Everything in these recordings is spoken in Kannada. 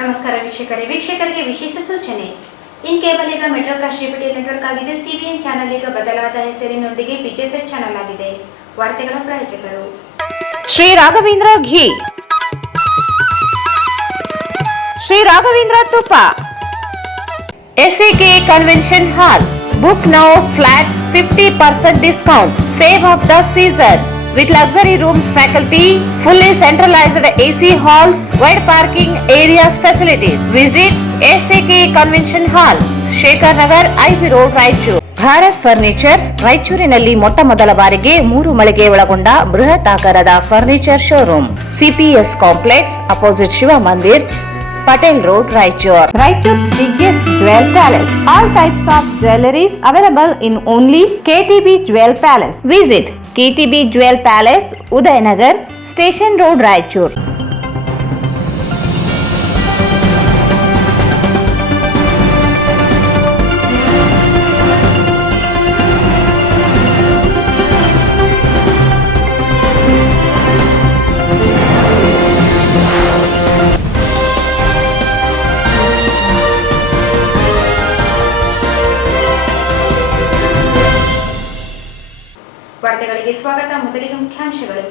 ನಮಸ್ಕಾರ ವೀಕ್ಷಕರಿಗೆ ವಿಶೇಷ ಸೂಚನೆ. ಇನ್ ಕೇಬಲ್ ಈಗ ಮೆಟ್ರೋಕಾಸ್ಟ್ ಡಿಜಿಟಲ್ ನೆಟ್ವರ್ಕ್ ಆಗಿದ್ದು ಸಿಬಿಎನ್ ಚಾನೆಲ್ ಈಗ ಬದಲಾದ ಹೆಸರಿನೊಂದಿಗೆ ಬಿಜೆಪಿ ಚಾನೆಲ್ ಆಗಿದೆ. ವಾರ್ತೆಗಳ ಪ್ರಾಯೋಜಕರು ಶ್ರೀ ರಾಘವೇಂದ್ರ ಘೀ, ಶ್ರೀ ರಾಘವೇಂದ್ರ ತುಪ್ಪ, SAK convention hall. Book now flat 50% discount. Save of the season. With luxury rooms, faculty, fully centralized AC halls, wide parking areas facilities. Visit SAK Convention Hall, Shekhar Nagar, IV Road, Raichur. Bharat furnitures ರಾಯಚೂರಿನಲ್ಲಿ ಮೊಟ್ಟ ಮೊದಲ ಬಾರಿಗೆ 3 ಮಳಿಗೆ ಒಳಗೊಂಡ ಬೃಹತ್ ಆಕಾರದ furniture showroom. CPS complex opposite Shiva Mandir, Patel Road, Raichur. Raichur's biggest jewel palace. All types of jewelries available in only KTB Jewel Palace. Visit KTB Jewel Palace, Udayanagar, Station Road, Raichur. ವಾರ್ತೆಗಳಿಗೆ ಸ್ವಾಗತ. ಮೊದಲಿಗೆ ಮುಖ್ಯಾಂಶಗಳು.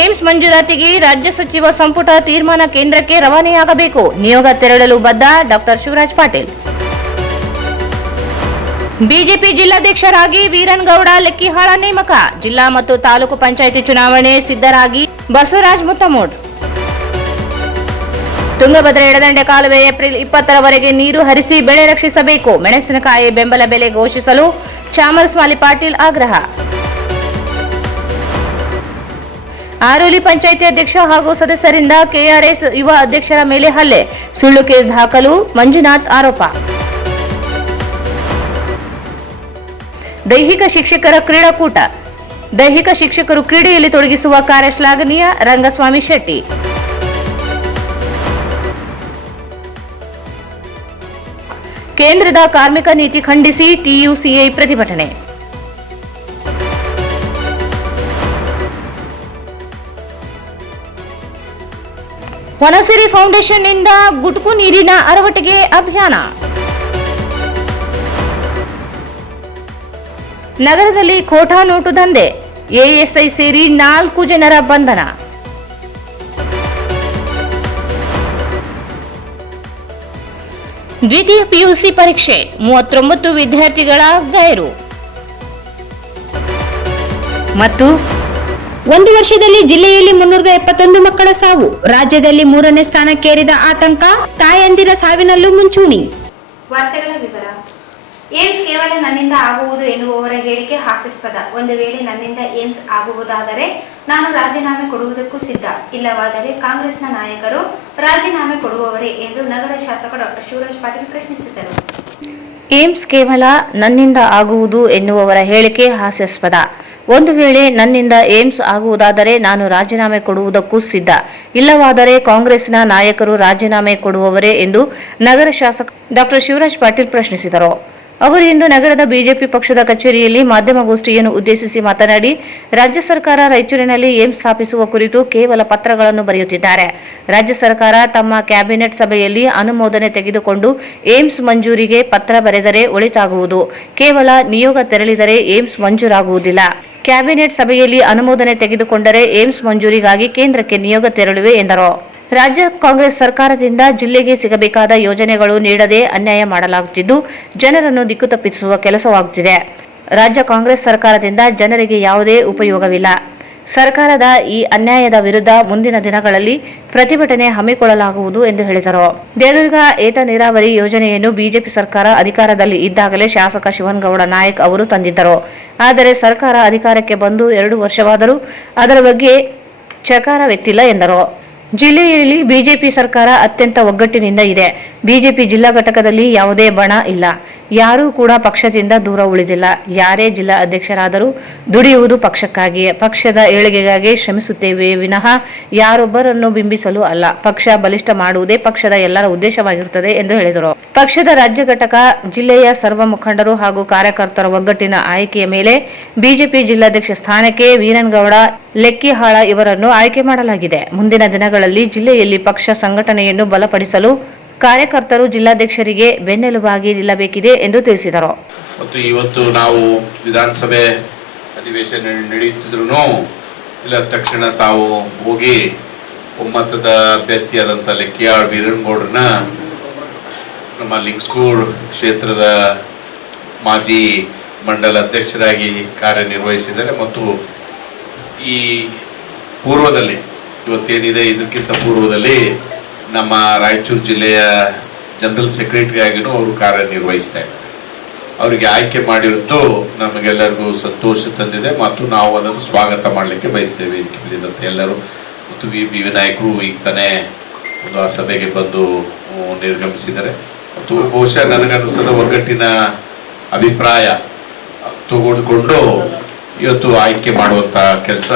ಏಮ್ಸ್ ಮಂಜೂರಾತಿಗೆ ರಾಜ್ಯ ಸಚಿವ ಸಂಪುಟ ತೀರ್ಮಾನ ಕೇಂದ್ರಕ್ಕೆ ರವಾನೆಯಾಗಬೇಕು. ನಿಯೋಗ ತೆರಳಲು ಬದ್ಧ ಡಾ. ಶಿವರಾಜ್ ಪಾಟೀಲ್. ಬಿಜೆಪಿ ಜಿಲ್ಲಾಧ್ಯಕ್ಷರಾಗಿ ವೀರನಗೌಡ ಲೆಕ್ಕಿಹಾಳ ನೇಮಕ. ಜಿಲ್ಲಾ ಮತ್ತು ತಾಲೂಕು ಪಂಚಾಯಿತಿ ಚುನಾವಣೆ ಸಿದ್ಧರಾಗಿ ಬಸವರಾಜ್ ಮುತ್ತಮೂಡ್. ತುಂಗಭದ್ರಾ ಎಡದಂಡೆ ಕಾಲುವೆ ಏಪ್ರಿಲ್ 20ರವರೆಗೆ ನೀರು ಹರಿಸಿ ಬೆಳೆ ರಕ್ಷಿಸಬೇಕು. ಮೆಣಸಿನಕಾಯಿ ಬೆಂಬಲ ಬೆಲೆ ಘೋಷಿಸಲು ಚಾಮರಸ್ವಾಲಿ ಪಾಟೀಲ್ ಆಗ್ರಹ. ಆರೋಲಿ ಪಂಚಾಯಿತಿ ಅಧ್ಯಕ್ಷ ಹಾಗೂ ಸದಸ್ಯರಿಂದ ಕೆಆರ್ಎಸ್ ಯುವ ಅಧ್ಯಕ್ಷರ ಮೇಲೆ ಹಲ್ಲೆ, ಸುಳ್ಳು ಕೇಸ್ ದಾಖಲು, ಮಂಜುನಾಥ್ ಆರೋಪ. ದೈಹಿಕ ಶಿಕ್ಷಕರ ಕ್ರೀಡಾಕೂಟ. ದೈಹಿಕ ಶಿಕ್ಷಕರು ಕ್ರೀಡೆಯಲ್ಲಿ ತೊಡಗಿಸುವ ಕಾರ್ಯ ಶ್ಲಾಘನೀಯ. ರಂಗಸ್ವಾಮಿ ಶೆಟ್ಟಿ. ಕೇಂದ್ರದ ಕಾರ್ಮಿಕ ನೀತಿ ಖಂಡಿಸಿ TUCI ಪ್ರತಿಭಟನೆ. ವನಸಿರಿ ಫೌಂಡೇಶನ್ನಿಂದ ಗುಟುಕು ನೀರಿನ ಅರವಟ್ಟಿಗೆ ಅಭಿಯಾನ. ನಗರದಲ್ಲಿ ಖೋಟಾ ನೋಟು ದಂಧೆ, ASI ಸೇರಿ 4 ಜನರ ಬಂಧನ. ದ್ವಿತೀಯ PUC ಪರೀಕ್ಷೆ, 39 ವಿದ್ಯಾರ್ಥಿಗಳ ಗೈರು. ಮತ್ತು 1 ವರ್ಷದಲ್ಲಿ ಜಿಲ್ಲೆಯಲ್ಲಿ 371 ಮಕ್ಕಳ ಸಾವು. ರಾಜ್ಯದಲ್ಲಿ 3ನೇ ಸ್ಥಾನಕ್ಕೇರಿದ ಆತಂಕ, ತಾಯಂದಿರ ಸಾವಿನಲ್ಲೂ ಮುಂಚೂಣಿ. ವಾರ್ತೆಗಳ ವಿವರ. ಏಮ್ಸ್ ಕೇವಲ ನನ್ನಿಂದ ಆಗುವುದು ಎನ್ನುವವರ ಹೇಳಿಕೆ ಹಾಸ್ಯಾಸ್ಪದ. ಒಂದು ವೇಳೆ ನನ್ನಿಂದ ಏಮ್ಸ್ ಆಗುವುದಾದರೆ ನಾನು ರಾಜೀನಾಮೆ ಕೊಡುವುದಕ್ಕೂ ಸಿದ್ಧ. ಇಲ್ಲವಾದರೆ ಕಾಂಗ್ರೆಸ್ನ ನಾಯಕರು ರಾಜೀನಾಮೆ ಕೊಡುವವರೇ ಎಂದು ನಗರ ಶಾಸಕ ಡಾ. ಶಿವರಾಜ್ ಪಾಟೀಲ್ ಪ್ರಶ್ನಿಸಿದರು. ಏಮ್ಸ್ ಕೇವಲ ನನ್ನಿಂದ ಆಗುವುದು ಎನ್ನುವವರ ಹೇಳಿಕೆ ಹಾಸ್ಯಾಸ್ಪದ. ಒಂದು ವೇಳೆ ನನ್ನಿಂದ ಏಮ್ಸ್ ಆಗುವುದಾದರೆ ನಾನು ರಾಜೀನಾಮೆ ಕೊಡುವುದಕ್ಕೂ ಸಿದ್ಧ. ಇಲ್ಲವಾದರೆ ಕಾಂಗ್ರೆಸ್ನ ನಾಯಕರು ರಾಜೀನಾಮೆ ಕೊಡುವವರೇ ಎಂದು ನಗರ ಶಾಸಕ ಡಾ. ಶಿವರಾಜ್ ಪಾಟೀಲ್ ಪ್ರಶ್ನಿಸಿದರು. ಅವರು ಇಂದು ನಗರದ ಬಿಜೆಪಿ ಪಕ್ಷದ ಕಚೇರಿಯಲ್ಲಿ ಮಾಧ್ಯಮಗೋಷ್ಠಿಯನ್ನು ಉದ್ದೇಶಿಸಿ ಮಾತನಾಡಿ, ರಾಜ್ಯ ಸರ್ಕಾರ ರಾಯಚೂರಿನಲ್ಲಿ ಏಮ್ಸ್ ಸ್ಥಾಪಿಸುವ ಕುರಿತು ಕೇವಲ ಪತ್ರಗಳನ್ನು ಬರೆಯುತ್ತಿದ್ದಾರೆ. ರಾಜ್ಯ ಸರ್ಕಾರ ತಮ್ಮ ಕ್ಯಾಬಿನೆಟ್ ಸಭೆಯಲ್ಲಿ ಅನುಮೋದನೆ ತೆಗೆದುಕೊಂಡು ಏಮ್ಸ್ ಮಂಜೂರಿಗೆ ಪತ್ರ ಬರೆದರೆ ಒಳಿತಾಗುವುದು. ಕೇವಲ ನಿಯೋಗ ತೆರಳಿದರೆ ಏಮ್ಸ್ ಮಂಜೂರಾಗುವುದಿಲ್ಲ. ಕ್ಯಾಬಿನೆಟ್ ಸಭೆಯಲ್ಲಿ ಅನುಮೋದನೆ ತೆಗೆದುಕೊಂಡರೆ ಏಮ್ಸ್ ಮಂಜೂರಿಗಾಗಿ ಕೇಂದ್ರಕ್ಕೆ ನಿಯೋಗ ತೆರಳುವೆ ಎಂದರು. ರಾಜ್ಯ ಕಾಂಗ್ರೆಸ್ ಸರ್ಕಾರದಿಂದ ಜಿಲ್ಲೆಗೆ ಸಿಗಬೇಕಾದ ಯೋಜನೆಗಳು ನೀಡದೆ ಅನ್ಯಾಯ ಮಾಡಲಾಗುತ್ತಿದ್ದು, ಜನರನ್ನು ದಿಕ್ಕು ತಪ್ಪಿಸುವ ಕೆಲಸವಾಗುತ್ತಿದೆ. ರಾಜ್ಯ ಕಾಂಗ್ರೆಸ್ ಸರ್ಕಾರದಿಂದ ಜನರಿಗೆ ಯಾವುದೇ ಉಪಯೋಗವಿಲ್ಲ. ಸರ್ಕಾರದ ಈ ಅನ್ಯಾಯದ ವಿರುದ್ಧ ಮುಂದಿನ ದಿನಗಳಲ್ಲಿ ಪ್ರತಿಭಟನೆ ಹಮ್ಮಿಕೊಳ್ಳಲಾಗುವುದು ಎಂದು ಹೇಳಿದರು. ದೇದುರ್ಗ ಏತ ನೀರಾವರಿ ಯೋಜನೆಯನ್ನು ಬಿಜೆಪಿ ಸರ್ಕಾರ ಅಧಿಕಾರದಲ್ಲಿ ಇದ್ದಾಗಲೇ ಶಾಸಕ ಶಿವನಗೌಡ ನಾಯಕ್ ಅವರು ತಂದಿದ್ದರು. ಆದರೆ ಸರ್ಕಾರ ಅಧಿಕಾರಕ್ಕೆ ಬಂದು 2 ವರ್ಷವಾದರೂ ಅದರ ಬಗ್ಗೆ ಚಕಾರವೆತ್ತಿಲ್ಲ ಎಂದರು. ಜಿಲ್ಲೆಯಲ್ಲಿ ಬಿಜೆಪಿ ಸರ್ಕಾರ ಅತ್ಯಂತ ಒಗ್ಗಟ್ಟಿನಿಂದ ಇದೆ. ಬಿಜೆಪಿ ಜಿಲ್ಲಾ ಘಟಕದಲ್ಲಿ ಯಾವುದೇ ಬಣ ಇಲ್ಲ. ಯಾರೂ ಕೂಡ ಪಕ್ಷದಿಂದ ದೂರ ಉಳಿದಿಲ್ಲ. ಯಾರೇ ಜಿಲ್ಲಾ ಅಧ್ಯಕ್ಷರಾದರೂ ದುಡಿಯುವುದು ಪಕ್ಷಕ್ಕಾಗಿಯೇ, ಪಕ್ಷದ ಏಳಿಗೆಗಾಗಿ ಶ್ರಮಿಸುತ್ತೇವೆ ವಿನಃ ಯಾರೊಬ್ಬರನ್ನು ಬಿಂಬಿಸಲು ಅಲ್ಲ. ಪಕ್ಷ ಬಲಿಷ್ಠ ಮಾಡುವುದೇ ಪಕ್ಷದ ಎಲ್ಲರ ಉದ್ದೇಶವಾಗಿರುತ್ತದೆ ಎಂದು ಹೇಳಿದರು. ಪಕ್ಷದ ರಾಜ್ಯ ಘಟಕ ಜಿಲ್ಲೆಯ ಸರ್ವ ಮುಖಂಡರು ಹಾಗೂ ಕಾರ್ಯಕರ್ತರ ಒಗ್ಗಟ್ಟಿನ ಆಯ್ಕೆಯ ಮೇಲೆ ಬಿಜೆಪಿ ಜಿಲ್ಲಾಧ್ಯಕ್ಷ ಸ್ಥಾನಕ್ಕೆ ವೀರನಗೌಡ ಲೆಕ್ಕಿಹಾಳ ಇವರನ್ನು ಆಯ್ಕೆ ಮಾಡಲಾಗಿದೆ. ಮುಂದಿನ ದಿನಗಳಲ್ಲಿ ಜಿಲ್ಲೆಯಲ್ಲಿ ಪಕ್ಷ ಸಂಘಟನೆಯನ್ನು ಬಲಪಡಿಸಲು ಕಾರ್ಯಕರ್ತರು ಜಿಲ್ಲಾಧ್ಯಕ್ಷರಿಗೆ ಬೆನ್ನೆಲುಬಾಗಿ ನಿಲ್ಲಬೇಕಿದೆ ಎಂದು ತಿಳಿಸಿದರು. ಮತ್ತು ಇವತ್ತು ನಾವು ವಿಧಾನಸಭೆ ಅಧಿವೇಶನ ನಡೆಯುತ್ತಿದ್ರು ಇಲ್ಲ ತಕ್ಷಣ ತಾವು ಹೋಗಿ ಒಮ್ಮತದ ಅಭ್ಯರ್ಥಿಯಾದಂಥ ಲೆಕ್ಕಿಯಾಳ್ ವೀರನಗೌಡರನ್ನ ನಮ್ಮ ಲಿಂಗ್ಸ್ಗೂಡ್ ಕ್ಷೇತ್ರದ ಮಾಜಿ ಮಂಡಲ ಅಧ್ಯಕ್ಷರಾಗಿ ಕಾರ್ಯನಿರ್ವಹಿಸಿದ್ದಾರೆ. ಮತ್ತು ಈ ಪೂರ್ವದಲ್ಲಿ ಇವತ್ತೇನಿದೆ ಇದಕ್ಕಿಂತ ಪೂರ್ವದಲ್ಲಿ ನಮ್ಮ ರಾಯಚೂರು ಜಿಲ್ಲೆಯ ಜನರಲ್ ಸೆಕ್ರೆಟರಿ ಆಗಿಯೂ ಅವರು ಕಾರ್ಯನಿರ್ವಹಿಸ್ತಾ ಇದ್ದಾರೆ. ಅವರಿಗೆ ಆಯ್ಕೆ ಮಾಡಿರುವುದು ನಮಗೆಲ್ಲರಿಗೂ ಸಂತೋಷ ತಂದಿದೆ ಮತ್ತು ನಾವು ಅದನ್ನು ಸ್ವಾಗತ ಮಾಡಲಿಕ್ಕೆ ಬಯಸ್ತೇವೆ. ಇದಕ್ಕೆ ಎಲ್ಲರೂ ಮತ್ತು ವಿ ವಿನಾಯಕರು ಈಗ ತಾನೇ ಒಂದು ಆ ಸಭೆಗೆ ಬಂದು ನಿರ್ಗಮಿಸಿದ್ದಾರೆ. ಮತ್ತು ಬಹುಶಃ ನನಗನ್ನಿಸದ ಒಗ್ಗಟ್ಟಿನ ಅಭಿಪ್ರಾಯ ತೆಗೆದುಕೊಂಡು ಇವತ್ತು ಆಯ್ಕೆ ಮಾಡುವಂಥ ಕೆಲಸ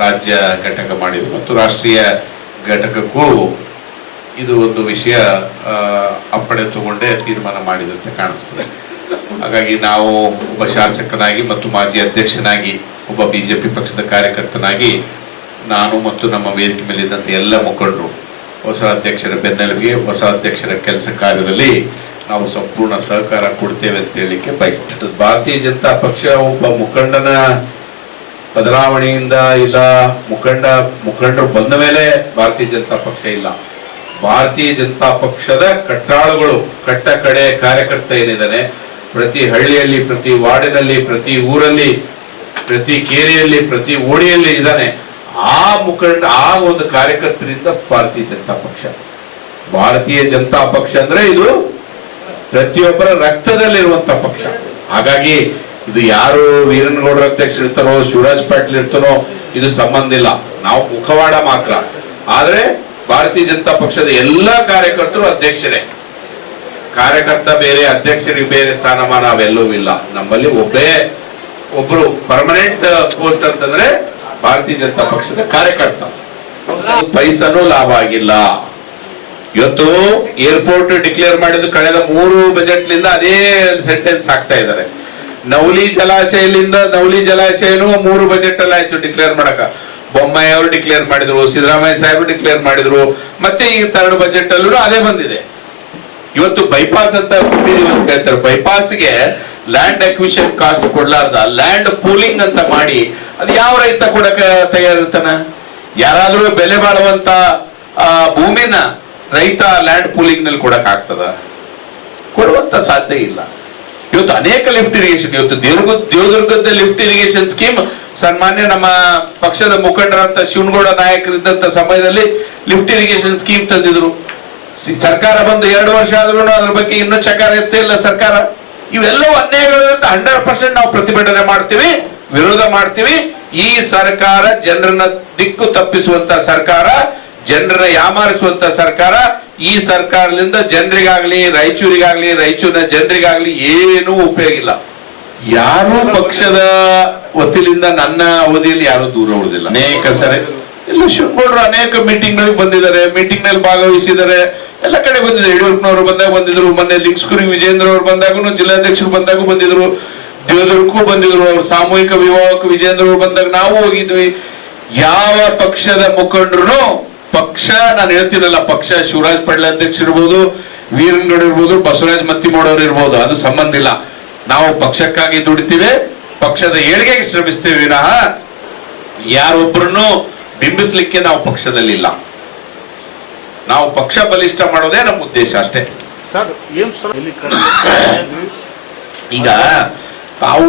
ರಾಜ್ಯ ಘಟಕ ಮಾಡಿದೆ ಮತ್ತು ರಾಷ್ಟ್ರೀಯ ಘಟಕಕ್ಕೂ ಇದು ಒಂದು ವಿಷಯ ಅಪ್ಪಣೆ ತಗೊಂಡೇ ತೀರ್ಮಾನ ಮಾಡಿದಂತೆ ಕಾಣಿಸ್ತದೆ. ಹಾಗಾಗಿ ನಾವು ಒಬ್ಬ ಶಾಸಕನಾಗಿ ಮತ್ತು ಮಾಜಿ ಅಧ್ಯಕ್ಷನಾಗಿ ಒಬ್ಬ ಬಿಜೆಪಿ ಪಕ್ಷದ ಕಾರ್ಯಕರ್ತನಾಗಿ ನಾನು ಮತ್ತು ನಮ್ಮ ವೇದಿಕೆ ಮೇಲಿದ್ದಂಥ ಎಲ್ಲ ಮುಖಂಡರು ಹೊಸ ಅಧ್ಯಕ್ಷರ ಬೆನ್ನೆಲುಬಿಗೆ ಹೊಸ ಅಧ್ಯಕ್ಷರ ಕೆಲಸ ಕಾರ್ಯದಲ್ಲಿ ನಾವು ಸಂಪೂರ್ಣ ಸಹಕಾರ ಕೊಡ್ತೇವೆ ಅಂತ ಹೇಳಲಿಕ್ಕೆ ಬಯಸ್ತೇವೆ. ಭಾರತೀಯ ಜನತಾ ಪಕ್ಷ ಒಬ್ಬ ಮುಖಂಡನ ಬದಲಾವಣೆಯಿಂದ ಇಲ್ಲ, ಮುಖಂಡರು ಬಂದ ಮೇಲೆ ಭಾರತೀಯ ಜನತಾ ಪಕ್ಷ ಇಲ್ಲ. ಭಾರತೀಯ ಜನತಾ ಪಕ್ಷದ ಕಟ್ಟಾಳುಗಳು ಕಟ್ಟ ಕಡೆ ಕಾರ್ಯಕರ್ತ ಏನಿದ್ದಾನೆ, ಪ್ರತಿ ಹಳ್ಳಿಯಲ್ಲಿ, ಪ್ರತಿ ವಾರ್ಡಿನಲ್ಲಿ, ಪ್ರತಿ ಊರಲ್ಲಿ, ಪ್ರತಿ ಕೇರಿಯಲ್ಲಿ, ಪ್ರತಿ ಓಣಿಯಲ್ಲಿ ಇದ್ದಾನೆ. ಆ ಮುಖಂಡ, ಆ ಒಂದು ಕಾರ್ಯಕರ್ತರಿಂದ ಭಾರತೀಯ ಜನತಾ ಪಕ್ಷ. ಭಾರತೀಯ ಜನತಾ ಪಕ್ಷ ಅಂದ್ರೆ ಇದು ಪ್ರತಿಯೊಬ್ಬರ ರಕ್ತದಲ್ಲಿರುವಂತ ಪಕ್ಷ. ಹಾಗಾಗಿ ಇದು ಯಾರು ವೀರನಗೌಡರ ಅಧ್ಯಕ್ಷ ಇರ್ತಾರೋ, ಶಿವರಾಜ್ ಪಾಟೀಲ್ ಇರ್ತಾರೋ, ಇದು ಸಂಬಂಧ ಇಲ್ಲ. ನಾವು ಮುಖವಾಡ ಮಾತ್ರ. ಆದ್ರೆ ಭಾರತೀಯ ಜನತಾ ಪಕ್ಷದ ಎಲ್ಲಾ ಕಾರ್ಯಕರ್ತರು ಅಧ್ಯಕ್ಷರೇ. ಕಾರ್ಯಕರ್ತ ಬೇರೆ, ಅಧ್ಯಕ್ಷರಿಗೆ ಬೇರೆ ಸ್ಥಾನಮಾನ ಅವೆಲ್ಲವೂ ಇಲ್ಲ. ನಮ್ಮಲ್ಲಿ ಒಬ್ರು ಪರ್ಮನೆಂಟ್ ಪೋಸ್ಟ್ ಅಂತಂದ್ರೆ ಭಾರತೀಯ ಜನತಾ ಪಕ್ಷದ ಕಾರ್ಯಕರ್ತ. ಪೈಸನೂ ಲಾಭ ಆಗಿಲ್ಲ. ಇವತ್ತು ಏರ್ಪೋರ್ಟ್ ಡಿಕ್ಲೇರ್ ಮಾಡಿದ್ದು ಕಳೆದ 3 ಬಜೆಟ್ಲಿಂದ ಅದೇ ಸೆಂಟೆನ್ಸ್ ಆಗ್ತಾ ಇದ್ದಾರೆ. ನವಲಿ ಜಲಾಶಯನೂ 3 ಬಜೆಟ್ ಅಲ್ಲಿ ಆಯ್ತು ಡಿಕ್ಲೇರ್ ಮಾಡಕ. ಬೊಮ್ಮಾಯಿ ಅವರು ಡಿಕ್ಲೇರ್ ಮಾಡಿದ್ರು, ಸಿದ್ದರಾಮಯ್ಯ ಸಾಹೇಬರು ಡಿಕ್ಲೇರ್ ಮಾಡಿದ್ರು, ಮತ್ತೆ ಈಗ 3rd ಬಜೆಟ್ ಅಲ್ಲೂ ಅದೇ ಬಂದಿದೆ. ಇವತ್ತು ಬೈಪಾಸ್ ಅಂತ ಹೇಳ್ತಾರೆ. ಬೈಪಾಸ್ಗೆ ಲ್ಯಾಂಡ್ ಅಕ್ವಿಷನ್ ಕಾಸ್ಟ್ ಕೊಡ್ಲಾರ್ದ ಲ್ಯಾಂಡ್ ಪೂಲಿಂಗ್ ಅಂತ ಮಾಡಿ ಅದು ಯಾವ ರೈತ ಕೊಡಕ ತಯಾರಿರ್ತಾನ? ಯಾರಾದ್ರೂ ಬೆಲೆ ಬಾಳುವಂತ ಭೂಮಿನ ರೈತ ಲ್ಯಾಂಡ್ ಪೂಲಿಂಗ್ ನಲ್ಲಿ ಕೊಡಕ್ ಆಗ್ತದ? ಕೊಡುವಂತ ಸಾಧ್ಯ ಇಲ್ಲ. ಇವತ್ತು ಅನೇಕ ಲಿಫ್ಟ್ ಇರಿಗೇಷನ್, ಇವತ್ತು ದೇವದುರ್ಗದ ಲಿಫ್ಟ್ ಇರಿಗೇಷನ್ ಸ್ಕೀಮ್ ಸನ್ಮಾನ್ಯ ನಮ್ಮ ಪಕ್ಷದ ಮುಖಂಡರಂತ ಶಿವನಗೌಡ ನಾಯಕರಿದ್ದಂತ ಸಮಯದಲ್ಲಿ ಲಿಫ್ಟ್ ಇರಿಗೇಷನ್ ಸ್ಕೀಮ್ ತಂದಿದ್ರು. ಸರ್ಕಾರ ಬಂದು 2 ವರ್ಷ ಆದ್ರೂ ಅದ್ರ ಬಗ್ಗೆ ಇನ್ನೂ ಚಕಾರ ಎತ್ತೇ ಇಲ್ಲ ಸರ್ಕಾರ. ಇವೆಲ್ಲವೂ ಅನ್ಯಾಯಗಳು. 100% ನಾವು ಪ್ರತಿಭಟನೆ ಮಾಡ್ತೀವಿ, ವಿರೋಧ ಮಾಡ್ತೀವಿ. ಈ ಸರ್ಕಾರ ಜನರನ್ನ ದಿಕ್ಕು ತಪ್ಪಿಸುವಂತ ಸರ್ಕಾರ, ಜನರನ್ನ ಯಾಮಾರಿಸುವಂತ ಸರ್ಕಾರ. ಈ ಸರ್ಕಾರದಿಂದ ಜನರಿಗಾಗ್ಲಿ, ರಾಯಚೂರಿಗಾಗ್ಲಿ, ರಾಯಚೂರಿನ ಜನರಿಗಾಗ್ಲಿ ಏನೂ ಉಪಯೋಗ ಇಲ್ಲ. ಯಾರು ಪಕ್ಷದ ವತಿಯಿಂದ ನನ್ನ ಅವಧಿಯಲ್ಲಿ ಯಾರು ದೂರ ಉಳಿದಿಲ್ಲ. ಅನೇಕ ಸರಿ ಇಲ್ಲ ಶಿವಗೌಡರು ಅನೇಕ ಮೀಟಿಂಗ್ ಗಳಿಗೆ ಬಂದಿದ್ದಾರೆ, ಮೀಟಿಂಗ್ ನಲ್ಲಿ ಭಾಗವಹಿಸಿದ್ದಾರೆ, ಎಲ್ಲ ಕಡೆ ಬಂದಿದ್ದಾರೆ. ಯಡಿಯೂರಪ್ಪನವರು ಬಂದಾಗ ಬಂದಿದ್ರು, ಮೊನ್ನೆ ಲಿಂಗ್ಸ್ಕೂರಿಗೆ ವಿಜೇಂದ್ರ ಅವರು ಬಂದಾಗೂ, ಜಿಲ್ಲಾಧ್ಯಕ್ಷರು ಬಂದಾಗೂ ಬಂದಿದ್ರು, ದೇವದುರ್ಗಕ್ಕೂ ಬಂದಿದ್ರು. ಅವ್ರು ಸಾಮೂಹಿಕ ವಿವಾಹಕ್ಕೆ ವಿಜೇಂದ್ರ ಅವರು ಬಂದಾಗ ನಾವು ಹೋಗಿದ್ವಿ. ಯಾವ ಪಕ್ಷದ ಮುಖಂಡರು ಪಕ್ಷ, ನಾನು ಹೇಳ್ತೀನಲ್ಲ, ಪಕ್ಷ ಶಿವರಾಜ್ ಪಾಟೀಲ್ ಅಧ್ಯಕ್ಷ ಇರ್ಬೋದು, ವೀರನಗೌಡ ಇರ್ಬೋದು, ಬಸವರಾಜ್ ಮತ್ತಿಮೂಡವ್ರು ಇರ್ಬೋದು, ಅದು ಸಂಬಂಧ ಇಲ್ಲ. ನಾವು ಪಕ್ಷಕ್ಕಾಗಿ ದುಡಿತೀವಿ, ಪಕ್ಷದ ಏಳಿಗೆಗೆ ಶ್ರಮಿಸ್ತೀವಿ ವಿನಃ ಯಾರೊಬ್ಬರನ್ನು ಬಿಂಬಿಸ್ಲಿಕ್ಕೆ ನಾವು ಪಕ್ಷದಲ್ಲಿಲ್ಲ. ನಾವು ಪಕ್ಷ ಬಲಿಷ್ಠ ಮಾಡೋದೇ ನಮ್ಮ ಉದ್ದೇಶ ಅಷ್ಟೇ. ಈಗ ತಾವು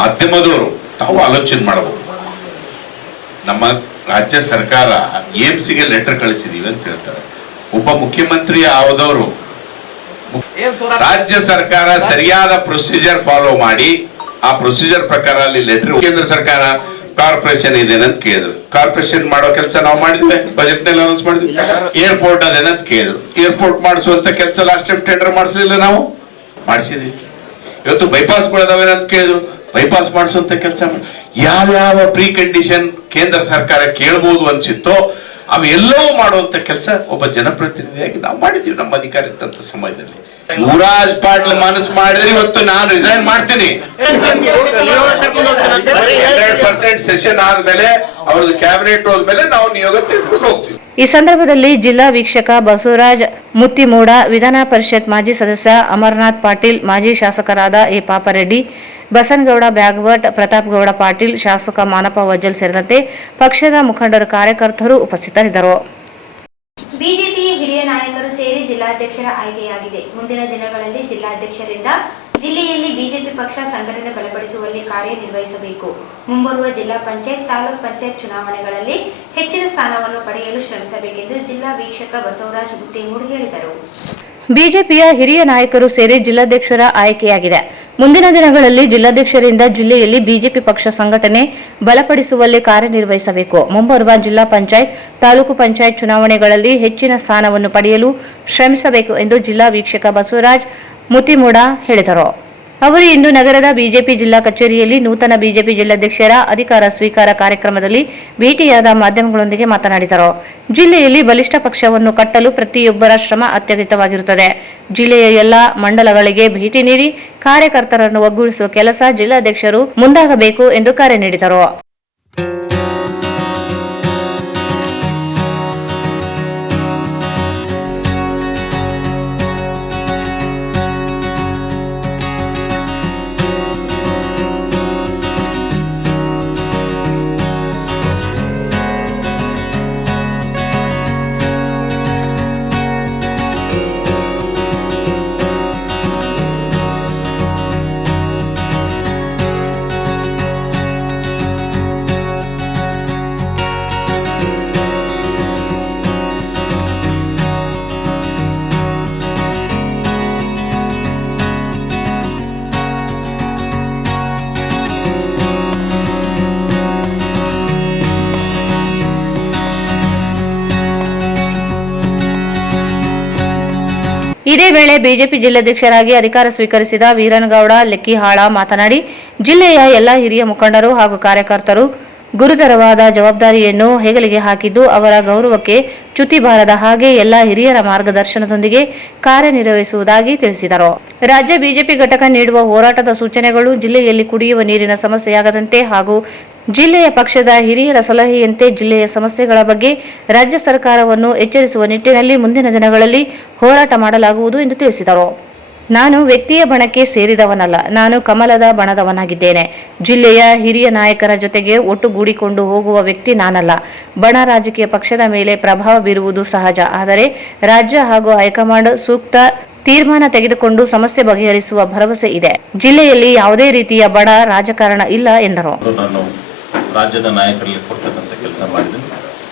ಮಾಧ್ಯಮದವರು ತಾವು ಆಲೋಚನೆ ಮಾಡಬಹುದು. ನಮ್ಮ ರಾಜ್ಯ ಸರ್ಕಾರ ಏಮ್ಸ್ಗೆ ಲೆಟರ್ ಕಳಿಸಿದೀವಿ ಅಂತ ಹೇಳ್ತಾರೆ. ಒಬ್ಬ ಮುಖ್ಯಮಂತ್ರಿ ಆದವರು ರಾಜ್ಯ ಸರ್ಕಾರ ಸರಿಯಾದ ಪ್ರೊಸೀಜರ್ ಫಾಲೋ ಮಾಡಿ ಆ ಪ್ರೊಸೀಜರ್ ಪ್ರಕಾರ ಅಲ್ಲಿ ಲೆಟರ್, ಕೇಂದ್ರ ಸರ್ಕಾರ ಕಾರ್ಪೊರೇಷನ್ ಇದೇನೆ ಅಂತ ಕೇಳಿದ್ರು. ಕಾರ್ಪೊರೇಷನ್ ಮಾಡೋ ಕೆಲಸ ನಾವು ಮಾಡಿದ್ವಿ, ಬಜೆಟ್ ನಲ್ಲಿ ಅನೌನ್ಸ್ ಮಾಡಿದ್ವಿ. ಏರ್ಪೋರ್ಟ್ ಅದೇನಂತ ಕೇಳಿದ್ರು. ಏರ್ಪೋರ್ಟ್ ಮಾಡಿಸುವಂತ ಕೆಲಸ ಲಾಸ್ಟ್ ಟೈಮ್ ಟೆಂಡರ್ ಮಾಡಿಸಲಿಲ್ಲ, ನಾವು ಮಾಡಿಸಿದ್ವಿ. ಇವತ್ತು ಬೈಪಾಸ್ಗಳದಾವೇನಂತ ಕೇಳಿದ್ರು, ಬೈಪಾಸ್ ಮಾಡಿಸುವಂತ ಕೆಲಸ. ಯಾವ್ಯಾವ ಪ್ರೀ ಕಂಡೀಷನ್ ಕೇಂದ್ರ ಸರ್ಕಾರ ಕೇಳಬಹುದು ಅನ್ಸಿತ್ತೋ ಅವೆಲ್ಲವೂ ಮಾಡುವಂತ ಕೆಲಸ ಒಬ್ಬ ಜನಪ್ರತಿನಿಧಿಯಾಗಿ ನಾವು ಮಾಡಿದೀವಿ ನಮ್ಮ ಅಧಿಕಾರ ಇದ್ದಂತ ಸಮಯದಲ್ಲಿ. ಶಿವರಾಜ್ ಪಾಟೀಲ್ ಮನಸ್ಸು ಮಾಡಿದ್ರೆ ಇವತ್ತು ನಾನು ರಿಸೈನ್ ಮಾಡ್ತೀನಿ. 100% ಸೆಷನ್ ಆದ್ಮೇಲೆ ಅವ್ರದ್ದು ಕ್ಯಾಬಿನೆಟ್ ಹೋದ್ಮೇಲೆ ನಾವು ನಿಯೋಗ ತೆಗೆದುಕೊಂಡು ಹೋಗ್ತೀವಿ. ಈ ಸಂದರ್ಭದಲ್ಲಿ ಜಿಲ್ಲಾ ವೀಕ್ಷಕ ಬಸವರಾಜ್ ಮುತ್ತಿಮೂಡ, ವಿಧಾನ ಪರಿಷತ್ ಮಾಜಿ ಸದಸ್ಯ ಅಮರನಾಥ್ ಪಾಟೀಲ್, ಮಾಜಿ ಶಾಸಕರಾದ ಎ ಪಾಪರೆಡ್ಡಿ, ಬಸನಗೌಡ ಬ್ಯಾಗವಟ್, ಪ್ರತಾಪ್ಗೌಡ ಪಾಟೀಲ್, ಶಾಸಕ ಮಾನಪ್ಪ ವಜ್ಜಲ್ ಸೇರಿದಂತೆ ಪಕ್ಷದ ಮುಖಂಡರು, ಕಾರ್ಯಕರ್ತರು ಉಪಸ್ಥಿತರಿದ್ದರು. ಬಿಜೆಪಿಯ ಹಿರಿಯ ನಾಯಕರು ಸೇರಿ ಜಿಲ್ಲಾಧ್ಯಕ್ಷರ ಆಯ್ಕೆಯಾಗಿದೆ. ಮುಂದಿನ ದಿನಗಳಲ್ಲಿ ಜಿಲ್ಲಾಧ್ಯಕ್ಷರಿಂದ ಜಿಲ್ಲೆಯಲ್ಲಿ ಬಿಜೆಪಿ ಪಕ್ಷ ಸಂಘಟನೆ ಬಲಪಡಿಸುವಲ್ಲಿ ಕಾರ್ಯನಿರ್ವಹಿಸಬೇಕು. ಮುಂಬರುವ ಜಿಲ್ಲಾ ಪಂಚಾಯತ್, ತಾಲೂಕ್ ಪಂಚಾಯತ್ ಚುನಾವಣೆಗಳಲ್ಲಿ ಹೆಚ್ಚಿನ ಸ್ಥಾನವನ್ನು ಪಡೆಯಲು ಶ್ರಮಿಸಬೇಕೆಂದು ಜಿಲ್ಲಾ ವೀಕ್ಷಕ ಬಸವರಾಜ್ ಮುತ್ತಿಮೂಡ್ ಹೇಳಿದರು. ಬಿಜೆಪಿಯ ಹಿರಿಯ ನಾಯಕರು ಸೇರಿ ಜಿಲ್ಲಾಧ್ಯಕ್ಷರ ಆಯ್ಕೆಯಾಗಿದೆ. ಮುಂದಿನ ದಿನಗಳಲ್ಲಿ ಜಿಲ್ಲಾಧ್ಯಕ್ಷರಿಂದ ಜಿಲ್ಲೆಯಲ್ಲಿ ಬಿಜೆಪಿ ಪಕ್ಷ ಸಂಘಟನೆ ಬಲಪಡಿಸುವಲ್ಲಿ ಕಾರ್ಯನಿರ್ವಹಿಸಬೇಕು. ಮುಂಬರುವ ಜಿಲ್ಲಾ ಪಂಚಾಯತ್, ತಾಲೂಕು ಪಂಚಾಯತ್ ಚುನಾವಣೆಗಳಲ್ಲಿ ಹೆಚ್ಚಿನ ಸ್ಥಾನವನ್ನು ಪಡೆಯಲು ಶ್ರಮಿಸಬೇಕು ಎಂದು ಜಿಲ್ಲಾ ವೀಕ್ಷಕ ಬಸವರಾಜ್ ಮುತ್ತಿಮೂಡ ಹೇಳಿದರು. ಅವರು ಇಂದು ನಗರದ ಬಿಜೆಪಿ ಜಿಲ್ಲಾ ಕಚೇರಿಯಲ್ಲಿ ನೂತನ ಬಿಜೆಪಿ ಜಿಲ್ಲಾಧ್ಯಕ್ಷರ ಅಧಿಕಾರ ಸ್ವೀಕಾರ ಕಾರ್ಯಕ್ರಮದಲ್ಲಿ ಭೇಟಿಯಾದ ಮಾಧ್ಯಮಗಳೊಂದಿಗೆ ಮಾತನಾಡಿದರು. ಜಿಲ್ಲೆಯಲ್ಲಿ ಬಲಿಷ್ಠ ಪಕ್ಷವನ್ನು ಕಟ್ಟಲು ಪ್ರತಿಯೊಬ್ಬರ ಶ್ರಮ ಅತ್ಯಗತ್ಯವಾಗಿರುತ್ತದೆ. ಜಿಲ್ಲೆಯ ಎಲ್ಲಾ ಮಂಡಲಗಳಿಗೆ ಭೇಟಿ ನೀಡಿ ಕಾರ್ಯಕರ್ತರನ್ನು ಒಗ್ಗೂಡಿಸುವ ಕೆಲಸ ಜಿಲ್ಲಾಧ್ಯಕ್ಷರು ಮುಂದಾಗಬೇಕು ಎಂದು ಕರೆ ನೀಡಿದರು. ಇದೇ ವೇಳೆ ಬಿಜೆಪಿ ಜಿಲ್ಲಾಧ್ಯಕ್ಷರಾಗಿ ಅಧಿಕಾರ ಸ್ವೀಕರಿಸಿದ ವೀರನಗೌಡ ಲೆಕ್ಕಿಹಾಳ ಮಾತನಾಡಿ, ಜಿಲ್ಲೆಯ ಎಲ್ಲ ಹಿರಿಯ ಮುಖಂಡರು ಹಾಗೂ ಕಾರ್ಯಕರ್ತರು ಗುರುತರವಾದ ಜವಾಬ್ದಾರಿಯನ್ನು ಹೆಗಲಿಗೆ ಹಾಕಿದ್ದು ಅವರ ಗೌರವಕ್ಕೆ ಚ್ಯುತಿ ಬಾರದ ಹಾಗೆ ಎಲ್ಲ ಹಿರಿಯರ ಮಾರ್ಗದರ್ಶನದೊಂದಿಗೆ ಕಾರ್ಯನಿರ್ವಹಿಸುವುದಾಗಿ ತಿಳಿಸಿದರು. ರಾಜ್ಯ ಬಿಜೆಪಿ ಘಟಕ ನೀಡುವ ಹೋರಾಟದ ಸೂಚನೆಗಳು ಜಿಲ್ಲೆಯಲ್ಲಿ ಕುಡಿಯುವ ನೀರಿನ ಸಮಸ್ಯೆಯಾಗದಂತೆ ಹಾಗೂ ಜಿಲ್ಲೆಯ ಪಕ್ಷದ ಹಿರಿಯರ ಸಲಹೆಯಂತೆ ಜಿಲ್ಲೆಯ ಸಮಸ್ಯೆಗಳ ಬಗ್ಗೆ ರಾಜ್ಯ ಸರ್ಕಾರವನ್ನು ಎಚ್ಚರಿಸುವ ನಿಟ್ಟಿನಲ್ಲಿ ಮುಂದಿನ ದಿನಗಳಲ್ಲಿ ಹೋರಾಟ ಮಾಡಲಾಗುವುದು ಎಂದು ತಿಳಿಸಿದರು. ನಾನು ವ್ಯಕ್ತಿಯ ಬಣಕ್ಕೆ ಸೇರಿದವನಲ್ಲ, ನಾನು ಕಮಲದ ಬಣದವನಾಗಿದ್ದೇನೆ. ಜಿಲ್ಲೆಯ ಹಿರಿಯ ನಾಯಕರ ಜೊತೆಗೆ ಒಟ್ಟುಗೂಡಿಕೊಂಡು ಹೋಗುವ ವ್ಯಕ್ತಿ ನಾನಲ್ಲ. ಬಣ ರಾಜಕೀಯ ಪಕ್ಷದ ಮೇಲೆ ಪ್ರಭಾವ ಬೀರುವುದು ಸಹಜ, ಆದರೆ ರಾಜ್ಯ ಹಾಗೂ ಹೈಕಮಾಂಡ್ ಸೂಕ್ತ ತೀರ್ಮಾನ ತೆಗೆದುಕೊಂಡು ಸಮಸ್ಯೆ ಬಗೆಹರಿಸುವ ಭರವಸೆ ಇದೆ. ಜಿಲ್ಲೆಯಲ್ಲಿ ಯಾವುದೇ ರೀತಿಯ ಬಡ ರಾಜಕಾರಣ ಇಲ್ಲ ಎಂದರು. ನಾನು ರಾಜ್ಯದ ನಾಯಕರಲ್ಲಿ ಕೊಡ್ತಕ್ಕಂಥ ಕೆಲಸ ಮಾಡಿದ್ದೀನಿ.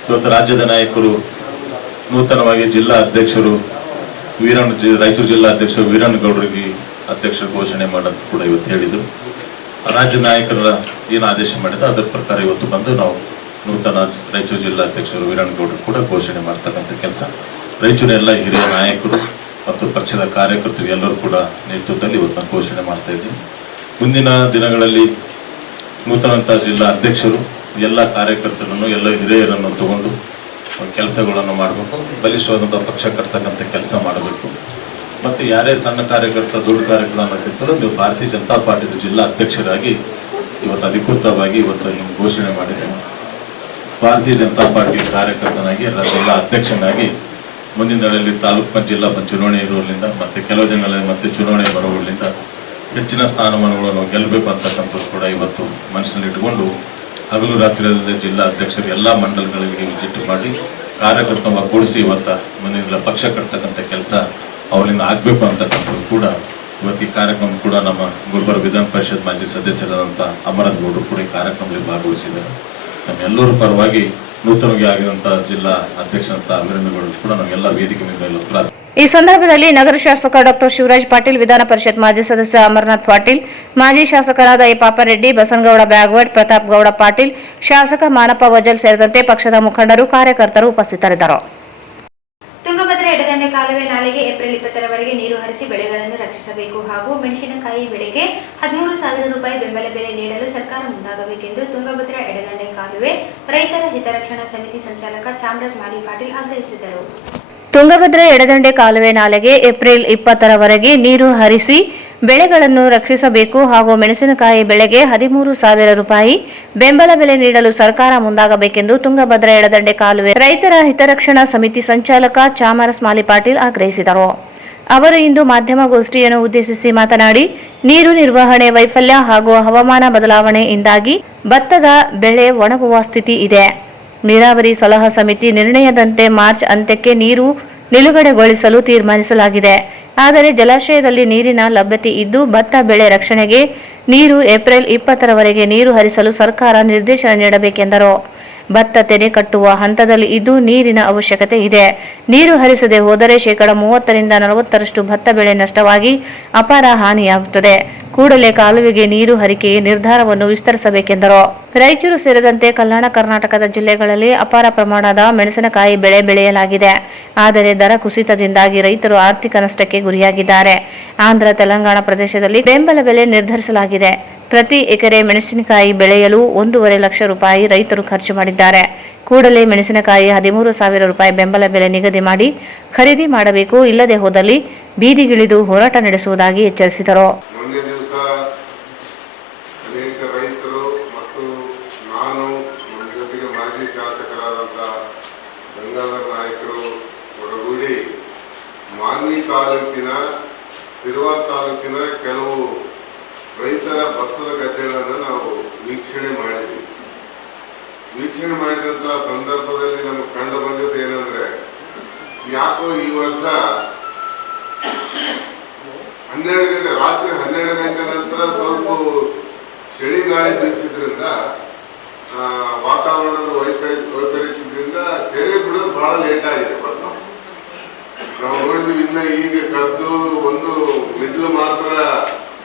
ಇವತ್ತು ರಾಜ್ಯದ ನಾಯಕರು ನೂತನವಾಗಿ ಜಿಲ್ಲಾ ಅಧ್ಯಕ್ಷರು ರಾಯಚೂರು ಜಿಲ್ಲಾ ಅಧ್ಯಕ್ಷರು ವೀರನಗೌಡರಿಗೆ ಅಧ್ಯಕ್ಷರ ಘೋಷಣೆ ಮಾಡೋದು ಕೂಡ ಇವತ್ತು ಹೇಳಿದರು. ರಾಜ್ಯ ನಾಯಕರ ಏನು ಆದೇಶ ಮಾಡಿದ ಅದರ ಪ್ರಕಾರ ಇವತ್ತು ಬಂದು ನಾವು ನೂತನ ರಾಯಚೂರು ಜಿಲ್ಲಾ ಅಧ್ಯಕ್ಷರು ವೀರನಗೌಡರು ಕೂಡ ಘೋಷಣೆ ಮಾಡ್ತಕ್ಕಂಥ ಕೆಲಸ ರಾಯಚೂರಿನ ಎಲ್ಲ ಹಿರಿಯ ನಾಯಕರು ಮತ್ತು ಪಕ್ಷದ ಕಾರ್ಯಕರ್ತರು ಎಲ್ಲರೂ ಕೂಡ ನೇತೃತ್ವದಲ್ಲಿ ಇವತ್ತು ಘೋಷಣೆ ಮಾಡ್ತಾ ಇದ್ದೀವಿ. ಮುಂದಿನ ದಿನಗಳಲ್ಲಿ ನೂತನಂತ ಜಿಲ್ಲಾ ಅಧ್ಯಕ್ಷರು ಎಲ್ಲ ಕಾರ್ಯಕರ್ತರನ್ನು ಎಲ್ಲ ಹಿರಿಯರನ್ನು ತಗೊಂಡು ಕೆಲಸಗಳನ್ನು ಮಾಡಬೇಕು. ಬಲಿಷ್ಠವಾದಂಥ ಪಕ್ಷ ಕಟ್ತಕ್ಕಂಥ ಕೆಲಸ ಮಾಡಬೇಕು. ಮತ್ತು ಯಾರೇ ಸಣ್ಣ ಕಾರ್ಯಕರ್ತ ದೊಡ್ಡ ಕಾರ್ಯಕರ್ತರು ನೀವು ಭಾರತೀಯ ಜನತಾ ಪಾರ್ಟಿಯ ಜಿಲ್ಲಾ ಅಧ್ಯಕ್ಷರಾಗಿ ಇವತ್ತು ಅಧಿಕೃತವಾಗಿ ಇವತ್ತು ಘೋಷಣೆ ಮಾಡಿದೆ. ಭಾರತೀಯ ಜನತಾ ಪಾರ್ಟಿ ಕಾರ್ಯಕರ್ತನಾಗಿ ಜಿಲ್ಲಾ ಅಧ್ಯಕ್ಷನಾಗಿ ಮುಂದಿನ ದಿನಗಳಲ್ಲಿ ತಾಲೂಕು ಜಿಲ್ಲಾ ಚುನಾವಣೆ ಇರುವುದರಿಂದ ಮತ್ತು ಕೆಲವು ದಿನಗಳಲ್ಲಿ ಮತ್ತೆ ಚುನಾವಣೆ ಬರುವುದರಿಂದ ಹೆಚ್ಚಿನ ಸ್ಥಾನಮಾನಗಳನ್ನು ಗೆಲ್ಲಬೇಕು ಅಂತಕ್ಕಂಥದ್ದು ಕೂಡ ಇವತ್ತು ಮನಸ್ಸಿನಲ್ಲಿ ಇಟ್ಟುಕೊಂಡು ಹಗಲು ರಾತ್ರಿಯಲ್ಲಿ ಜಿಲ್ಲಾ ಅಧ್ಯಕ್ಷರು ಎಲ್ಲ ಮಂಡಲಗಳಿಗೆ ವಿಸಿಟ್ ಮಾಡಿ ಕಾರ್ಯಕರ್ತನ ಒಗ್ಗೂಡಿಸಿ ಇವತ್ತು ಮುಂದಿನ ಪಕ್ಷ ಕಟ್ತಕ್ಕಂಥ ಕೆಲಸ ಅವರಿಂದ ಆಗಬೇಕು ಅಂತಕ್ಕಂಥದ್ದು ಕೂಡ ಇವತ್ತು ಈ ಕಾರ್ಯಕ್ರಮ ಕೂಡ ನಮ್ಮ ಗುಲ್ಬರ್ಗ ವಿಧಾನ ಪರಿಷತ್ ಮಾಜಿ ಸದಸ್ಯರಾದಂಥ ಅಮರನಾಥ್ ಗೌಡರು ಕೂಡ ಈ ಕಾರ್ಯಕ್ರಮದಲ್ಲಿ ಭಾಗವಹಿಸಿದ್ದಾರೆ. ನಮ್ಮೆಲ್ಲರ ಪರವಾಗಿ ನೂತನವಾಗಿ ಆಗಿರುವಂತಹ ಜಿಲ್ಲಾ ಅಧ್ಯಕ್ಷರಂತ ವೀರಣ್ಣಗೌಡರು ಕೂಡ ನಮಗೆಲ್ಲ ವೇದಿಕೆ ಮೇಲೆ ಈ ಸಂದರ್ಭದಲ್ಲಿ ನಗರ ಶಾಸಕ ಡಾಕ್ಟರ್ ಶಿವರಾಜ್ ಪಾಟೀಲ್, ವಿಧಾನ ಪರಿಷತ್ ಮಾಜಿ ಸದಸ್ಯ ಅಮರನಾಥ್ ಪಾಟೀಲ್, ಮಾಜಿ ಶಾಸಕರಾದ ಎ ಪಾಪರೆಡ್ಡಿ, ಬಸನಗೌಡ ಬ್ಯಾಗವಡ್, ಪ್ರತಾಪ್ ಗೌಡ ಪಾಟೀಲ್, ಶಾಸಕ ಮಾನಪ್ಪ ವಜಲ್ ಸೇರಿದಂತೆ ಪಕ್ಷದ ಮುಖಂಡರು, ಕಾರ್ಯಕರ್ತರು ಉಪಸ್ಥಿತರಿದ್ದರು. ತುಂಗಭದ್ರಾ ಎಡದಂಡೆ ಕಾಲುವೆ ನಾಲೆಗೆ ಏಪ್ರಿಲ್ 20ರವರೆಗೆ ನೀರು ಹರಿಸಿ ಬೆಳೆಗಳನ್ನು ರಕ್ಷಿಸಬೇಕು ಹಾಗೂ ಮೆಣಸಿನಕಾಯಿ ಬೆಳೆಗೆ 13,000 ರೂಪಾಯಿ ಬೆಂಬಲ ಬೆಲೆ ನೀಡಲು ಸರ್ಕಾರ ಮುಂದಾಗಬೇಕೆಂದು ತುಂಗಭದ್ರಾ ಎಡದಂಡೆ ಕಾಲುವೆ ರೈತರ ಹಿತರಕ್ಷಣಾ ಸಮಿತಿ ಸಂಚಾಲಕ ಚಾಮರಾಜ್ ಮಾಲಿ ಪಾಟೀಲ್ ಆಗ್ರಹಿಸಿದರು. ತುಂಗಭದ್ರಾ ಎಡದಂಡೆ ಕಾಲುವೆ ನಾಲೆಗೆ ಏಪ್ರಿಲ್ 20ರವರೆಗೆ ನೀರು ಹರಿಸಿ ಬೆಳೆಗಳನ್ನು ರಕ್ಷಿಸಬೇಕು ಹಾಗೂ ಮೆಣಸಿನಕಾಯಿ ಬೆಳೆಗೆ 13,000 ರೂಪಾಯಿ ಬೆಂಬಲ ಬೆಲೆ ನೀಡಲು ಸರ್ಕಾರ ಮುಂದಾಗಬೇಕೆಂದು ತುಂಗಭದ್ರಾ ಎಡದಂಡೆ ಕಾಲುವೆ ರೈತರ ಹಿತರಕ್ಷಣಾ ಸಮಿತಿ ಸಂಚಾಲಕ ಚಾಮರಾಜ್ ಮಾಲಿ ಪಾಟೀಲ್ ಆಗ್ರಹಿಸಿದರು. ಅವರು ಇಂದು ಮಾಧ್ಯಮಗೋಷ್ಠಿಯನ್ನು ಉದ್ದೇಶಿಸಿ ಮಾತನಾಡಿ, ನೀರು ನಿರ್ವಹಣೆ ವೈಫಲ್ಯ ಹಾಗೂ ಹವಾಮಾನ ಬದಲಾವಣೆಯಿಂದಾಗಿ ಭತ್ತದ ಬೆಳೆ ಒಣಗುವ ಸ್ಥಿತಿ ಇದೆ. ನೀರಾವರಿ ಸಲಹಾ ಸಮಿತಿ ನಿರ್ಣಯದಂತೆ ಮಾರ್ಚ್ ಅಂತ್ಯಕ್ಕೆ ನೀರು ನಿಲುಗಡೆಗೊಳಿಸಲು ತೀರ್ಮಾನಿಸಲಾಗಿದೆ. ಆದರೆ ಜಲಾಶಯದಲ್ಲಿ ನೀರಿನ ಲಭ್ಯತೆ ಇದ್ದು ಭತ್ತ ಬೆಳೆ ರಕ್ಷಣೆಗೆ ನೀರು ಏಪ್ರಿಲ್ 20ರವರೆಗೆ ನೀರು ಹರಿಸಲು ಸರ್ಕಾರ ನಿರ್ದೇಶನ ನೀಡಬೇಕೆಂದರು. ಭತ್ತ ತೆನೆ ಕಟ್ಟುವ ಹಂತದಲ್ಲಿ ಇದ್ದು ನೀರಿನ ಅವಶ್ಯಕತೆ ಇದೆ. ನೀರು ಹರಿಸದೆ ಹೋದರೆ 30% 40% ಭತ್ತ ಬೆಳೆ ನಷ್ಟವಾಗಿ ಅಪಾರ ಹಾನಿಯಾಗುತ್ತದೆ. ಕೂಡಲೇ ಕಾಲುವೆಗೆ ನೀರು ಹರಿಕೆಯ ನಿರ್ಧಾರವನ್ನು ವಿಸ್ತರಿಸಬೇಕೆಂದರು. ರಾಯಚೂರು ಸೇರಿದಂತೆ ಕಲ್ಯಾಣ ಕರ್ನಾಟಕದ ಜಿಲ್ಲೆಗಳಲ್ಲಿ ಅಪಾರ ಪ್ರಮಾಣದ ಮೆಣಸಿನಕಾಯಿ ಬೆಳೆ ಬೆಳೆಯಲಾಗಿದೆ. ಆದರೆ ದರ ಕುಸಿತದಿಂದಾಗಿ ರೈತರು ಆರ್ಥಿಕ ನಷ್ಟಕ್ಕೆ ಗುರಿಯಾಗಿದ್ದಾರೆ. ಆಂಧ್ರ, ತೆಲಂಗಾಣ ಪ್ರದೇಶದಲ್ಲಿ ಬೆಂಬಲ ಬೆಲೆ ನಿರ್ಧರಿಸಲಾಗಿದೆ. ಪ್ರತಿ ಎಕರೆ ಮೆಣಸಿನಕಾಯಿ ಬೆಳೆಯಲು 1.5 ಲಕ್ಷ ರೂಪಾಯಿ ರೈತರು ಖರ್ಚು ಮಾಡಿದ್ದಾರೆ. ಕೂಡಲೇ ಮೆಣಸಿನಕಾಯಿ 13,000 ರೂಪಾಯಿ ಬೆಂಬಲ ಬೆಲೆ ನಿಗದಿ ಮಾಡಿ ಖರೀದಿ ಮಾಡಬೇಕು. ಇಲ್ಲದೆ ಹೋದಲ್ಲಿ ಬೀದಿಗಿಳಿದು ಹೋರಾಟ ನಡೆಸುವುದಾಗಿ ಎಚ್ಚರಿಸಿದರು. ಮೊನ್ನೆ ದಿವಸ ಅನೇಕ ರೈತರು ಮತ್ತು ನಾನು ನಮ್ಮ ಜೊತೆಗೆ ಮಾಜಿ ಶಾಸಕರಾದಂತಹ ಗಂಗಾಧರ ನಾಯಕರು ಒಡಗೂಡಿ ಮಾನ್ವಿ ತಾಲೂಕಿನ ಸಿರುವಾರ ತಾಲೂಕಿನ ಕೆಲವು ರೈತರ ಭತ್ತದ ಗದ್ದೆಗಳನ್ನು ನಾವು ವೀಕ್ಷಣೆ ಮಾಡಿದ್ವಿ. ವೀಕ್ಷಣೆ ಮಾಡಿದಂತಹ ಸಂದರ್ಭದಲ್ಲಿ ನಮಗೆ ಕಂಡು ಬಂದಿದ್ದು ಏನಂದ್ರೆ, ಯಾಕೋ ಈ ವರ್ಷ 12 ಗಂಟೆ ರಾತ್ರಿ 12 ಗಂಟೆ ನಂತರ ಸ್ವಲ್ಪ ಚಳಿ ಗಾಳಿ ಬೀಸಿದ್ರಿಂದ ವಾತಾವರಣದ ವೈಪರೀತ್ಯದಿಂದ ಕೆರೆ ಬಿಡೋದು ಬಹಳ ಲೇಟ್ ಆಗಿದೆ. ನಾವು ನೋಡಿದ್ವಿ, ಇನ್ನ ಈಗ ಕದ್ದು ಒಂದು ಮಿಡ್ಲು ಮಾತ್ರ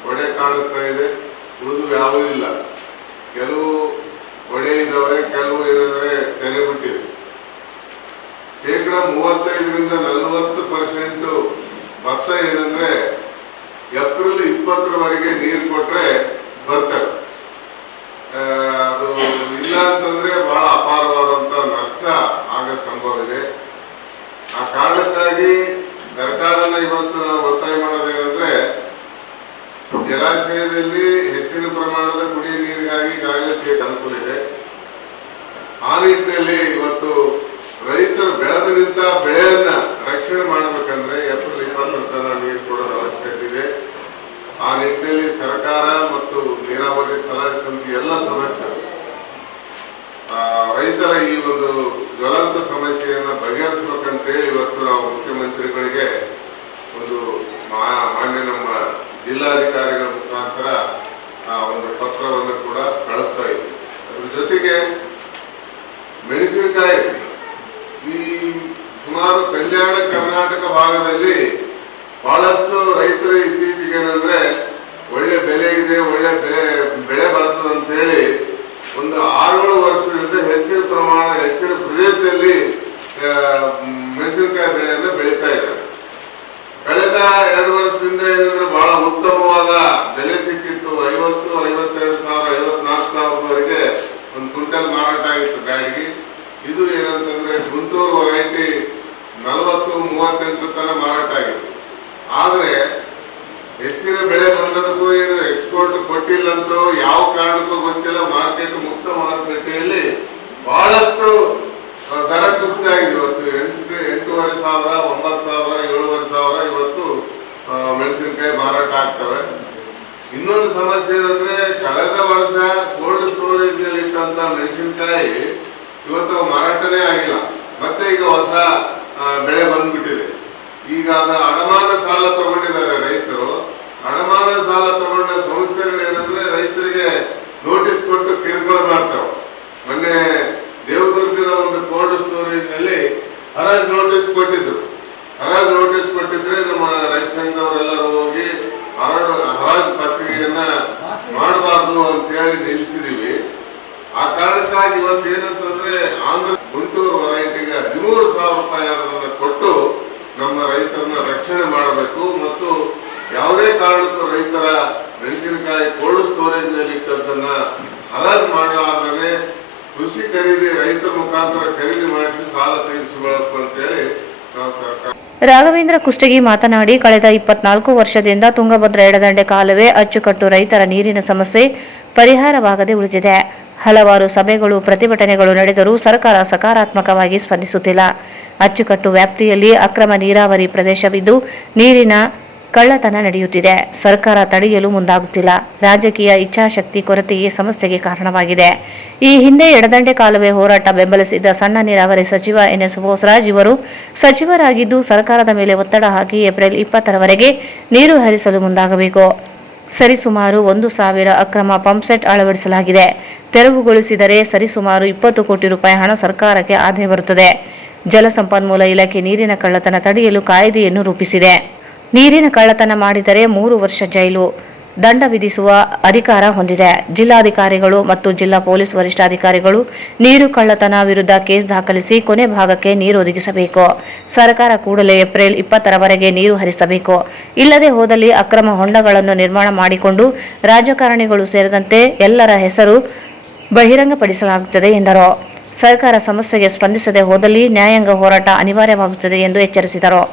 ಒಡೆ ಕಾಣಿಸ್ತಾ ಇದೆ, ಉಳಿದು ಯಾವೂ ಇಲ್ಲ. ಕೆಲವು ಒಡೆ ಇದ್ದಾವೆ, ಕೆಲವು ಏನಂದ್ರೆ ತೆನೆ ಬಿಟ್ಟಿವೆ. 35% 40% ಭತ್ತ ಏನಂದ್ರೆ ಏಪ್ರಿಲ್ 20ರವರೆಗೆ ನೀರು ಕೊಟ್ರೆ ಬರ್ತವೆ. ಅದು ಇಲ್ಲ ಅಂತಂದ್ರೆ ಬಹಳ ಅಪಾರವಾದಂತ ನಷ್ಟ ಆಗ ಸಂಭವ ಇದೆ. ಆ ಕಾರಣಕ್ಕಾಗಿ ಸರ್ಕಾರನ ಇವತ್ತು ಒತ್ತಾಯ ಮಾಡೋದೇನಂದ್ರೆ, ಜಲಾಶಯದಲ್ಲಿ ಹೆಚ್ಚಿನ ಪ್ರಮಾಣದ ಕುಡಿಯುವ ನೀರಿಗಾಗಿ ಈಗಾಗಲೇ ಅನುಕೂಲ ಇದೆ. ಆ ನಿಟ್ಟಿನಲ್ಲಿ ಇವತ್ತು ರೈತರು ಬೆಳೆದ ನಿಂತ ಬೆಳೆಯನ್ನ ರಕ್ಷಣೆ ಮಾಡಬೇಕಂದ್ರೆ ಏಪ್ರಿಲ್ 20 ತನಕ ನೀರು ಕೊಡೋದು ಅವಶ್ಯಕತೆ ಇದೆ. ಆ ನಿಟ್ಟಿನಲ್ಲಿ ಸರ್ಕಾರ ಮತ್ತು ನೀರಾವರಿ ಸಲಹಾ ಸಮಿತಿ ಎಲ್ಲ ಸದಸ್ಯರು ರೈತರ ಈ ಒಂದು ಜ್ವಲಂತ ಸಮಸ್ಯೆಯನ್ನು ಬಗೆಹರಿಸಬೇಕಂತೇಳಿ ಇವತ್ತು ನಾವು ಮುಖ್ಯಮಂತ್ರಿಗಳಿಗೆ ಒಂದು ಮಾನ್ಯ ನಮ್ಮ ಜಿಲ್ಲಾಧಿಕಾರಿಗಳ ಮುಖಾಂತರ ಒಂದು ಪತ್ರವನ್ನು ಕೂಡ ಕಳಿಸ್ತಾ ಇದ್ದೀವಿ. ಅದ್ರ ಜೊತೆಗೆ ಮೆಣಸಿನಕಾಯಿ ಈ ಸುಮಾರು ಕಲ್ಯಾಣ ಕರ್ನಾಟಕ ಭಾಗದಲ್ಲಿ ಬಹಳಷ್ಟು ರೈತರು ಇತ್ತೀಚೆಗೆ ಏನಂದ್ರೆ ಒಳ್ಳೆ ಬೆಲೆ ಇದೆ, ಒಳ್ಳೆ ಬೆಳೆ ಬರ್ತದೆ ಅಂತ ಹೇಳಿ ಒಂದು 6-7 ವರ್ಷದಿಂದ ಹೆಚ್ಚಿನ ಪ್ರದೇಶದಲ್ಲಿ ಮೆಣಸಿನಕಾಯಿ ಬೆಳೆಯನ್ನು ಬೆಳೀತಾ ಇದ್ದಾರೆ. ಕಳೆದ 2 ವರ್ಷದಿಂದ ಏನಂದ್ರೆ ಬಹಳ ಉತ್ತಮವಾದ ಬೆಲೆ ಸಿಕ್ಕಿತ್ತು. 50, 52 ಸಾವಿರ, 54 ಸಾವಿರದವರೆಗೆ ಒಂದು ಕ್ವಿಂಟಲ್ ಮಾರಾಟ ಆಗಿತ್ತು ಗಾಡಿಗೆ. ಇದು ಏನಂತಂದ್ರೆ ಗುಂಟೂರು ವೆರೈಟಿ 40-38 ತನ ಮಾರಾಟ ಆಗಿತ್ತು. ಆದ್ರೆ ಹೆಚ್ಚಿನ ಬೆಳೆ ಬಂದದಕ್ಕೂ ಏನು ಎಕ್ಸ್ಪೋರ್ಟ್ ಕೊಟ್ಟಿಲ್ಲ ಅಂತ ಯಾವ ಕಾರಣಕ್ಕೂ ಗೊತ್ತಿಲ್ಲ. ಮಾರ್ಕೆಟ್ ಮುಕ್ತ ಮಾರುಕಟ್ಟೆಯಲ್ಲಿ ಬಹಳಷ್ಟು ದರ ಕುಸಿತ ಆಗಿದೆ. ಇವತ್ತು 8,500, 9,000, 7,500 ಇವತ್ತು ಮೆಣಸಿನಕಾಯಿ ಮಾರಾಟ ಆಗ್ತವೆ. ಇನ್ನೊಂದು ಸಮಸ್ಯೆ ಏನಂದ್ರೆ, ಕಳೆದ ವರ್ಷ ಕೋಲ್ಡ್ ಸ್ಟೋರೇಜ್ ನಲ್ಲಿ ಇಟ್ಟಂತ ಮೆಣಸಿನಕಾಯಿ ಇವತ್ತು ಮಾರಾಟನೇ ಆಗಿಲ್ಲ. ಮತ್ತೆ ಈಗ ಹೊಸ ಬೆಳೆ ಬಂದ್ಬಿಟ್ಟಿದೆ. ಈಗ ಅಡಮಾನ ಸಾಲ ತಗೊಂಡಿದ್ದಾರೆ ರೈತರು. ಅಡಮಾನ ಸಾಲ ತಗೊಂಡ ಸಂಸ್ಥೆಗಳು ಏನಂದ್ರೆ ರೈತರಿಗೆ ನೋಟಿಸ್ ಕೊಟ್ಟು ಕಿರುಕುಳ ಮಾಡ್ತಾವೆ. ಮೊನ್ನೆ ಹರಾಜ್ ನೋಟಿಸ್ ಕೊಟ್ಟಿದ್ರು. ಹರಾಜ್ ನೋಟಿಸ್ ಕೊಟ್ಟಿದ್ರೆ ನಮ್ಮ ರೈತ ಸಂಘದವರೆಲ್ಲರೂ ಹೋಗಿ ಹರಾಜ್ ಪತ್ರಿಕೆಯನ್ನ ಮಾಡಬಾರ್ದು ಅಂತ ಹೇಳಿ ನಿಲ್ಲಿಸಿದೀವಿ. ಆ ಕಾರಣಕ್ಕಾಗಿ ಇವತ್ತು ಏನಂತಂದ್ರೆ ಗುಂಟೂರು ವೆರೈಟಿಗೆ 13,000 ರೂಪಾಯಿ ಅದನ್ನ ಕೊಟ್ಟು ನಮ್ಮ ರೈತರನ್ನ ರಕ್ಷಣೆ ಮಾಡಬೇಕು ಮತ್ತು ಯಾವುದೇ ಕಾರಣಕ್ಕೂ ರೈತರ ಮೆಣಸಿನಕಾಯಿ ಕೋಲ್ಡ್ ಸ್ಟೋರೇಜ್ ನಲ್ಲಿ ಇಟ್ಟದ್ದನ್ನ ಹರಾಜು ಮಾಡಲಾರ್ದೇ ಕೃಷಿ ಖರೀದಿ ರೈತರ ಮುಖಾಂತರ ಖರೀದಿ ಮಾಡಿಸಿ ಸಾಲ ತೀರಿಸಬೇಕು ಅಂತೇಳಿ ನಾವು ಸರ್ಕಾರ. ರಾಘವೇಂದ್ರ ಕುಷ್ಟಗಿ ಮಾತನಾಡಿ, ಕಳೆದ 24 ವರ್ಷದಿಂದ ತುಂಗಭದ್ರಾ ಎಡದಂಡೆ ಕಾಲುವೆ ಅಚ್ಚುಕಟ್ಟು ರೈತರ ನೀರಿನ ಸಮಸ್ಯೆ ಪರಿಹಾರವಾಗದೆ ಉಳಿದಿದೆ. ಹಲವಾರು ಸಭೆಗಳು, ಪ್ರತಿಭಟನೆಗಳು ನಡೆದರೂ ಸರ್ಕಾರ ಸಕಾರಾತ್ಮಕವಾಗಿ ಸ್ಪಂದಿಸುತ್ತಿಲ್ಲ. ಅಚ್ಚುಕಟ್ಟು ವ್ಯಾಪ್ತಿಯಲ್ಲಿ ಅಕ್ರಮ ನೀರಾವರಿ ಪ್ರದೇಶವಿದ್ದು ನೀರಿನ ಕಳ್ಳತನ ನಡೆಯುತ್ತಿದೆ. ಸರ್ಕಾರ ತಡೆಯಲು ಮುಂದಾಗುತ್ತಿಲ್ಲ. ರಾಜಕೀಯ ಇಚ್ಛಾಶಕ್ತಿ ಕೊರತೆಯೇ ಸಮಸ್ಯೆಗೆ ಕಾರಣವಾಗಿದೆ. ಈ ಹಿಂದೆ ಎಡದಂಡೆ ಕಾಲುವೆ ಹೋರಾಟ ಬೆಂಬಲಿಸಿದ್ದ ಸಣ್ಣ ನೀರಾವರಿ ಸಚಿವ NS ಬೋಸರಾಜ್ ಇವರು ಸಚಿವರಾಗಿದ್ದು ಸರ್ಕಾರದ ಮೇಲೆ ಒತ್ತಡ ಹಾಕಿ ಏಪ್ರಿಲ್ 20ರವರೆಗೆ ನೀರು ಹರಿಸಲು ಮುಂದಾಗಬೇಕು. ಸರಿಸುಮಾರು 1,000 ಅಕ್ರಮ ಪಂಪ್ಸೆಟ್ ಅಳವಡಿಸಲಾಗಿದೆ. ತೆರವುಗೊಳಿಸಿದರೆ ಸರಿಸುಮಾರು 20 ಕೋಟಿ ರೂಪಾಯಿ ಹಣ ಸರ್ಕಾರಕ್ಕೆ ಆದಾಯ ಬರುತ್ತದೆ. ಜಲಸಂಪನ್ಮೂಲ ಇಲಾಖೆ ನೀರಿನ ಕಳ್ಳತನ ತಡೆಯಲು ಕಾಯ್ದೆಯನ್ನು ರೂಪಿಸಿದೆ. ನೀರಿನ ಕಳ್ಳತನ ಮಾಡಿದರೆ 3 ವರ್ಷ ಜೈಲು ದಂಡ ವಿಧಿಸುವ ಅಧಿಕಾರ ಹೊಂದಿದೆ. ಜಿಲ್ಲಾಧಿಕಾರಿಗಳು ಮತ್ತು ಜಿಲ್ಲಾ ಪೊಲೀಸ್ ವರಿಷ್ಠಾಧಿಕಾರಿಗಳು ನೀರು ಕಳ್ಳತನ ವಿರುದ್ಧ ಕೇಸ್ ದಾಖಲಿಸಿ ಕೊನೆ ಭಾಗಕ್ಕೆ ನೀರು ಒದಗಿಸಬೇಕು. ಸರ್ಕಾರ ಕೂಡಲೇ ಏಪ್ರಿಲ್ 20ರವರೆಗೆ ನೀರು ಹರಿಸಬೇಕು. ಇಲ್ಲದೆ ಹೋದಲ್ಲಿ ಅಕ್ರಮ ಹೊಂಡಗಳನ್ನು ನಿರ್ಮಾಣ ಮಾಡಿಕೊಂಡು ರಾಜಕಾರಣಿಗಳು ಸೇರಿದಂತೆ ಎಲ್ಲರ ಹೆಸರು ಬಹಿರಂಗಪಡಿಸಲಾಗುತ್ತದೆ ಎಂದರು. ಸರ್ಕಾರ ಸಮಸ್ಯೆಗೆ ಸ್ಪಂದಿಸದೆ ಹೋದಲ್ಲಿ ನ್ಯಾಯಾಂಗ ಹೋರಾಟ ಅನಿವಾರ್ಯವಾಗುತ್ತದೆ ಎಂದು ಎಚ್ಚರಿಸಿದರು.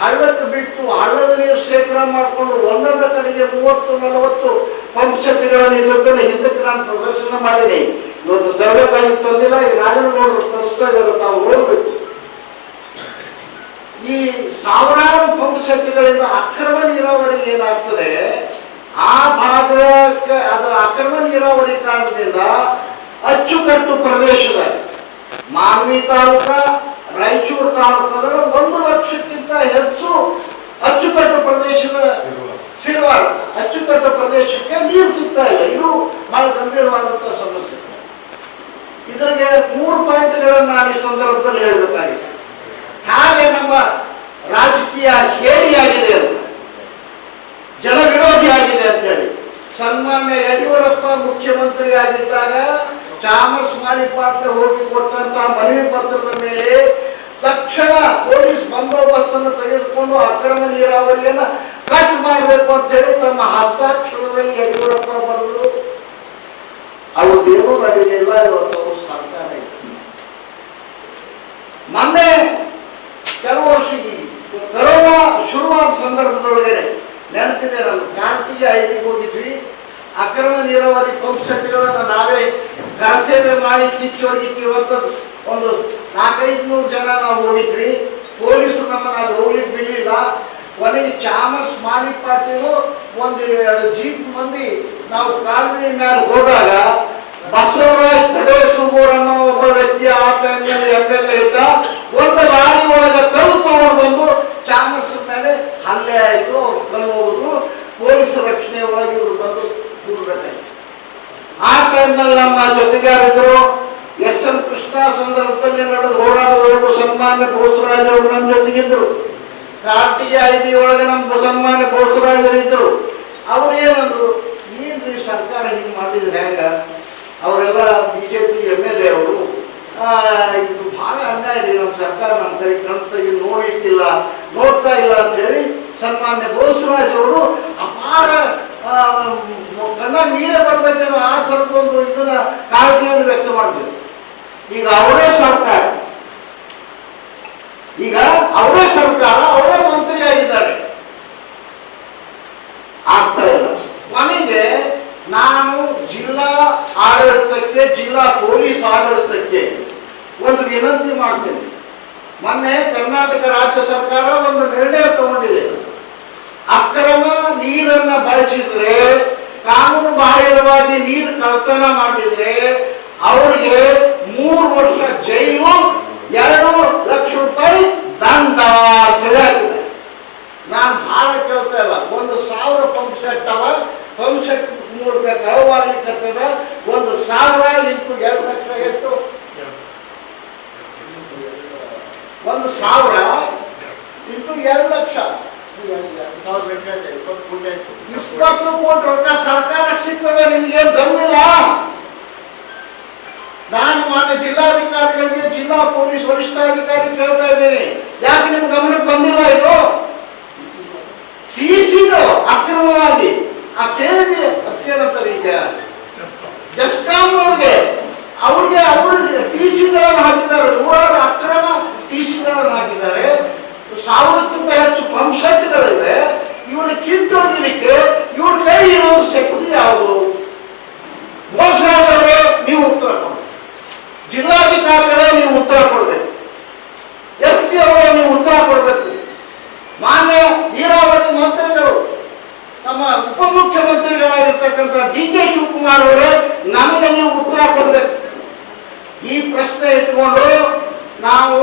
ಹಳ್ಳಕ್ಕೆ ಬಿಟ್ಟು ಹಳ್ಳದ ನೀರು ಶೇಖರಣೆ ಮಾಡಿಕೊಂಡು ಒಂದೊಂದು ಕಡೆಗೆ 30-40 ಪಂಪ್ ಸೆಟ್ಗಳನ್ನು ಇವತ್ತನ್ನು ಹಿಂದಕ್ಕೆ ನಾನು ಪ್ರದರ್ಶನ ಮಾಡಿದೆ. ಇವತ್ತು ತರಬೇಕಾಗಿ ತಂದಿಲ್ಲ, ಈಗ ನಾಗನಗೌಡರು ತರಿಸ್ತಾ ಇದ್ದಾರೆ, ತಾವು ನೋಡ್ಬೇಕು. ಈ ಸಾವಿರಾರು ಪಂಪ್ ಸೆಟ್ಗಳಿಂದ ಅಕ್ರಮ ನೀರಾವರಿ ಏನಾಗ್ತದೆ, ಆ ಭಾಗಕ್ಕೆ ಅದರ ಅಕ್ರಮ ನೀರಾವರಿ ಕಾರಣದಿಂದ ಅಚ್ಚುಕಟ್ಟು ಪ್ರದೇಶದ ಮಾನ್ವಿ ತಾಲೂಕ, ರಾಯಚೂರು ತಾಲೂಕದ 1 ಲಕ್ಷಕ್ಕಿಂತ ಹೆಚ್ಚು ಅಚ್ಚುಕಟ್ಟು ಪ್ರದೇಶದ ಸಿರುವಾರ ಅಚ್ಚುಕಟ್ಟು ಪ್ರದೇಶಕ್ಕೆ ನೀರು ಸಿಗ್ತಾ ಇಲ್ಲ. ಇದು ಬಹಳ ಗಂಭೀರವಾದಂತಹ ಸಮಸ್ಯೆ. ಇದರಿಗೆ 3 ಪಾಯಿಂಟ್ಗಳನ್ನು ನಾನು ಈ ಸಂದರ್ಭದಲ್ಲಿ ಹೇಳಬೇಕಾಗಿದೆ. ಹಾಗೆ ನಮ್ಮ ರಾಜಕೀಯ ಹೇಡಿಯಾಗಿದೆ ಅಂತ, ಜನ ವಿರೋಧಿ ಆಗಿದೆ ಅಂತ ಹೇಳಿ ಸನ್ಮಾನ್ಯ ಯಡಿಯೂರಪ್ಪ ಮುಖ್ಯಮಂತ್ರಿ ಆಗಿದ್ದಾಗ ಚಾಮರ್ಸ್ ಮಾಲಿಪಾಟ್ಗೆ ಹೋಗಿ ಕೊಟ್ಟಂತಹ ಮನವಿ ಪತ್ರದ ಮೇಲೆ ತಕ್ಷಣ ಪೊಲೀಸ್ ಬಂದೋಬಸ್ತನ್ನು ತೆಗೆದುಕೊಂಡು ಅಕ್ರಮ ನೀರಾವರಿಯನ್ನ ಕಟ್ ಮಾಡಬೇಕು ಅಂತ ಹೇಳಿ ತಮ್ಮ ಹಸ್ತಾಕ್ಷರದಲ್ಲಿ ಯಡಿಯೂರಪ್ಪ ಬರೆದರು. ಅವ್ರದ್ದೇನೂ ನಡೆಯಲಿಲ್ಲ. ಇವತ್ತು ಅವರು ಸರ್ಕಾರ ಮೊನ್ನೆ ಕೆಲವು ವರ್ಷ ಕರೋನಾ ಶುರುವಾದ ಸಂದರ್ಭದೊಳಗಡೆ ನೆನಪಿದೆ, ನಾನು ಕಾರ್ತಿಗೆ ಐದಿಗೆ ಹೋಗಿದ್ವಿ. ಅಕ್ರಮ ನೀರಾವರಿ ಪಂಪ್ ಸೆಟ್ಗಳನ್ನು ನಾವೇ ಕರಸೇವೆ ಮಾಡಿ ಕಿಚ್ಚೋಗಿದ್ವಿ ಅಂತ ಒಂದು 400-500 ಜನ ನಾವು ಹೋಗಿದ್ವಿ. ಪೊಲೀಸರು ನಮ್ಮನ್ನು ಅಲ್ಲಿ ಹೋಗ್ಲಿಕ್ಕೆ ಬಿಡಲಿಲ್ಲ. ಕೊನೆಗೆ ಚಾಮರ್ಸ್ ಮಾಲಿಪಾಟಿಲು 1-2 ಜೀಪ್ ಮಂದಿ ನಾವು ಕಾಲುವೆ ಮೇಲೆ ಹೋದಾಗ ಬಸವರಾಜ್ ತಡೇಸೂಗೂರ್ ಅನ್ನೋ ಒಬ್ಬ ವ್ಯಕ್ತಿ ಆ ಟೈಮ್ನಲ್ಲಿ MLA ಇದ್ದ, ಒಂದು ಲಾರಿ ಒಳಗೆ ಕಲ್ಲು ತಗೊಂಡು ಬಂದು ಚಾಮರ್ಸ್ ಮೇಲೆ ಹಲ್ಲೆ ಆಯಿತು. ಅವ್ರು ಕಲ್ಲು ಹೋದ್ರು. ಪೊಲೀಸ್ ರಕ್ಷಣೆ ಒಳಗೆ ಇವರು ಬಂದು ಕೂಡಬೇಕಾಯ್ತು. ಆ ಟೈಮ್ನಲ್ಲಿ ನಮ್ಮ ಜೊತೆಗಾರಿದ್ರು SN ಕೃಷ್ಣ ಸಂದರ್ಭದಲ್ಲಿ ನಡೆದ ಹೋರಾಟದೊಳಗೂ ಸನ್ಮಾನ್ಯ ಬೋಸರಾಜ್ ಅವರು ನಮ್ಮ ಜೊತೆಗಿದ್ರು. ಕಾರ್ತಿಗೆ ಐದಿ ಒಳಗೆ ನಮ್ಮ ಸನ್ಮಾನ್ಯ ಬೋಸರಾಜರಿದ್ದರು. ಅವ್ರು ಏನಂದ್ರು, ಏನ್ರಿ ಸರ್ಕಾರ ಹಿಂಗೆ ಮಾಡಿದ್ರೆ ಹೆಂಗ? ಅವರೆಲ್ಲ BJP MLA ಅವರು ಇದು ಭಾಳ ಅನ್ಯಾಯ, ನಮ್ಮ ಸರ್ಕಾರ ನಮ್ಮ ಕೈ ಕಣ್ತಾಗಿ ನೋಡ್ತಾ ಇಲ್ಲ ಅಂತ ಹೇಳಿ ಸನ್ಮಾನ್ಯ ಬೋಸರಾಜ್ ಅವರು ಅಪಾರ ಕಣ್ಣ ನೀರೇ ಬರ್ಬೇಕೇನೋ ಆ ಸ್ವಲ್ಪ ಒಂದು ಇದನ್ನ ಕಾಳಜಿಯನ್ನು ವ್ಯಕ್ತ ಮಾಡ್ತೀವಿ. ಈಗ ಅವರೇ ಸರ್ಕಾರ ಅವರೇ ಮಂತ್ರಿ ಆಗಿದ್ದಾರೆ. ಆಗ್ತಾ ಇಲ್ಲ. ಕೊನೆಗೆ ನಾನು ಜಿಲ್ಲಾ ಆಡಳಿತಕ್ಕೆ, ಜಿಲ್ಲಾ ಪೊಲೀಸ್ ಆಡಳಿತಕ್ಕೆ ಒಂದು ವಿನಂತಿ ಮಾಡ್ತೇನೆ. ಮೊನ್ನೆ ಕರ್ನಾಟಕ ರಾಜ್ಯ ಸರ್ಕಾರ ಒಂದು ನಿರ್ಣಯ ತಗೊಂಡಿದೆ. ಅಕ್ರಮ ನೀರನ್ನ ಬಳಸಿದ್ರೆ, ಕಾನೂನು ಬಾಹಿರವಾಗಿ ನೀರು ಕಳ್ಳತನ ಮಾಡಿದ್ರೆ ಅವರಿಗೆ 3 ವರ್ಷ ಜೈಲು, 2 ಲಕ್ಷ ರೂಪಾಯಿ ದಂಡ ತಿಳಿಯಾಗಿದೆ. ನಾನು ಬಹಳ ಕೇಳ್ತಾ ಇಲ್ಲ. 1,000 ಪಂಪ್ ಸೆಟ್ ಅವ, ಪಂಪ್ ಸೆಟ್ ಮೂಲಕ ಕಳವಾಗ್ಲಿಕ್ಕತ್ತದ. 1,000 ಇಂಟು 2 ಲಕ್ಷ ಎಷ್ಟು? 1,000 ಇಂಟು 2 ಲಕ್ಷ 20 ಕೋಟಿ ಆಯ್ತು. 20 ಕೋಟಿ ರೊಕ್ಕ ಸರ್ಕಾರಕ್ಕೆ ಸಿಗ್ತದೆ. ನಿಮ್ಗೇನು ಗಮ್ಮಿಲ್ಲ? ನಾನು ಮಾನ್ಯ ಜಿಲ್ಲಾಧಿಕಾರಿಗಳಿಗೆ, ಜಿಲ್ಲಾ ಪೊಲೀಸ್ ವರಿಷ್ಠಾಧಿಕಾರಿ ಕೇಳ್ತಾ ಇದ್ದೇನೆ, ಯಾಕೆ ನಿಮ್ ಗಮನಕ್ಕೆ ಬಂದಿಲ್ಲ ಇದು? ಟಿಸಿಗಳು ಅಕ್ರಮವಾಗಿ ಆ ಕೇಳಿದೆ, ಅದಕ್ಕೇನಂತಾರೆ ಈಗ ಜಸ್ಕಾಂ ಅವ್ರಿಗೆ ಟಿಸಿಗಳನ್ನು ಹಾಕಿದ್ದಾರೆ, 100 ಅಕ್ರಮ ಟಿಸಿಗಳನ್ನು ಹಾಕಿದ್ದಾರೆ. 1000ಕ್ಕಿಂತ ಹೆಚ್ಚು ಪಂಪ್ ಸೆಟ್ಗಳಿವೆ. ಇವನ್ನ ಕಿತ್ತೋಗಲಿಕ್ಕೆ ಇವ್ರ ಕೈ ಇರೋ ಶಕ್ತಿ ಯಾವುದು? ಮೋಸಗಾರರೇ ನೀವು ಉತ್ತರ ಕೊಡಿ, ಜಿಲ್ಲಾಧಿಕಾರಿಗಳೇ ನೀವು ಉತ್ತರ ಕೊಡಬೇಕು, SP ಅವರೇ ನೀವು ಉತ್ತರ ಕೊಡಬೇಕು, ಮಾನ್ಯ ನೀರಾವರಿ ಮಂತ್ರಿಗಳು, ನಮ್ಮ ಉಪಮುಖ್ಯಮಂತ್ರಿಗಳಾಗಿರ್ತಕ್ಕಂಥ DK ಶಿವಕುಮಾರ್ ಅವರೇ ನಮಗೆ ನೀವು ಉತ್ತರ ಕೊಡಬೇಕು. ಈ ಪ್ರಶ್ನೆ ಇಟ್ಕೊಂಡು ನಾವು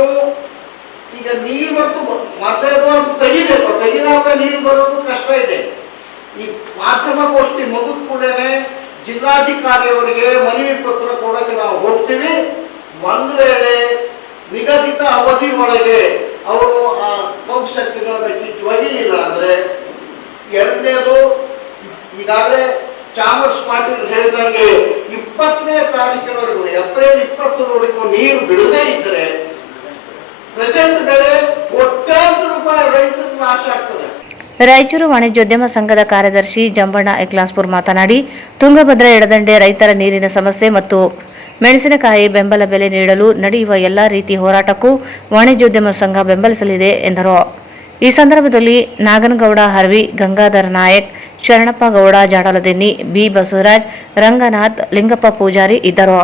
ಈಗ ನೀರು ಮತ್ತೆ ತೆಗಿಬೇಕು, ತೆಗಿಲಾಗ ನೀರು ಬರೋದು ಕಷ್ಟ ಇದೆ. ಈ ಮಾಧ್ಯಮಗೋಷ್ಠಿ ಮುಗಿದ ಕೂಡಲೇ ಜಿಲ್ಲಾಧಿಕಾರಿಯವರಿಗೆ ಮನವಿ ಪತ್ರ ಕೊಡೋಕೆ ನಾವು ಹೋಗ್ತೀವಿ. ಒಂದು ವೇಳೆ ನಿಗದಿತ ಅವಧಿ ಒಳಗೆ ಅವರು ಆ ಪಂಪ್ ಶಕ್ತಿಗಳನ್ನು ಕಿತ್ತು ಒಯ್ಯಲಿಲ್ಲ ಅಂದ್ರೆ, ಎರಡನೇದು ಈಗಾಗಲೇ ಚಾಮರ್ಸ್ ಪಾಟೀಲ್ ಹೇಳಿದಂಗೆ 20ನೇ ತಾರೀಕಿನವರೆಗೂ, ಏಪ್ರಿಲ್ 20ರವರೆಗೂ ನೀರು ಬಿಡದೇ ಇದ್ದರೆ ಪ್ರೆಸೆಂಟ್ ಬೆಲೆ ಕೋಟ್ಯಾಂತರ ರೂಪಾಯಿ ರೈತರಿಗೆ ನಾಶ ಆಗ್ತದೆ. ರಾಯಚೂರು ವಾಣಿಜ್ಯೋದ್ಯಮ ಸಂಘದ ಕಾರ್ಯದರ್ಶಿ ಜಂಬಣ್ಣ ಎಕ್ಲಾಸ್ಪುರ್ ಮಾತನಾಡಿ, ತುಂಗಭದ್ರಾ ಎಡದಂಡೆ ರೈತರ ನೀರಿನ ಸಮಸ್ಯೆ ಮತ್ತು ಮೆಣಸಿನಕಾಯಿ ಬೆಂಬಲ ಬೆಲೆ ನೀಡಲು ನಡೆಯುವ ಎಲ್ಲಾ ರೀತಿ ಹೋರಾಟಕ್ಕೂ ವಾಣಿಜ್ಯೋದ್ಯಮ ಸಂಘ ಬೆಂಬಲಿಸಲಿದೆ ಎಂದರು. ಈ ಸಂದರ್ಭದಲ್ಲಿ ನಾಗನಗೌಡ ಹರ್ವಿ, ಗಂಗಾಧರ ನಾಯಕ್, ಶರಣಪ್ಪ ಗೌಡ ಜಾಡಲದಿನ್ನಿ, ಬಿ ಬಸವರಾಜ್, ರಂಗನಾಥ್, ಲಿಂಗಪ್ಪ ಪೂಜಾರಿ ಇದ್ದರು.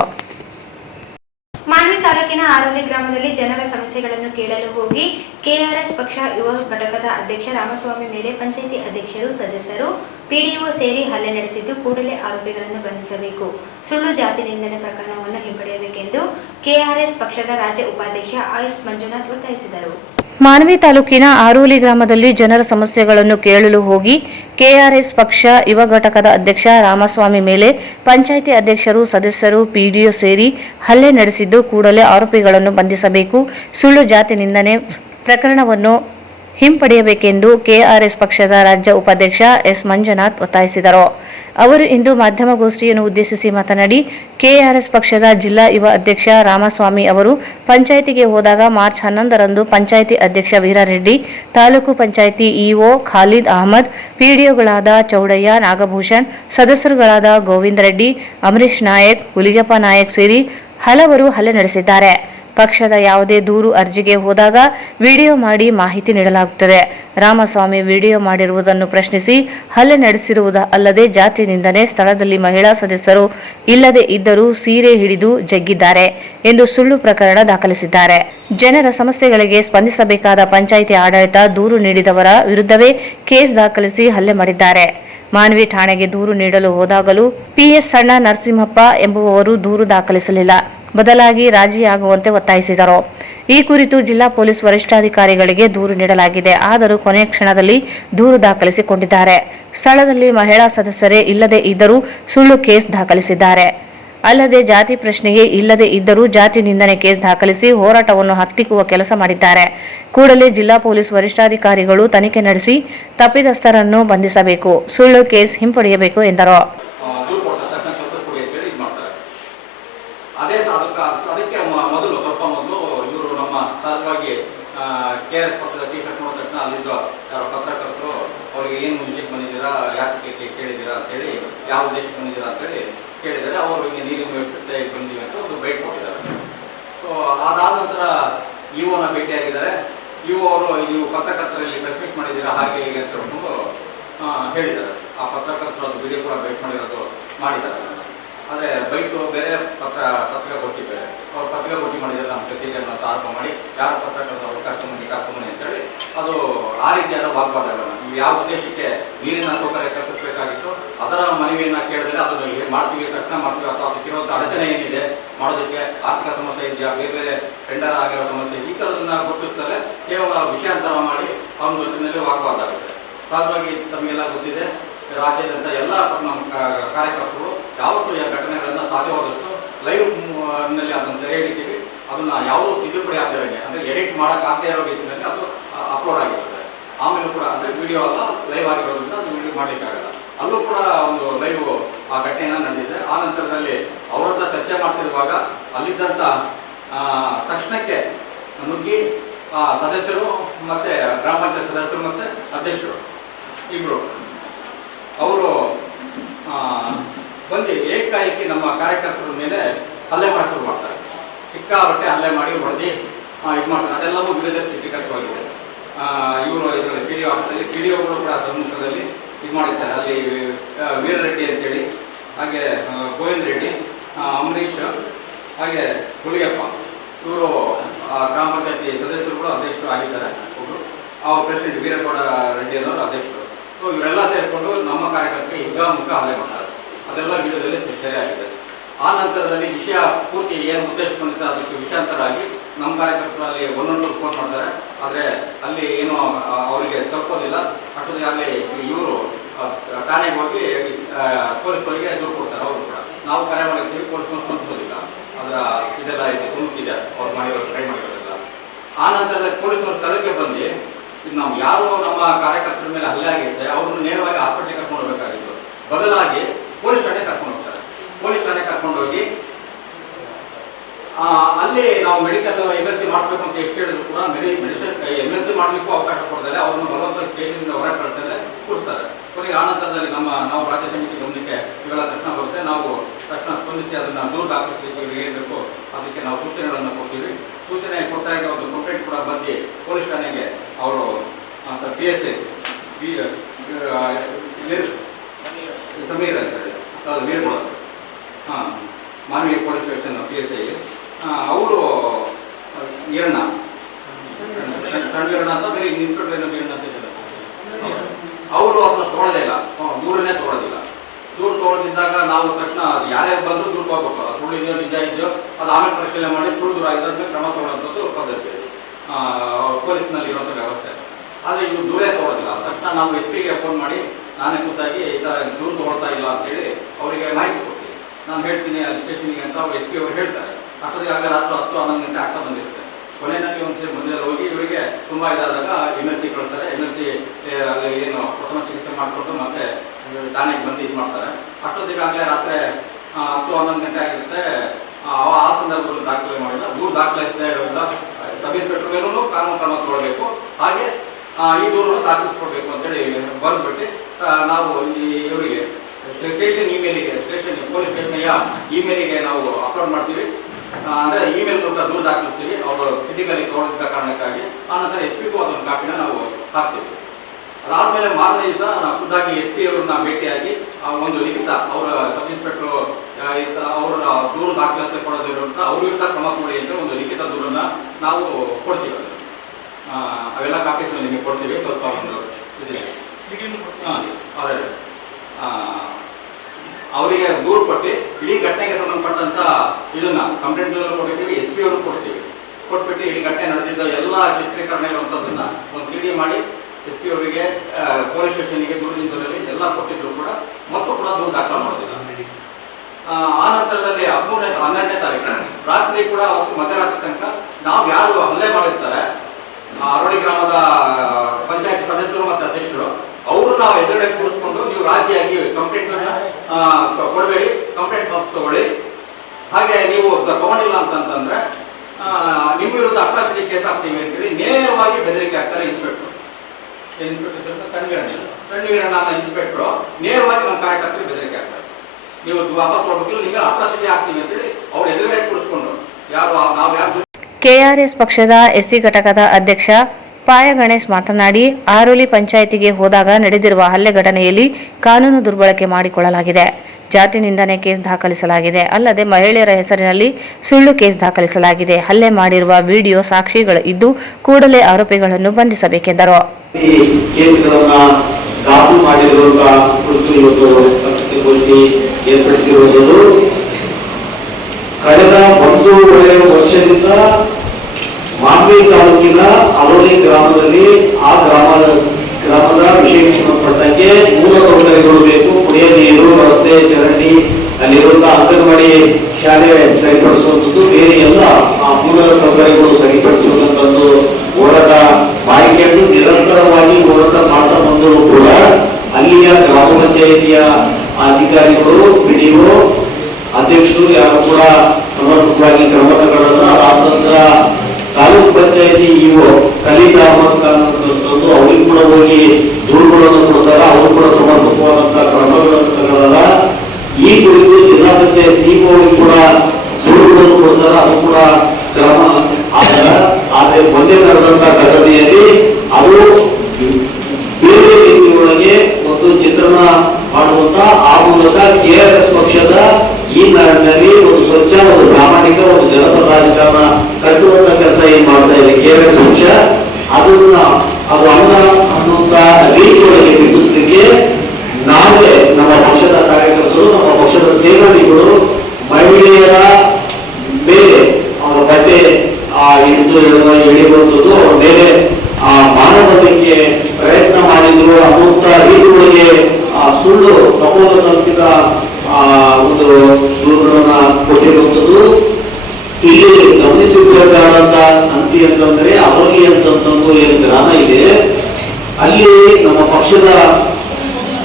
ಮಾನ್ವಿ ತಾಲೂಕಿನ ಆರೋಲಿ ಗ್ರಾಮದಲ್ಲಿ ಜನರ ಸಮಸ್ಯೆಗಳನ್ನು ಕೇಳಲು ಹೋಗಿ ಕೆಆರ್ಎಸ್ ಪಕ್ಷ ಯುವ ಘಟಕದ ಅಧ್ಯಕ್ಷ ರಾಮಸ್ವಾಮಿ ಮೇಲೆ ಪಂಚಾಯಿತಿ ಅಧ್ಯಕ್ಷರು, ಸದಸ್ಯರು, PDO ಸೇರಿ ಹಲ್ಲೆ ನಡೆಸಿದ್ದು ಕೂಡಲೇ ಆರೋಪಿಗಳನ್ನು ಬಂಧಿಸಬೇಕು, ಸುಳ್ಳು ಜಾತಿ ನಿಂದನೆ ಪ್ರಕರಣವನ್ನು ಹಿಂಪಡೆಯಬೇಕೆಂದು ಕೆಆರ್ಎಸ್ ಪಕ್ಷದ ರಾಜ್ಯ ಉಪಾಧ್ಯಕ್ಷ AS ಮಂಜುನಾಥ್ ಒತ್ತಾಯಿಸಿದರು. ಮಾನ್ವಿ ತಾಲೂಕಿನ ಆರೋಲಿ ಗ್ರಾಮದಲ್ಲಿ ಜನರ ಸಮಸ್ಯೆಗಳನ್ನು ಕೇಳಲು ಹೋಗಿ ಕೆಆರ್ಎಸ್ ಪಕ್ಷ ಯುವ ಘಟಕದ ಅಧ್ಯಕ್ಷ ರಾಮಸ್ವಾಮಿ ಮೇಲೆ ಪಂಚಾಯಿತಿ ಅಧ್ಯಕ್ಷರು, ಸದಸ್ಯರು, PDO ಸೇರಿ ಹಲ್ಲೆ ನಡೆಸಿದ್ದು ಕೂಡಲೇ ಆರೋಪಿಗಳನ್ನು ಬಂಧಿಸಬೇಕು, ಸುಳ್ಳು ಜಾತಿ ನಿಂದನೆ ಪ್ರಕರಣವನ್ನು ಹಿಂಪಡೆಯಬೇಕೆಂದು ಕೆಆರ್ಎಸ್ ಪಕ್ಷದ ರಾಜ್ಯ ಉಪಾಧ್ಯಕ್ಷ AS ಮಂಜುನಾಥ್ ಒತ್ತಾಯಿಸಿದರು. ಅವರು ಇಂದು ಮಾಧ್ಯಮಗೋಷ್ಠಿಯನ್ನು ಉದ್ದೇಶಿಸಿ ಮಾತನಾಡಿ, ಕೆಆರ್ಎಸ್ ಪಕ್ಷದ ಜಿಲ್ಲಾ ಯುವ ಅಧ್ಯಕ್ಷ ರಾಮಸ್ವಾಮಿ ಅವರು ಪಂಚಾಯಿತಿಗೆ ಹೋದಾಗ ಮಾರ್ಚ್ 11ರಂದು ಪಂಚಾಯಿತಿ ಅಧ್ಯಕ್ಷ ವೀರಾರೆಡ್ಡಿ, ತಾಲೂಕು ಪಂಚಾಯಿತಿ EO ಖಾಲಿದ್ ಅಹಮದ್, PDOಗಳಾದ ಚೌಡಯ್ಯ, ನಾಗಭೂಷಣ್, ಸದಸ್ಯರುಗಳಾದ ಗೋವಿಂದ ರೆಡ್ಡಿ, ಅಮರೀಶ್ ನಾಯಕ್, ಹುಲಿಗಪ್ಪ ನಾಯಕ್ ಸೇರಿ ಹಲವರು ಹಲ್ಲೆ ನಡೆಸಿದ್ದಾರೆ. ಪಕ್ಷದ ಯಾವುದೇ ದೂರು ಅರ್ಜಿಗೆ ಹೋದಾಗ ವಿಡಿಯೋ ಮಾಡಿ ಮಾಹಿತಿ ನೀಡಲಾಗುತ್ತದೆ. ರಾಮಸ್ವಾಮಿ ವಿಡಿಯೋ ಮಾಡಿರುವುದನ್ನು ಪ್ರಶ್ನಿಸಿ ಹಲ್ಲೆ ನಡೆಸಿರುವುದು ಅಲ್ಲದೆ ಜಾತಿ ನಿಂದನೆ, ಸ್ಥಳದಲ್ಲಿ ಮಹಿಳಾ ಸದಸ್ಯರು ಇಲ್ಲದೆ ಇದ್ದರೂ ಸೀರೆ ಹಿಡಿದು ಜಗ್ಗಿದ್ದಾರೆ ಎಂದು ಸುಳ್ಳು ಪ್ರಕರಣ ದಾಖಲಿಸಿದ್ದಾರೆ. ಜನರ ಸಮಸ್ಯೆಗಳಿಗೆ ಸ್ಪಂದಿಸಬೇಕಾದ ಪಂಚಾಯಿತಿ ಆಡಳಿತ ದೂರು ನೀಡಿದವರ ವಿರುದ್ಧವೇ ಕೇಸ್ ದಾಖಲಿಸಿ ಹಲ್ಲೆ ಮಾಡಿದ್ದಾರೆ. ಮಾನ್ವಿ ಠಾಣೆಗೆ ದೂರು ನೀಡಲು ಹೋದಾಗಲೂ PS ಸಣ್ಣ ನರಸಿಂಹಪ್ಪ ಎಂಬುವವರು ದೂರು ದಾಖಲಿಸಲಿಲ್ಲ, ಬದಲಾಗಿ ರಾಜಿಯಾಗುವಂತೆ ಒತ್ತಾಯಿಸಿದರು. ಈ ಕುರಿತು ಜಿಲ್ಲಾ ಪೊಲೀಸ್ ವರಿಷ್ಠಾಧಿಕಾರಿಗಳಿಗೆ ದೂರು ನೀಡಲಾಗಿದೆ. ಆದರೂ ಕೊನೆಯ ಕ್ಷಣದಲ್ಲಿ ದೂರು ದಾಖಲಿಸಿಕೊಂಡಿದ್ದಾರೆ. ಸ್ಥಳದಲ್ಲಿ ಮಹಿಳಾ ಸದಸ್ಯರೇ ಇಲ್ಲದೆ ಇದ್ದರೂ ಸುಳ್ಳು ಕೇಸ್ ದಾಖಲಿಸಿದ್ದಾರೆ. ಅಲ್ಲದೆ ಜಾತಿ ಪ್ರಶ್ನೆಗೆ ಇಲ್ಲದೆ ಇದ್ದರೂ ಜಾತಿ ನಿಂದನೆ ಕೇಸ್ ದಾಖಲಿಸಿ ಹೋರಾಟವನ್ನು ಹತ್ತಿಕ್ಕುವ ಕೆಲಸ ಮಾಡಿದ್ದಾರೆ. ಕೂಡಲೇ ಜಿಲ್ಲಾ ಪೊಲೀಸ್ ವರಿಷ್ಠಾಧಿಕಾರಿಗಳು ತನಿಖೆ ನಡೆಸಿ ತಪ್ಪಿತಸ್ಥರನ್ನು ಬಂಧಿಸಬೇಕು, ಸುಳ್ಳು ಕೇಸ್ ಹಿಂಪಡೆಯಬೇಕು ಎಂದರು. ಅದಕ್ಕೆ ಮೊದಲು ಸ್ವಲ್ಪ ಮೊದಲು ಇವರು ನಮ್ಮ ಸಹಜವಾಗಿ KRS ಪಕ್ಷದ ಟೀಶರ್ಟ್ ನೋಡಿದ ತಕ್ಷಣ ಅಲ್ಲಿದ್ದ ಯಾರು ಪತ್ರಕರ್ತರು ಅವರಿಗೆ ಏನು ವಿಷಯಕ್ಕೆ ಬಂದಿದ್ದೀರಾ, ಯಾಕೆ ಕೇಳಿದ್ದೀರಾ ಅಂತೇಳಿ, ಯಾವ ಉದ್ದೇಶಕ್ಕೆ ಬಂದಿದ್ದೀರಾ ಅಂತೇಳಿ ಕೇಳಿದರೆ ಅವರು ಹಿಂಗೆ ನೀರಿನ ವ್ಯವಸ್ಥೆ ಬಂದಿವೆ ಅಂತ ಒಂದು ಭೇಟಿ ಕೊಟ್ಟಿದ್ದಾರೆ. ಸೊ ಅದಾದ ನಂತರ EOನ ಭೇಟಿಯಾಗಿದ್ದಾರೆ. EO ಅವರು ನೀವು ಪತ್ರಕರ್ತರಲ್ಲಿ ಪ್ರೆಸ್ ಮೀಟ್ ಮಾಡಿದ್ದೀರಾ ಹಾಗೆ ಹೀಗೆ ಅಂತ ಹೇಳ್ಕೊಂಡು ಹೇಳಿದ್ದಾರೆ. ಆ ಪತ್ರಕರ್ತರು ಅದು ವಿಡಿಯೋ ಕೂಡ ಭೇಟಿ ಮಾಡಿದ್ದಾರೆ. ಆದರೆ ಬೈಟು ಬೇರೆ, ಪತ್ರಿಕಾಗೋಷ್ಠಿ ಬೇರೆ. ಅವ್ರು ಪತ್ರಿಕಾಗೋಷ್ಠಿ ಮಾಡಿದರೆ ನಮ್ಮ ಕಚೇರಿಯನ್ನು ಅಂತ ಆರೋಪ ಮಾಡಿ ಯಾರು ಪತ್ರಕರ್ತರು ಕರ್ಕೊಂಬನ್ನಿ ಅಂತೇಳಿ ಅದು ಆ ರೀತಿಯಾದ ವಾಗ್ವಾದಗಳನ್ನು, ನೀವು ಯಾವ ಉದ್ದೇಶಕ್ಕೆ ನೀರಿನ ಸೌಕರ್ಯ ಕಲ್ಪಿಸಬೇಕಾಗಿತ್ತು ಅದರ ಮನವಿಯನ್ನು ಕೇಳಿದರೆ ಅದನ್ನು ಮಾಡ್ತೀವಿ, ತಕ್ಷಣ ಮಾಡ್ತೀವಿ, ಅಥವಾ ಅದಕ್ಕಿರುವಂಥ ಅಡಚಣೆ ಏನಿದೆ ಮಾಡೋದಕ್ಕೆ, ಆರ್ಥಿಕ ಸಮಸ್ಯೆ ಇದೆಯಾ, ಬೇರೆ ಬೇರೆ ಟೆಂಡರ್ ಆಗಿರೋ ಸಮಸ್ಯೆ, ಈ ಥರದನ್ನ ಗುರುತಿಸ್ತಾರೆ. ಕೇವಲ ವಿಷಯಾಂತರ ಮಾಡಿ ಅವನ ಜೊತೆಯಲ್ಲಿ ವಾಗ್ವಾದ ಆಗುತ್ತೆ. ಸಹಜವಾಗಿ ತಮಗೆಲ್ಲ ಗೊತ್ತಿದೆ, ರಾಜ್ಯಾದ್ಯಂತ ಎಲ್ಲ ನಮ್ಮ ಕಾರ್ಯಕರ್ತರು ಯಾವತ್ತೂ ಈ ಘಟನೆಗಳನ್ನು ಸಾಧ್ಯವಾದಷ್ಟು ಲೈವ್ ನಲ್ಲಿ ಅದನ್ನು ಸೆರೆ ಹಿಡಿತೀವಿ. ಅದನ್ನ ಯಾವುದೋ ತಿದ್ದುಪಡಿ ಆಗದಿರಂಗೆ, ಅಂದರೆ ಎಡಿಟ್ ಮಾಡೋಕ್ಕಾಗದೇ ಇರೋ ರೀತಿಯಲ್ಲಿ ಅದು ಅಪ್ಲೋಡ್ ಆಗಿರುತ್ತೆ. ಆಮೇಲೆ ಕೂಡ ಅಂದರೆ ವಿಡಿಯೋ ಎಲ್ಲ ಲೈವ್ ಆಗಿರೋದ್ರಿಂದ ಅದು ವಿಡಿಯೋ ಮಾಡಲಿಕ್ಕಾಗಲ್ಲ. ಅಲ್ಲೂ ಕೂಡ ಒಂದು ಲೈವ್ ಆ ಘಟನೆಯನ್ನು ನಡೆದಿದೆ. ಆ ನಂತರದಲ್ಲಿ ಅವ್ರ ಹತ್ರ ಚರ್ಚೆ ಮಾಡ್ತಿರುವಾಗ ಅಲ್ಲಿದ್ದಂಥ ತಕ್ಷಣಕ್ಕೆ ನುಗ್ಗಿ ಸದಸ್ಯರು ಮತ್ತು ಗ್ರಾಮ ಪಂಚಾಯತ್ ಸದಸ್ಯರು ಮತ್ತು ಅಧ್ಯಕ್ಷರು ಇಬ್ಬರು ಅವರು ಬಂದು ಏಕಾಏಕಿ ನಮ್ಮ ಕಾರ್ಯಕರ್ತರ ಮೇಲೆ ಹಲ್ಲೆ ಮಾಡಕ್ಕೆ ಶುರು ಮಾಡ್ತಾರೆ. ಸಿಕ್ಕಾಪಟ್ಟೆ ಹಲ್ಲೆ ಮಾಡಿ ಹೊಡೆದು ಇದು ಮಾಡ್ತಾರೆ. ಅದೆಲ್ಲವೂ ವಿಡಿಯೋದಲ್ಲಿ ಚಿತ್ರೀಕರಿತವಾಗಿದೆ. ಇವರು ಇದರಲ್ಲಿ ಪಿ ಡಿ ಒ ಆಫೀಸಲ್ಲಿ ಪಿ ಡಿ ಒಗಳು ಕೂಡ ಸಮ್ಮುಖದಲ್ಲಿ ಇದು ಮಾಡಿದ್ದಾರೆ. ಅಲ್ಲಿ ವೀರರೆಡ್ಡಿ ಅಂತೇಳಿ, ಹಾಗೆ ಗೋವಿಂದ ರೆಡ್ಡಿ, ಅಂಬರೀಷ್, ಹಾಗೆ ಹುಲಿಯಪ್ಪ, ಇವರು ಗ್ರಾಮ ಪಂಚಾಯತಿ ಸದಸ್ಯರು ಕೂಡ ಅಧ್ಯಕ್ಷರು ಆಗಿದ್ದಾರೆ. ಒಬ್ಬರು ಪ್ರೆಸಿಡೆಂಟ್ ವೀರಗೌಡ ರೆಡ್ಡಿ ಅನ್ನೋರು ಅಧ್ಯಕ್ಷರು. ಸೊ ಇವರೆಲ್ಲ ಸೇರಿಕೊಂಡು ನಮ್ಮ ಕಾರ್ಯಕರ್ತರಿಗೆ ಹಿಗ್ಗಾಮುಖ ಹಲ್ಲೆ ಮಾಡ್ತಾರೆ. ಅದೆಲ್ಲ ವಿಡಿಯೋದಲ್ಲಿ ಸೆರೆ ಆಗಿದೆ. ಆ ನಂತರದಲ್ಲಿ ವಿಷಯ ಪೂರ್ತಿ ಏನು ಉದ್ದೇಶಕೊಂಡಿದೆ ಅದಕ್ಕೆ ವಿಷಯಾಂತರ ಆಗಿ ನಮ್ಮ ಕಾರ್ಯಕರ್ತರು ಅಲ್ಲಿ ಒಂದೊಂದು ಫೋನ್ ಮಾಡ್ತಾರೆ. ಆದರೆ ಅಲ್ಲಿ ಏನು ಅವರಿಗೆ ತಲುಪೋದಿಲ್ಲ. ಅಷ್ಟೊತ್ತಿಗೆ ಅಲ್ಲಿ ಇವರು ಠಾಣೆಗೆ ಹೋಗಿ ಪೊಲೀಸರಿಗೆ ದೂರು ಕೊಡ್ತಾರೆ. ಅವರು ಕೂಡ ನಾವು ಕರೆ ಮಾಡಿರ್ತೀವಿ, ಪೊಲೀಸ್ ಸ್ಪಂದಿಸೋದಿಲ್ಲ. ಅದರ ಇದೆಲ್ಲ ಇದೆ, ತುಣುಕಿದೆ ಅವ್ರು ಮಾಡಿರೋ ಟ್ರೈ ಮಾಡಿರೋದಿಲ್ಲ. ಆ ನಂತರದಲ್ಲಿ ಪೊಲೀಸರು ಸ್ಥಳಕ್ಕೆ ಬಂದು ಇದು ನಾವು ಯಾರು ನಮ್ಮ ಕಾರ್ಯಕರ್ತರ ಮೇಲೆ ಹಲ್ಲೆ ಆಗಿರುತ್ತೆ ಅವ್ರನ್ನ ನೇರವಾಗಿ ಹಾಸ್ಪಿಟ್ಲಿಗೆ ಕರ್ಕೊಂಡು ಹೋಗಬೇಕಾಗಿತ್ತು. ಬದಲಾಗಿ ಪೊಲೀಸ್ ಠಾಣೆ ಕರ್ಕೊಂಡು ಹೋಗ್ತಾರೆ. ಪೊಲೀಸ್ ಠಾಣೆ ಕರ್ಕೊಂಡು ಹೋಗಿ ಅಲ್ಲಿ ನಾವು ಮೆಡಿಕಲ್ ಎಮರ್ಜೆನ್ಸಿ ಮಾಡಿಸ್ಬೇಕು ಅಂತ ಎಷ್ಟು ಹೇಳಿದ್ರು ಕೂಡ ಮೆಡಿಸಿನ್ ಎಮರ್ಜೆನ್ಸಿ ಮಾಡಲಿಕ್ಕೂ ಅವಕಾಶ ಕೊಡ್ತಾರೆ. ಅವ್ರನ್ನ ಬಲವಂತ ಸ್ಟೇಷನಿಂದ ಹೊರಗೆ ಕಳಿಸ್ತಾರೆ, ಕೂರಿಸ್ತಾರೆ. ಕೊನೆಗೆ ಆ ನಂತರದಲ್ಲಿ ನಾವು ರಾಜ್ಯ ಸಮಿತಿ ಗಮನಕ್ಕೆ ಇವೆಲ್ಲ ತಕ್ಷಣ ಬರುತ್ತೆ. ನಾವು ತಕ್ಷಣ ಸ್ಪಂದಿಸಿ ಅದನ್ನು ದೂರ ದಾಖಲಿಸಲಿಕ್ಕೆ ಏನು ಬೇಕು ಅದಕ್ಕೆ ನಾವು ಸೂಚನೆಗಳನ್ನು ಕೊಡ್ತೀವಿ. ಸೂಚನೆ ಕೊಟ್ಟಾಗ ಒಂದು ಕಂಪ್ಲೇಂಟ್ ಕೂಡ ಬಂದು ಪೊಲೀಸ್ ಠಾಣೆಗೆ ಅವರು PSI ಸಮೀರ್ ಅಂತ ಹೇಳಿ ವೀರಗೌಡ ಮಾನವೀಯ ಪೊಲೀಸ್ ಸ್ಟೇಷನ್ PSI ಅವರು ಈರಣ್ಣ ಸಣ್ಣ ವೀರಣ್ಣ ಅಂತ ಬೇರೆ ಇನ್ಸ್ಪೆಕ್ಟರ್ ಏನೋ ವೀರಣ್ಣ ಅಂತ ಇದ್ದಾರೆ. ಅವರು ಅದನ್ನ ತೊಗೊಳ್ಳೋದೇ ಇಲ್ಲ, ದೂರನ್ನೇ ತೊಗೊಳ್ಳೋದಿಲ್ಲ. ದೂರ ತೊಗೊಳ್ದಿದ್ದಾಗ ನಾವು ತಕ್ಷಣ ಯಾರೇ ಬಂದರೂ ದೂರ ಹೋಗ್ಬೇಕು. ಸುಳ್ಳು ಇದೆಯೋ ನಿಜ ಇದೆಯೋ ಅದು ಆಮೇಲೆ ಪರಿಶೀಲನೆ ಮಾಡಿ ಸುಳ್ಳು ದೂರ ಆಗಿದ್ರೆ ಕ್ರಮ ತೊಗೊಳ್ಳೋಂಥದ್ದು ಪದ್ಧತಿ ಪೊಲೀಸ್ನಲ್ಲಿ ಇರುವಂಥ ವ್ಯವಸ್ಥೆ. ಆದರೆ ಇದು ದೂರೇ ತೊಗೊಳ್ಳೋದಿಲ್ಲ. ತಕ್ಷಣ ನಾವು SP ಗೆ ಫೋನ್ ಮಾಡಿ ನಾನೇ ಖುದ್ದಾಗಿ ಈ ಥರ ದೂರ ತೊಗೊಳ್ತಾ ಇಲ್ಲ ಅಂತೇಳಿ ಅವರಿಗೆ ಮಾಹಿತಿ ಕೊಡ್ತೀವಿ. ನಾನು ಹೇಳ್ತೀನಿ ಅಲ್ಲಿ ಸ್ಟೇಷನಿಗೆ ಅಂತ ಅವ್ರು SP ಅವರು ಹೇಳ್ತಾರೆ. ಅಷ್ಟೊತ್ತಿಗೆ ಆಗ ರಾತ್ರಿ 10-11 ಗಂಟೆ ಆಗ್ತಾ ಬಂದಿರುತ್ತೆ. ಕೊನೆಯಲ್ಲಿ ಒಂದ್ಸರಿ ಮಂದಿರಲ್ಲಿ ಹೋಗಿ ಇವರಿಗೆ ತುಂಬ ಇದಾದಾಗ MLC ಕಳ್ತಾರೆ. MLC ಏನು ಪ್ರಥಮ ಚಿಕಿತ್ಸೆ ಮಾಡಿಕೊಂಡು ಮತ್ತೆ ಠಾಣೆಗೆ ಬಂದು ಇದು ಮಾಡ್ತಾರೆ. ಅಷ್ಟೊತ್ತಿಗಾಗಲೇ ರಾತ್ರಿ 10-11 ಗಂಟೆ ಆಗಿರುತ್ತೆ. ಆ ಸಂದರ್ಭದಲ್ಲಿ ದಾಖಲೆ ಮಾಡಿಲ್ಲ. ದೂರ ದಾಖಲಿಸದೇ ಇರೋದ್ರಿಂದ ಸಬ್ ಇನ್ಸ್ಪೆಕ್ಟರ್ ಮೇಲೂ ಕಾನೂನು ಕ್ರಮ ತಗೊಳ್ಬೇಕು, ಹಾಗೆ ಈ ದೂರನ್ನು ದಾಖಲಿಸ್ಕೊಡ್ಬೇಕು ಅಂತೇಳಿ ಬರೆದ್ಬಿಟ್ಟು ನಾವು ಇವರಿಗೆ ಸ್ಟೇಷನ್ ಇಮೇಲಿಗೆ ಪೊಲೀಸ್ ಸ್ಟೇಷನ್ಯ ಇಮೇಲಿಗೆ ನಾವು ಅಪ್ಲೋಡ್ ಮಾಡ್ತೀವಿ. ಅಂದರೆ ಇಮೇಲ್ ಮೂಲಕ ದೂರ ದಾಖಲಿಸ್ತೀವಿ ಅವರು ಫಿಸಿಕಲಿ ತಗೊಳ್ಳಿದ್ದ ಕಾರಣಕ್ಕಾಗಿ. ಆನಂತರ SP ಗೂ ಅದೊಂದು ಕಾಪಿನ ನಾವು ಹಾಕ್ತೀವಿ. ಅದಾದಮೇಲೆ ಮಾರನೇ ದಿವಸ ನಾವು ಖುದ್ದಾಗಿ SP ಅವ್ರನ್ನ ಭೇಟಿಯಾಗಿ ಒಂದು ಲಿಖಿತ ಅವರ ಸಬ್ ಇನ್ಸ್ಪೆಕ್ಟರ್ ಅವರ ದೂರ ದಾಖಲಾತಿ ಕೊಡೋದಿರುವಂಥ ಅವ್ರ ವಿರುದ್ಧ ಕ್ರಮ ಕೊಡಿ ಅಂತ ಒಂದು ಲಿಖಿತ ದೂರನ್ನು ನಾವು ಕೊಡ್ತೀವಿ. ಅವೆಲ್ಲ ಕಾಪೀಸ್ ನಿಮಗೆ ಕೊಡ್ತೀವಿ. ಸ್ವಲ್ಪ ಒಂದು ಇದಿದೆ ಅದೇ ಅವರಿಗೆ ದೂರು ಕೊಟ್ಟು ಇಡೀ ಘಟನೆಗೆ ಸಂಬಂಧಪಟ್ಟಂತ ಇದನ್ನ ಕಂಪ್ಲೇಂಟ್ ಕೊಟ್ಟಿರ್ತೀವಿ. SP ಅವರು ಕೊಡ್ತೀವಿ. ಕೊಟ್ಬಿಟ್ಟು ಈ ಘಟನೆ ನಡೆದಿದ್ದ ಎಲ್ಲ ಚಿತ್ರೀಕರಣ ಇರುವಂಥದ್ದನ್ನ ಒಂದು CD ಮಾಡಿ SP ಅವರಿಗೆ ಪೊಲೀಸ್ ಸ್ಟೇಷನ್ಗೆ ದೂರದಿಂದಲೇ ಎಲ್ಲ ಕೊಟ್ಟಿದ್ರು ಕೂಡ ಮತ್ತು ಕೂಡ ದೂರು ದಾಖಲು ಮಾಡೋದಿಲ್ಲ. ಆ ನಂತರದಲ್ಲಿ 12ನೇ ತಾರೀಕು ರಾತ್ರಿ ಕೂಡ ಅವತ್ತು ಮಧ್ಯರಾತ್ರಿ ತನಕ ನಾವು ಯಾರು ಹಲ್ಲೆ ಮಾಡಿರ್ತಾರೆ ಅರೋಳಿ ಗ್ರಾಮದ ಪಂಚಾಯತ್ ಸದಸ್ಯರು ಮತ್ತು ಅಧ್ಯಕ್ಷರು ಅವರು ನಾವು ಎದುರುಗಡೆ ಕೂರಿಸ್ಕೊಂಡು ನೀವು ರಾಜಿಯಾಗಿ ಕಂಪ್ಲೇಂಟ್ ಕೊಡಬೇಡಿ, ಕಂಪ್ಲೇಂಟ್ ವಾಪಸ್ ತಗೊಳ್ಳಿ, ಹಾಗೆ ನೀವು ತಗೊಂಡಿಲ್ಲ ಅಂತಂದ್ರೆ ನಿಮ್ಮ ವಿರುದ್ಧ ಅಟ್ರಾಸಿಟಿ ಕೇಸ್ ಹಾಕ್ತೀವಿ ಅಂತೇಳಿ ನೇರವಾಗಿ ಬೆದರಿಕೆ ಹಾಕ್ತಾರೆ. ಇನ್ಸ್ಪೆಕ್ಟರ್ ಸಣ್ಣ ಇನ್ಸ್ಪೆಕ್ಟರ್ ನೇರವಾಗಿ ನಮ್ಮ ಕಾರ್ಯಕರ್ತರಿಗೆ ಬೆದರಿಕೆ ಹಾಕ್ತಾರೆ. ನೀವು ವಾಪಸ್ ಕೊಡ್ಬೇಕಿಲ್ಲ, ನಿಮಗೆ ಅಟ್ರಾಸಿಟಿ ಹಾಕ್ತೀವಿ ಅಂತೇಳಿ ಅವ್ರು ಎದುರುಗಡೆ ಕೂರಿಸ್ಕೊಂಡು ನಾವು ಯಾರು ಕೆಆರ್ಎಸ್ ಪಕ್ಷದ SC ಘಟಕದ ಅಧ್ಯಕ್ಷ ಪಾಯ ಗಣೇಶ್ ಮಾತನಾಡಿ, ಆರೋಲಿ ಪಂಚಾಯಿತಿಗೆ ಹೋದಾಗ ನಡೆದಿರುವ ಹಲ್ಲೆ ಘಟನೆಯಲ್ಲಿ ಕಾನೂನು ದುರ್ಬಳಕೆ ಮಾಡಿಕೊಳ್ಳಲಾಗಿದೆ. ಜಾತಿ ನಿಂದನೆ ಕೇಸ್ ದಾಖಲಿಸಲಾಗಿದೆ. ಅಲ್ಲದೆ ಮಹಿಳೆಯರ ಹೆಸರಿನಲ್ಲಿ ಸುಳ್ಳು ಕೇಸ್ ದಾಖಲಿಸಲಾಗಿದೆ. ಹಲ್ಲೆ ಮಾಡಿರುವ ವಿಡಿಯೋ ಸಾಕ್ಷಿಗಳು ಇದ್ದು ಕೂಡಲೇ ಆರೋಪಿಗಳನ್ನು ಬಂಧಿಸಬೇಕೆಂದರು. ಕಳೆದ 1.5 ವರ್ಷದಿಂದ ಮಾನ್ವಿ ತಾಲೂಕಿನ ಅರೋಲಿ ಗ್ರಾಮದಲ್ಲಿ ಆ ಗ್ರಾಮದ ವಿಷಯಕ್ಕೆ ಸಂಬಂಧಪಟ್ಟಂಗೆ ಮೂಲ ಸೌಕರ್ಯಗಳು ಬೇಕು. ಕುಡಿಯ ನೀರು, ರಸ್ತೆ, ಚರಂಡಿ, ಅಲ್ಲಿರುವಂತಹ ಅಂಗನವಾಡಿ ಶಾಲೆ ಸರಿಪಡಿಸುವಂಥದ್ದು, ಬೇರೆ ಎಲ್ಲ ಮೂಲ ಸೌಕರ್ಯಗಳು ಸರಿಪಡಿಸುವಂತ ಪಂಚಾಯತಿ ಇಒ ಖಲೀದ್ ಅಹಮದ್ ಖಾನ್ ಅಂತಂದು ಅವ್ರಿಗೆ ಕೂಡ ಹೋಗಿ ದೂರುಗಳನ್ನು ಕೊಡ್ತಾರ. ಅವರು ಕೂಡ ಸಮರ್ಪಕವಾದಂತಹ ಕ್ರಮಗಳನ್ನು ತಗೊಳ್ಳಲ್ಲ. ಈ ಕುರಿತು ಜಿಲ್ಲಾ ಪಂಚಾಯತ್ ಸಿಇಒ ಕೂಡ ದೂರುಗಳನ್ನು ಕೊಡ್ತಾರ. ಅದು ಕೂಡ ಕ್ರಮ ಆದ್ರೆ ಮೊನ್ನೆ ನಡೆದಂತಹ ಘಟನೆಯಲ್ಲಿ ಅದು ಬೇರೆ ರೀತಿಯೊಳಗೆ ಒಂದು ಚಿತ್ರಣ ಮಾಡುವಂತ ಆ ಮೂಲಕ KRS ಪಕ್ಷದ ಈ ನಾಡಿನಲ್ಲಿ ಒಂದು ಸ್ವಚ್ಛ, ಒಂದು ಪ್ರಾಮಾಣಿಕ, ಒಂದು ಜನಪರ ರಾಜಕಾರಣ ಕಟ್ಟುವಂತ ಕೆಲಸ ಏನ್ ಮಾಡ್ತಾ ಇದೆ KRS ಪಕ್ಷ, ಅದನ್ನ ಅದು ಅನ್ನ ಅನ್ನುವಂತ ರೀತಿಯೊಳಗೆ ಬಿಂಬಿಸಲಿಕ್ಕೆ ನಾವೇ ನಮ್ಮ ಪಕ್ಷದ ಕಾರ್ಯಕರ್ತರು, ನಮ್ಮ ಪಕ್ಷದ ಸೇನಾನಿಗಳು ಮಹಿಳೆಯರ ಮೇಲೆ ಅವರ ಬಟ್ಟೆ ಎಳೆಯುವಂಥದ್ದು, ಅವರ ಮೇಲೆ ಮಾನವತೆಗೆ ಪ್ರಯತ್ನ ಮಾಡಿದ್ರು ಅನ್ನುವಂತ ರೀತಿಯೊಳಗೆ ಸುಳ್ಳು ಕಪೋಲಕಲ್ಪಿತ ಒಂದು ದೂರುಗಳನ್ನ ಕೊಟ್ಟಿರುವಂಥದ್ದು. ಇಲ್ಲಿ ಗಮನಿಸಬೇಕಾದಂತ ಸಂತಿ ಅಂತಂದ್ರೆ ಅವರಿಗೆ ಅಂತಂದು ಏನು ಗ್ರಾಮ ಇದೆ, ಅಲ್ಲಿ ನಮ್ಮ ಪಕ್ಷದ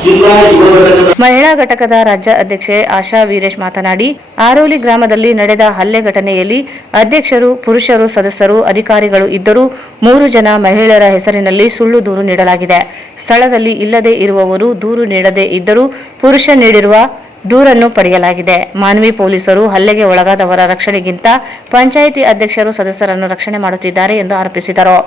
ಜಿಲ್ಲಾ ಯುವ ಘಟಕದ ಮಹಿಳಾ ಘಟಕದ ರಾಜ್ಯ ಅಧ್ಯಕ್ಷೆ ಆಶಾ ವೀರೇಶ್ ಮಾತನಾಡಿ, ಆರೋಲಿ ಗ್ರಾಮದಲ್ಲಿ ನಡೆದ ಹಲ್ಲೆ ಘಟನೆಯಲ್ಲಿ ಅಧ್ಯಕ್ಷರು, ಪುರುಷರು, ಸದಸ್ಯರು, ಅಧಿಕಾರಿಗಳು ಇದ್ದರೂ 3 ಜನ ಮಹಿಳೆಯರ ಹೆಸರಿನಲ್ಲಿ ಸುಳ್ಳು ದೂರು ನೀಡಲಾಗಿದೆ. ಸ್ಥಳದಲ್ಲಿ ಇಲ್ಲದೆ ಇರುವವರು ದೂರು ನೀಡದೇ ಇದ್ದರೂ ಪುರುಷ ನೀಡಿರುವ ದೂರನ್ನು ಪಡೆಯಲಾಗಿದೆ. ಮಾನ್ವಿ ಪೊಲೀಸರು ಹಲ್ಲೆಗೆ ಒಳಗಾದವರ ರಕ್ಷಣೆಗಿಂತ ಪಂಚಾಯಿತಿ ಅಧ್ಯಕ್ಷರು, ಸದಸ್ಯರನ್ನು ರಕ್ಷಣೆ ಮಾಡುತ್ತಿದ್ದಾರೆ ಎಂದು ಆರೋಪಿಸಿದರು.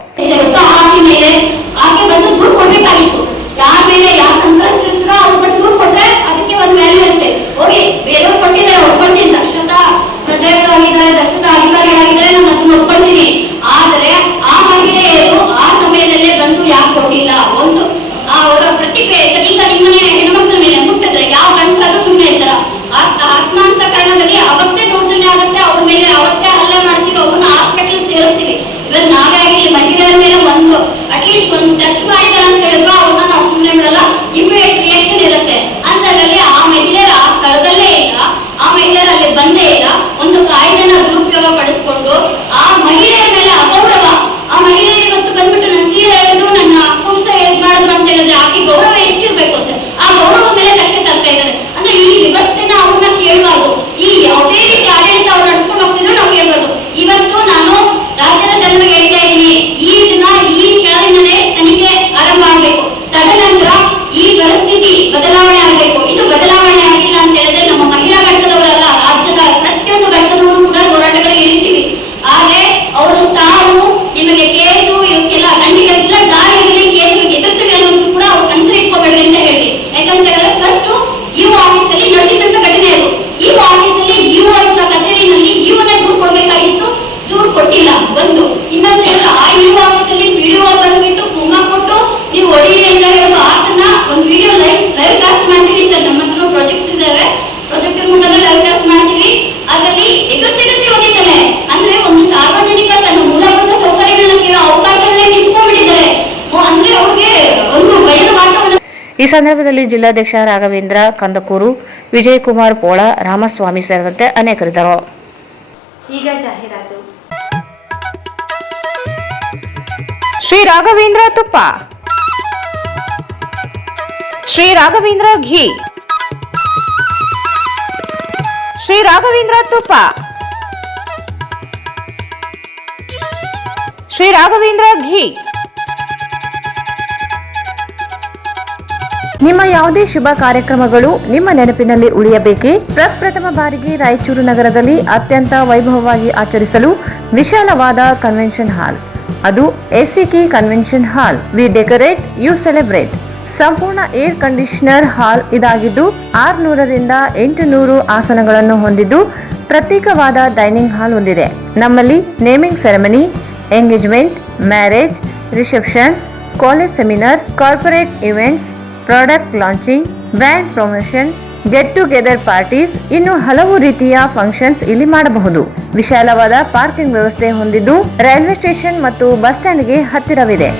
ಯಾರ ಮೇಲೆ ಯಾರು ಸಂತ್ರಸ್ತರಿರ್ತಾರೋ ಅವ್ರು ಬಂದು ದೂರು ಕೊಟ್ರೆ ಅದಕ್ಕೆ ಒಂದು ವ್ಯಾಲ್ಯೂ ಇರುತ್ತೆ. ಹೋಗಿ ಬೇರೆಯವ್ರು ಕೊಟ್ಟಿದ್ದಾರೆ, ಒಪ್ಕೊಳ್ತೀನಿ, ದಕ್ಷತಾ ಪ್ರಜೆಗಳಾಗಿದ್ದಾರೆ, ದಕ್ಷತಾ ಅಧಿಕಾರಿಗಳಾಗಿದ್ದಾರೆ, ನಾನು ಅದನ್ನ ಒಪ್ಕೊಳ್ತೀನಿ. ಆದರೆ ಆ ಮಹಿಳೆಯರು ಆ ಸಮಯದಲ್ಲೇ ಬಂದು ಯಾಕೆ ಕೊಟ್ಟಿಲ್ಲ, ಒಂದು ಅವರ ಪ್ರತಿಕ್ರಿಯೆ. ಈಗ ನಿಮ್ಮನೆ ಹೆಣ್ಮಕ್ಳ ಮೇಲೆ ಮುಟ್ಟಿದ್ರೆ ಯಾವ ಗಂಡಸಾದ್ರೂ ಸುಮ್ಮನೆ ಇರ್ತಾರ? ಆತ್ಮಾಂತಕರಣದಲ್ಲಿ ಅವತ್ತೇ ದೌರ್ಜನ್ಯ ಆಗುತ್ತೆ, ಅವ್ರ ಮೇಲೆ ಅವತ್ತೇ ಹಲ್ಲೆ ಮಾಡ್ತೀವಿ, ಅವ್ರನ್ನ ಹಾಸ್ಪಿಟಲ್ ಸೇರಿಸ್ತೀವಿ. ಇವತ್ತು ನಾವೇ ಆಗಿರ್ಲಿ ಮಹಿಳೆಯರ ಮೇಲೆ ಒಂದು ಅಟ್ಲೀಸ್ಟ್ ಒಂದು ಟಚ್ ಮಾಡಿದಾರ ಅಂತ ಹೇಳಿದ್ರು ಅವ್ರನ್ನ ನಾವು ಸುಮ್ಮನೆ ಬಿಡಲ್ಲ, ಇಮಿಡಿಯೇಟ್ ರಿಯಾಕ್ಷನ್ ಇರುತ್ತೆ. ಅಂತದ್ರಲ್ಲಿ ಆ ಮಹಿಳೆಯರ ಆ ಸ್ಥಳದಲ್ಲೇ ಇಲ್ಲ, ಆ ಮಹಿಳೆಯರ ಅಲ್ಲಿ ಬಂದೇ ಇಲ್ಲ. ಒಂದು ಕಾಯ್ದೆನ ದುರುಪಯೋಗ ಪಡಿಸ್ಕೊಂಡು ಆ ಮಹಿಳೆಯರ ಮೇಲೆ ಅಗೌರವ, ಆ ಮಹಿಳೆಯರು ಇವತ್ತು ಬಂದ್ಬಿಟ್ಟು ನನ್ನ ಸೀರೆ ಹೇಳಿದ್ರು, ನನ್ನ ಕುಂಸ ಮಾಡಿದ್ರು ಅಂತ ಹೇಳಿದ್ರೆ ಆಕೆ ಗೌರವ ಎಷ್ಟಿರ್ಬೇಕು ಸರ್? ಆ ಗೌರವ ಮೇಲೆ ಧಕ್ಕೆ ತರ್ತಾ ಇದ್ದಾರೆ. ಅಂದ್ರೆ ಈ ವ್ಯವಸ್ಥೆನ ಅವ್ರನ್ನ ಕೇಳಬಾರ್ದು. ಈ ಯಾವುದೇ ರೀತಿ ಆಡಳಿತ ಅವ್ರು ನಡ್ಸ್ಕೊಂಡು ಹೋಗ್ತಿದ್ರು ನಾವು ಕೇಳಬಾರ್ದು. ಇವತ್ತು ನಾನು ರಾಜ್ಯದ ಜನರಿಗೆ ಹೇಳ್ತಾ ಇದ್ದೀನಿ, ಈ ದಿನ ಈ ಸ್ಥಳದಿಂದಲೇ ತನಿಖೆ ಆರಂಭ ಆಗ್ಬೇಕು. ತದನಂತರ ಈ ಪರಿಸ್ಥಿತಿ ಬದಲಾವಣೆ ಆಗ್ಬೇಕು. ಇದು ಬದಲಾವಣೆ ಆಗಿಲ್ಲ ಅಂತ ಹೇಳಿದ್ರೆ ನಮ್ಮ ಮಹಿಳಾ ಘಟಕದವರಲ್ಲ, ರಾಜ್ಯದ ಪ್ರತಿಯೊಂದು ಘಟಕದವರು ಕೂಡ ಹೋರಾಟಗಳಿಗೆ ಇಳಿತೀವಿ. ಆದ್ರೆ ಅವರು ಸಾವು, ನಿಮಗೆ ಕೇಸು, ಇವಕ್ಕೆಲ್ಲ ದಂಡಿಗೆಲ್ಲ ದಾರಿಯಲ್ಲಿ ಕೇಸು ಎದುರ್ತೀವಿ ಅನ್ನೋದು ಕೂಡ ಅವ್ರು ಕನಸು ಇಟ್ಕೋಬೇಡ್ರಿ ಅಂತ ಹೇಳಿ. ಯಾಕಂತ ಹೇಳಿದ್ರೆ ಫಸ್ಟ್ ಇವು ಆಫೀಸ್ ಅಲ್ಲಿ ನಡೆದಿದ್ದಂತ ಘಟನೆ ಅದು. ಇವು ಆಫೀಸ್ ಅಲ್ಲಿ ಇವು ಅಂತ ಕಚೇರಿನಲ್ಲಿ ಇವನೇ ದೂರು ಕೊಡ್ಬೇಕಾಗಿತ್ತು, ದೂರು ಕೊಟ್ಟಿಲ್ಲ. ಒಂದು ಇನ್ನೊಂದು ಹೇಳಿದ್ರೆ ಆ ಇವು ಆಫೀಸ್ ಅಲ್ಲಿ ವಿಡಿಯೋ ಬಂದ್ಬಿಟ್ಟು ಕುಮ್ಮ ಕೊಟ್ಟು ನೀವು ಹೊಡೀರಿ ಅಂತ ಹೇಳೋದು. ಆತನ ಒಂದು ವಿಡಿಯೋ ಲೈವ್ ಕಾಸ್ಟ್ ಮಾಡ್ತೀವಿ ಸರ್, ನಮ್ಮ ಹತ್ರ ಪ್ರಾಜೆಕ್ಟ್ಸ್ ಇದಾವೆ, ಪ್ರಾಜೆಕ್ಟ್ ಮುಖಾಂತರ ಲೈವ್ ಕಾಸ್ಟ್ ಮಾಡ್ತೀವಿ. ಅದರಲ್ಲಿ ಎದುರಿಸಿ ಹೋಗಿದ್ದಾನೆ. ಅಂದ್ರೆ ಒಂದು ಸಾರ್ವಜನಿಕ ತನ್ನ ಮೂಲಭೂತ ಸೌಕರ್ಯಗಳನ್ನ ಕೇಳೋ ಅವಕಾಶಗಳೇ ಕಿತ್ಕೊಂಡ್ಬಿಟ್ಟಿದ್ದಾರೆ. ಅಂದ್ರೆ ಅವ್ರಿಗೆ ಒಂದು ಭಯದ ವಾತಾವರಣ. ಈ ಸಂದರ್ಭದಲ್ಲಿ ಜಿಲ್ಲಾಧ್ಯಕ್ಷ ರಾಘವೇಂದ್ರ ಕಂದಕೂರು, ವಿಜಯಕುಮಾರ್ ಪೋಳ, ರಾಮಸ್ವಾಮಿ ಸೇರಿದಂತೆ ಅನೇಕರಿದ್ದರು. ಈಗ ಜಾಹೀರಾತು. ಶ್ರೀ ರಾಘವೇಂದ್ರ ತುಪ್ಪ, ಶ್ರೀ ರಾಘವೇಂದ್ರ ಘೀ, ಶ್ರೀ ರಾಘವೇಂದ್ರ ತುಪ್ಪ, ಶ್ರೀ ರಾಘವೇಂದ್ರ ಘೀ. ನಿಮ್ಮ ಯಾವುದೇ ಶುಭ ಕಾರ್ಯಕ್ರಮಗಳು ನಿಮ್ಮ ನೆನಪಿನಲ್ಲಿ ಉಳಿಯಬೇಕೇ? ಪ್ರಪ್ರಥಮ ಬಾರಿಗೆ ರಾಯಚೂರು ನಗರದಲ್ಲಿ ಅತ್ಯಂತ ವೈಭವವಾಗಿ ಆಚರಿಸಲು ವಿಶಾಲವಾದ ಕನ್ವೆನ್ಷನ್ ಹಾಲ್, ಅದು ACK convention hall. We decorate, you celebrate. ಸಂಪೂರ್ಣ ಏರ್ ಕಂಡೀಷನರ್ ಹಾಲ್ ಇದಾಗಿದ್ದು 600ರಿಂದ 800 ಆಸನಗಳನ್ನು ಹೊಂದಿದ್ದು ಪ್ರತ್ಯೇಕವಾದ ಡೈನಿಂಗ್ ಹಾಲ್ ಹೊಂದಿದೆ. ನಮ್ಮಲ್ಲಿ naming ceremony, engagement, marriage, reception, college seminars, corporate events, product launching, brand promotion, get together parties, ಇನ್ನು ಹಲವು ರೀತಿಯ ಫಂಕ್ಷನ್ಸ್ ಇಲ್ಲಿ ಮಾಡಬಹುದು. ವಿಶಾಲವಾದ ಪಾರ್ಕಿಂಗ್ ವ್ಯವಸ್ಥೆ ಹೊಂದಿದ್ದು ರೈಲ್ವೆ ಸ್ಟೇಷನ್ ಮತ್ತು ಬಸ್ ಸ್ಟ್ಯಾಂಡ್ಗೆ ಹತ್ತಿರವಿದೆ.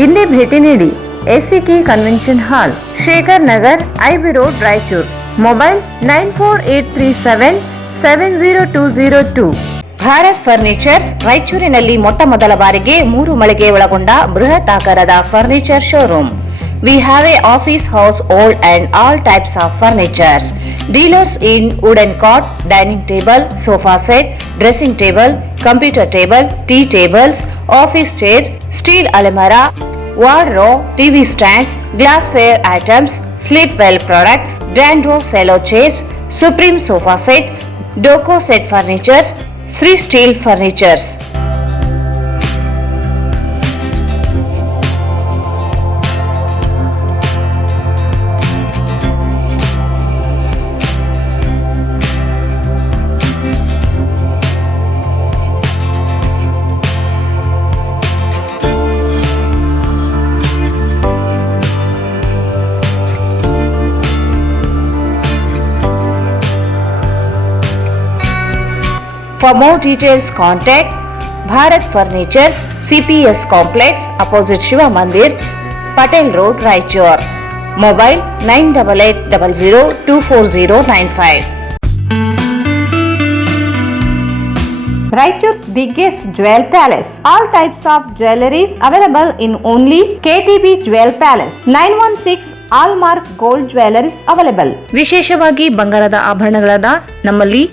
ಇಂದೇ ಭೇಟಿ ನೀಡಿ ಎಸಿಕೆ ಕನ್ವೆನ್ಷನ್ ಹಾಲ್, Shekhar Nagar, IB road, Raichur. Mobile 9483770202. Bharat furnitures ರಾಯಚೂರಿನಲ್ಲಿ ಮೊಟ್ಟ ಮೊದಲ ಬಾರಿಗೆ 3 ಮಳಿಗೆ ಒಳಗೊಂಡ ಬೃಹತ್ ಆಕಾರದ furniture showroom. We have a office house, old and all types of furnitures. Dealers in wooden cot, dining table, sofa set, dressing table, computer table, tea tables, office chairs, steel almirah, wardrobe, TV stands, glassware items, sleepwell products, dandruff cello chairs, Supreme sofa set, Doco set furnitures, Sri Steel Furnitures. For more details, contact Bharat Furnitures, CPS Complex, opposite Shiva Mandir, Patel Road, Raichur. Mobile 9880024095. Raichur's biggest jewel palace. All types of jewelries available in only KTB Jewel Palace. 916 Allmark Gold Jewelries available. ವಿಶೇಷವಾಗಿ ಬಂಗಾರದ ಆಭರಣಗಳಾದ ನಮ್ಮಲ್ಲಿ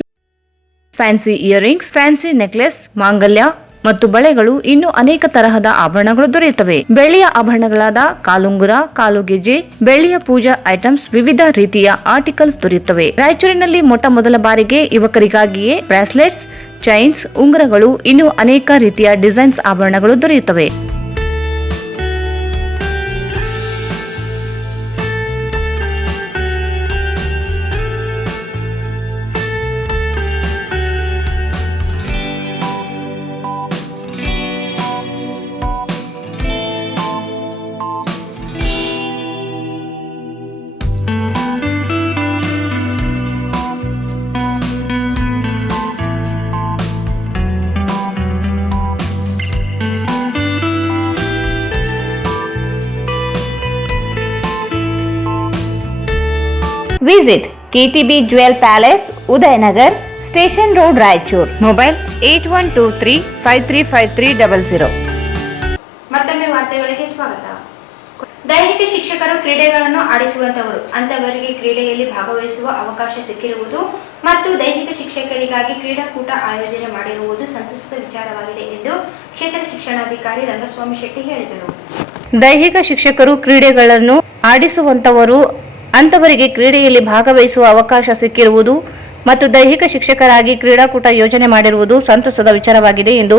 ಫ್ಯಾನ್ಸಿ ಇಯರಿಂಗ್ಸ್, ಫ್ಯಾನ್ಸಿ ನೆಕ್ಲೆಸ್, ಮಾಂಗಲ್ಯ ಮತ್ತು ಬಳೆಗಳು ಇನ್ನೂ ಅನೇಕ ತರಹದ ಆಭರಣಗಳು ದೊರೆಯುತ್ತವೆ. ಬೆಳ್ಳಿಯ ಆಭರಣಗಳಾದ ಕಾಲುಂಗುರ, ಕಾಲುಗೆಜೆ, ಬೆಳ್ಳಿಯ ಪೂಜಾ ಐಟಮ್ಸ್, ವಿವಿಧ ರೀತಿಯ ಆರ್ಟಿಕಲ್ಸ್ ದೊರೆಯುತ್ತವೆ. ರಾಯಚೂರಿನಲ್ಲಿ ಮೊಟ್ಟ ಮೊದಲ ಬಾರಿಗೆ ಯುವಕರಿಗಾಗಿಯೇ ಬ್ರಾಸ್ಲೆಟ್ಸ್, ಚೈನ್ಸ್, ಉಂಗುರಗಳು, ಇನ್ನೂ ಅನೇಕ ರೀತಿಯ ಡಿಸೈನ್ಸ್ ಆಭರಣಗಳು ದೊರೆಯುತ್ತವೆ. Visit KTB Jewel Palace, Udayanagar, Station Road, Raichur. Mobile 8123535300. ಮತ್ತೊಮ್ಮೆ ವಾರ್ತೆಗಳಿಗೆ ಸ್ವಾಗತ. ದೈಹಿಕ ಶಿಕ್ಷಕರು ಕ್ರೀಡೆಗಳನ್ನು ಆಡಿಸುವಂತವರು, ಅಂತವರಿಗೆ ಕ್ರೀಡೆಯಲ್ಲಿ ಭಾಗವಹಿಸುವ ಅವಕಾಶ ಸಿಕ್ಕಿರುವುದು ಮತ್ತು ದೈಹಿಕ ಶಿಕ್ಷಕರಿಗಾಗಿ ಕ್ರೀಡಾಕೂಟ ಆಯೋಜನೆ ಮಾಡಿರುವುದು ಸಂತಸದ ವಿಚಾರವಾಗಿದೆ ಎಂದು ಕ್ಷೇತ್ರ ಶಿಕ್ಷಣಾಧಿಕಾರಿ ರಂಗಸ್ವಾಮಿ ಶೆಟ್ಟಿ ಹೇಳಿದರು. ದೈಹಿಕ ಶಿಕ್ಷಕರು ಕ್ರೀಡೆಗಳನ್ನು ಆಡಿಸುವಂತವರು, ಅಂತವರಿಗೆ ಕ್ರೀಡೆಯಲ್ಲಿ ಭಾಗವಹಿಸುವ ಅವಕಾಶ ಸಿಕ್ಕಿರುವುದು ಮತ್ತು ದೈಹಿಕ ಶಿಕ್ಷಕರಾಗಿ ಕ್ರೀಡಾಕೂಟ ಯೋಜನೆ ಮಾಡಿರುವುದು ಸಂತಸದ ವಿಚಾರವಾಗಿದೆ ಎಂದು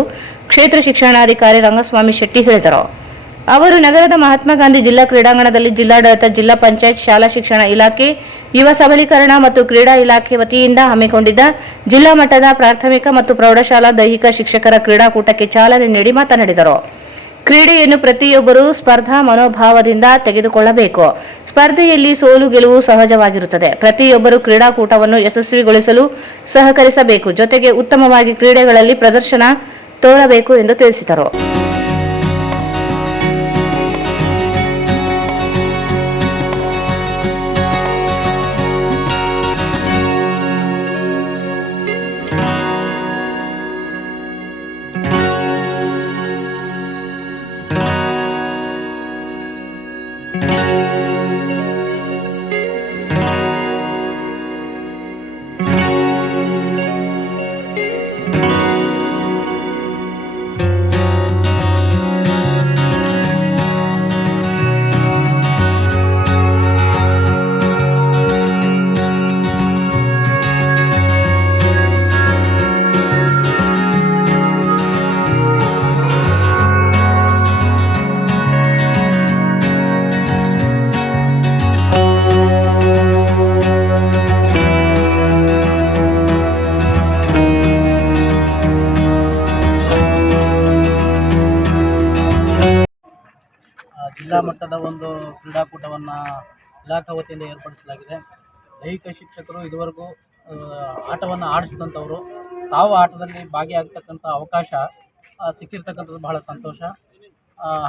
ಕ್ಷೇತ್ರ ಶಿಕ್ಷಣಾಧಿಕಾರಿ ರಂಗಸ್ವಾಮಿ ಶೆಟ್ಟಿ ಹೇಳಿದರು. ಅವರು ನಗರದ ಮಹಾತ್ಮ ಗಾಂಧಿ ಜಿಲ್ಲಾ ಕ್ರೀಡಾಂಗಣದಲ್ಲಿ ಜಿಲ್ಲಾಡಳಿತ, ಜಿಲ್ಲಾ ಪಂಚಾಯತ್, ಶಾಲಾ ಶಿಕ್ಷಣ ಇಲಾಖೆ, ಯುವ ಸಬಲೀಕರಣ ಮತ್ತು ಕ್ರೀಡಾ ಇಲಾಖೆ ವತಿಯಿಂದ ಹಮ್ಮಿಕೊಂಡಿದ್ದ ಜಿಲ್ಲಾ ಮಟ್ಟದ ಪ್ರಾಥಮಿಕ ಮತ್ತು ಪ್ರೌಢಶಾಲಾ ದೈಹಿಕ ಶಿಕ್ಷಕರ ಕ್ರೀಡಾಕೂಟಕ್ಕೆ ಚಾಲನೆ ನೀಡಿ ಮಾತನಾಡಿದರು. ಕ್ರೀಡೆಯನ್ನು ಪ್ರತಿಯೊಬ್ಬರೂ ಸ್ಪರ್ಧಾ ಮನೋಭಾವದಿಂದ ತೆಗೆದುಕೊಳ್ಳಬೇಕು. ಸ್ಪರ್ಧೆಯಲ್ಲಿ ಸೋಲು ಗೆಲುವು ಸಹಜವಾಗಿರುತ್ತದೆ. ಪ್ರತಿಯೊಬ್ಬರು ಕ್ರೀಡಾಕೂಟವನ್ನು ಯಶಸ್ವಿಗೊಳಿಸಲು ಸಹಕರಿಸಬೇಕು. ಜೊತೆಗೆ ಉತ್ತಮವಾಗಿ ಕ್ರೀಡೆಗಳಲ್ಲಿ ಪ್ರದರ್ಶನ ತೋರಬೇಕು ಎಂದು ತಿಳಿಸಿದರು. ಜಿಲ್ಲಾ ಮಟ್ಟದ ಒಂದು ಕ್ರೀಡಾಕೂಟವನ್ನು ಇಲಾಖಾ ವತಿಯಿಂದ ಏರ್ಪಡಿಸಲಾಗಿದೆ. ದೈಹಿಕ ಶಿಕ್ಷಕರು ಇದುವರೆಗೂ ಆಟವನ್ನು ಆಡಿಸಿದಂಥವರು, ತಾವು ಆಟದಲ್ಲಿ ಭಾಗಿಯಾಗತಕ್ಕಂಥ ಅವಕಾಶ ಸಿಕ್ಕಿರ್ತಕ್ಕಂಥದ್ದು ಬಹಳ ಸಂತೋಷ.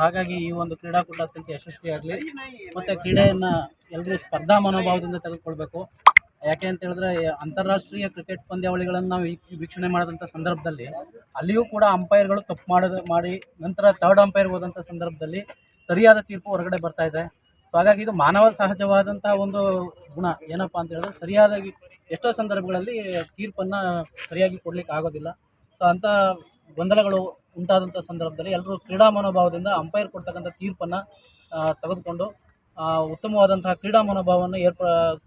ಹಾಗಾಗಿ ಈ ಒಂದು ಕ್ರೀಡಾಕೂಟ ಅತ್ಯಂತ ಯಶಸ್ವಿಯಾಗಲಿ ಮತ್ತು ಕ್ರೀಡೆಯನ್ನು ಎಲ್ಲರೂ ಸ್ಪರ್ಧಾ ಮನೋಭಾವದಿಂದ ತೆಗೆದುಕೊಳ್ಬೇಕು. ಯಾಕೆ ಅಂತ ಹೇಳಿದ್ರೆ ಅಂತಾರಾಷ್ಟ್ರೀಯ ಕ್ರಿಕೆಟ್ ಪಂದ್ಯಾವಳಿಗಳನ್ನು ನಾವು ವೀಕ್ಷಣೆ ಮಾಡಿದಂಥ ಸಂದರ್ಭದಲ್ಲಿ ಅಲ್ಲಿಯೂ ಕೂಡ ಅಂಪೈರ್ಗಳು ತಪ್ಪು ಮಾಡಿ ನಂತರ ಥರ್ಡ್ ಅಂಪೈರ್ ಹೋದಂಥ ಸಂದರ್ಭದಲ್ಲಿ ಸರಿಯಾದ ತೀರ್ಪು ಹೊರಗಡೆ ಬರ್ತಾ ಇದೆ. ಸೊ ಹಾಗಾಗಿ ಇದು ಮಾನವ ಸಹಜವಾದಂಥ ಒಂದು ಗುಣ. ಏನಪ್ಪ ಅಂತ ಹೇಳಿದ್ರೆ ಸರಿಯಾದಾಗಿ ಎಷ್ಟೋ ಸಂದರ್ಭಗಳಲ್ಲಿ ತೀರ್ಪನ್ನು ಸರಿಯಾಗಿ ಕೊಡಲಿಕ್ಕೆ ಆಗೋದಿಲ್ಲ. ಸೊ ಅಂಥ ಗೊಂದಲಗಳು ಉಂಟಾದಂಥ ಸಂದರ್ಭದಲ್ಲಿ ಎಲ್ಲರೂ ಕ್ರೀಡಾ ಮನೋಭಾವದಿಂದ ಅಂಪೈರ್ ಕೊಡ್ತಕ್ಕಂಥ ತೀರ್ಪನ್ನು ತೆಗೆದುಕೊಂಡು ಉತ್ತಮವಾದಂತಹ ಕ್ರೀಡಾ ಮನೋಭಾವವನ್ನು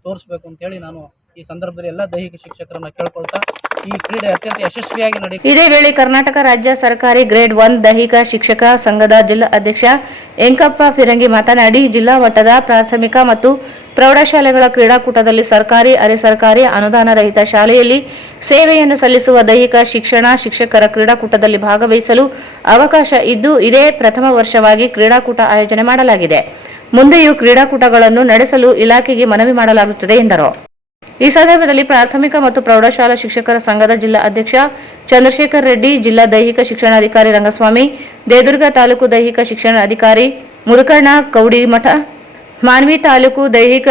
ತೋರಿಸಬೇಕು ಅಂತೇಳಿ ನಾನು ಈ ಸಂದರ್ಭದಲ್ಲಿ ಎಲ್ಲ ದೈಹಿಕ ಶಿಕ್ಷಕರನ್ನು ಕೇಳ್ಕೊಳ್ತಾ ಈ ಕ್ರೀಡೆ ಅತ್ಯಂತ ಯಶಸ್ವಿಯಾಗಿ ನಡೆಯುತ್ತೆ. ಇದೇ ವೇಳೆ ಕರ್ನಾಟಕ ರಾಜ್ಯ ಸರ್ಕಾರಿ ಗ್ರೇಡ್ 1 ದೈಹಿಕ ಶಿಕ್ಷಕ ಸಂಘದ ಜಿಲ್ಲಾ ಅಧ್ಯಕ್ಷ ಎಂಕಪ್ಪ ಫಿರಂಗಿ ಮಾತನಾಡಿ, ಜಿಲ್ಲಾ ಮಟ್ಟದ ಪ್ರಾಥಮಿಕ ಮತ್ತು ಪ್ರೌಢಶಾಲೆಗಳ ಕ್ರೀಡಾಕೂಟದಲ್ಲಿ ಸರ್ಕಾರಿ, ಅರೆ ಸರ್ಕಾರಿ, ಅನುದಾನ ರಹಿತ ಶಾಲೆಯಲ್ಲಿ ಸೇವೆಯನ್ನು ಸಲ್ಲಿಸುವ ದೈಹಿಕ ಶಿಕ್ಷಕರ ಕ್ರೀಡಾಕೂಟದಲ್ಲಿ ಭಾಗವಹಿಸಲು ಅವಕಾಶ ಇದ್ದು, ಇದೇ ಪ್ರಥಮ ವರ್ಷವಾಗಿ ಕ್ರೀಡಾಕೂಟ ಆಯೋಜನೆ ಮಾಡಲಾಗಿದೆ. ಮುಂದೆಯೂ ಕ್ರೀಡಾಕೂಟಗಳನ್ನು ನಡೆಸಲು ಇಲಾಖೆಗೆ ಮನವಿ ಮಾಡಲಾಗುತ್ತದೆ ಎಂದರು. ಈ ಸಂದರ್ಭದಲ್ಲಿ ಪ್ರಾಥಮಿಕ ಮತ್ತು ಪ್ರೌಢಶಾಲಾ ಶಿಕ್ಷಕರ ಸಂಘದ ಜಿಲ್ಲಾ ಅಧ್ಯಕ್ಷ ಚಂದ್ರಶೇಖರ್ ರೆಡ್ಡಿ, ಜಿಲ್ಲಾ ದೈಹಿಕ ಶಿಕ್ಷಣಾಧಿಕಾರಿ ರಂಗಸ್ವಾಮಿ, ದೇದುರ್ಗ ತಾಲೂಕು ದೈಹಿಕ ಶಿಕ್ಷಣಾಧಿಕಾರಿ ಮುದುಕಣ್ಣ ಕೌಡಿಮಠ, ಮಾನ್ವಿ ತಾಲೂಕು ದೈಹಿಕ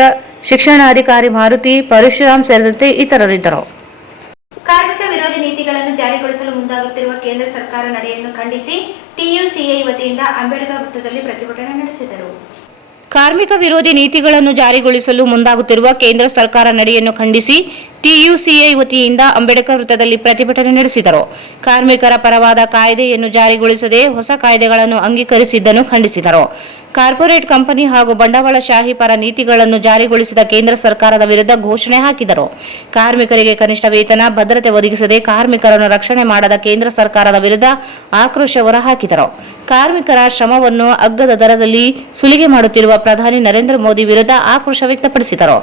ಶಿಕ್ಷಣಾಧಿಕಾರಿ ಮಾರುತಿ ಪರಶುರಾಮ್ ಸೇರಿದಂತೆ ಇತರರಿದ್ದರು. ಕಾರ್ಮಿಕ ವಿರೋಧಿ ನೀತಿಗಳನ್ನು ಜಾರಿಗೊಳಿಸಲು ಮುಂದಾಗುತ್ತಿರುವ ಕೇಂದ್ರ ಸರ್ಕಾರ ನಡೆಯನ್ನು ಖಂಡಿಸಿ ಟಿಯುಸಿಐ ವತಿಯಿಂದ ಅಂಬೇಡ್ಕರ್ ವೃತ್ತದಲ್ಲಿ ಪ್ರತಿಭಟನೆ ನಡೆಸಿದರು. ಕಾರ್ಮಿಕ ವಿರೋಧಿ ನೀತಿಗಳನ್ನು ಜಾರಿಗೊಳಿಸಲು ಮುಂದಾಗುತ್ತಿರುವ ಕೇಂದ್ರ ಸರ್ಕಾರ ನಡೆಯನ್ನು ಖಂಡಿಸಿ ಟಿಯುಸಿಐ ವತಿಯಿಂದ ಅಂಬೇಡ್ಕರ್ ವೃತ್ತದಲ್ಲಿ ಪ್ರತಿಭಟನೆ ನಡೆಸಿದರು. ಕಾರ್ಮಿಕರ ಪರವಾದ ಕಾಯ್ದೆಯನ್ನು ಜಾರಿಗೊಳಿಸದೆ ಹೊಸ ಕಾಯ್ದೆಗಳನ್ನು ಅಂಗೀಕರಿಸಿದ್ದನ್ನು ಖಂಡಿಸಿದರು. ಕಾರ್ಪೊರೇಟ್ ಕಂಪನಿ ಹಾಗೂ ಬಂಡವಾಳಶಾಹಿ ಪರ ನೀತಿಗಳನ್ನು ಜಾರಿಗೊಳಿಸಿದ ಕೇಂದ್ರ ಸರ್ಕಾರದ ವಿರುದ್ಧ ಘೋಷಣೆ ಹಾಕಿದರು. ಕಾರ್ಮಿಕರಿಗೆ ಕನಿಷ್ಠ ವೇತನ, ಭದ್ರತೆ ಒದಗಿಸದೆ ಕಾರ್ಮಿಕರನ್ನು ರಕ್ಷಣೆ ಮಾಡದ ಕೇಂದ್ರ ಸರ್ಕಾರದ ವಿರುದ್ಧ ಆಕ್ರೋಶ ಹೊರಹಾಕಿದರು. ಕಾರ್ಮಿಕರ ಶ್ರಮವನ್ನು ಅಗ್ಗದ ದರದಲ್ಲಿ ಸುಲಿಗೆ ಮಾಡುತ್ತಿರುವ ಪ್ರಧಾನಿ ನರೇಂದ್ರ ಮೋದಿ ವಿರುದ್ಧ ಆಕ್ರೋಶ ವ್ಯಕ್ತಪಡಿಸಿದರು.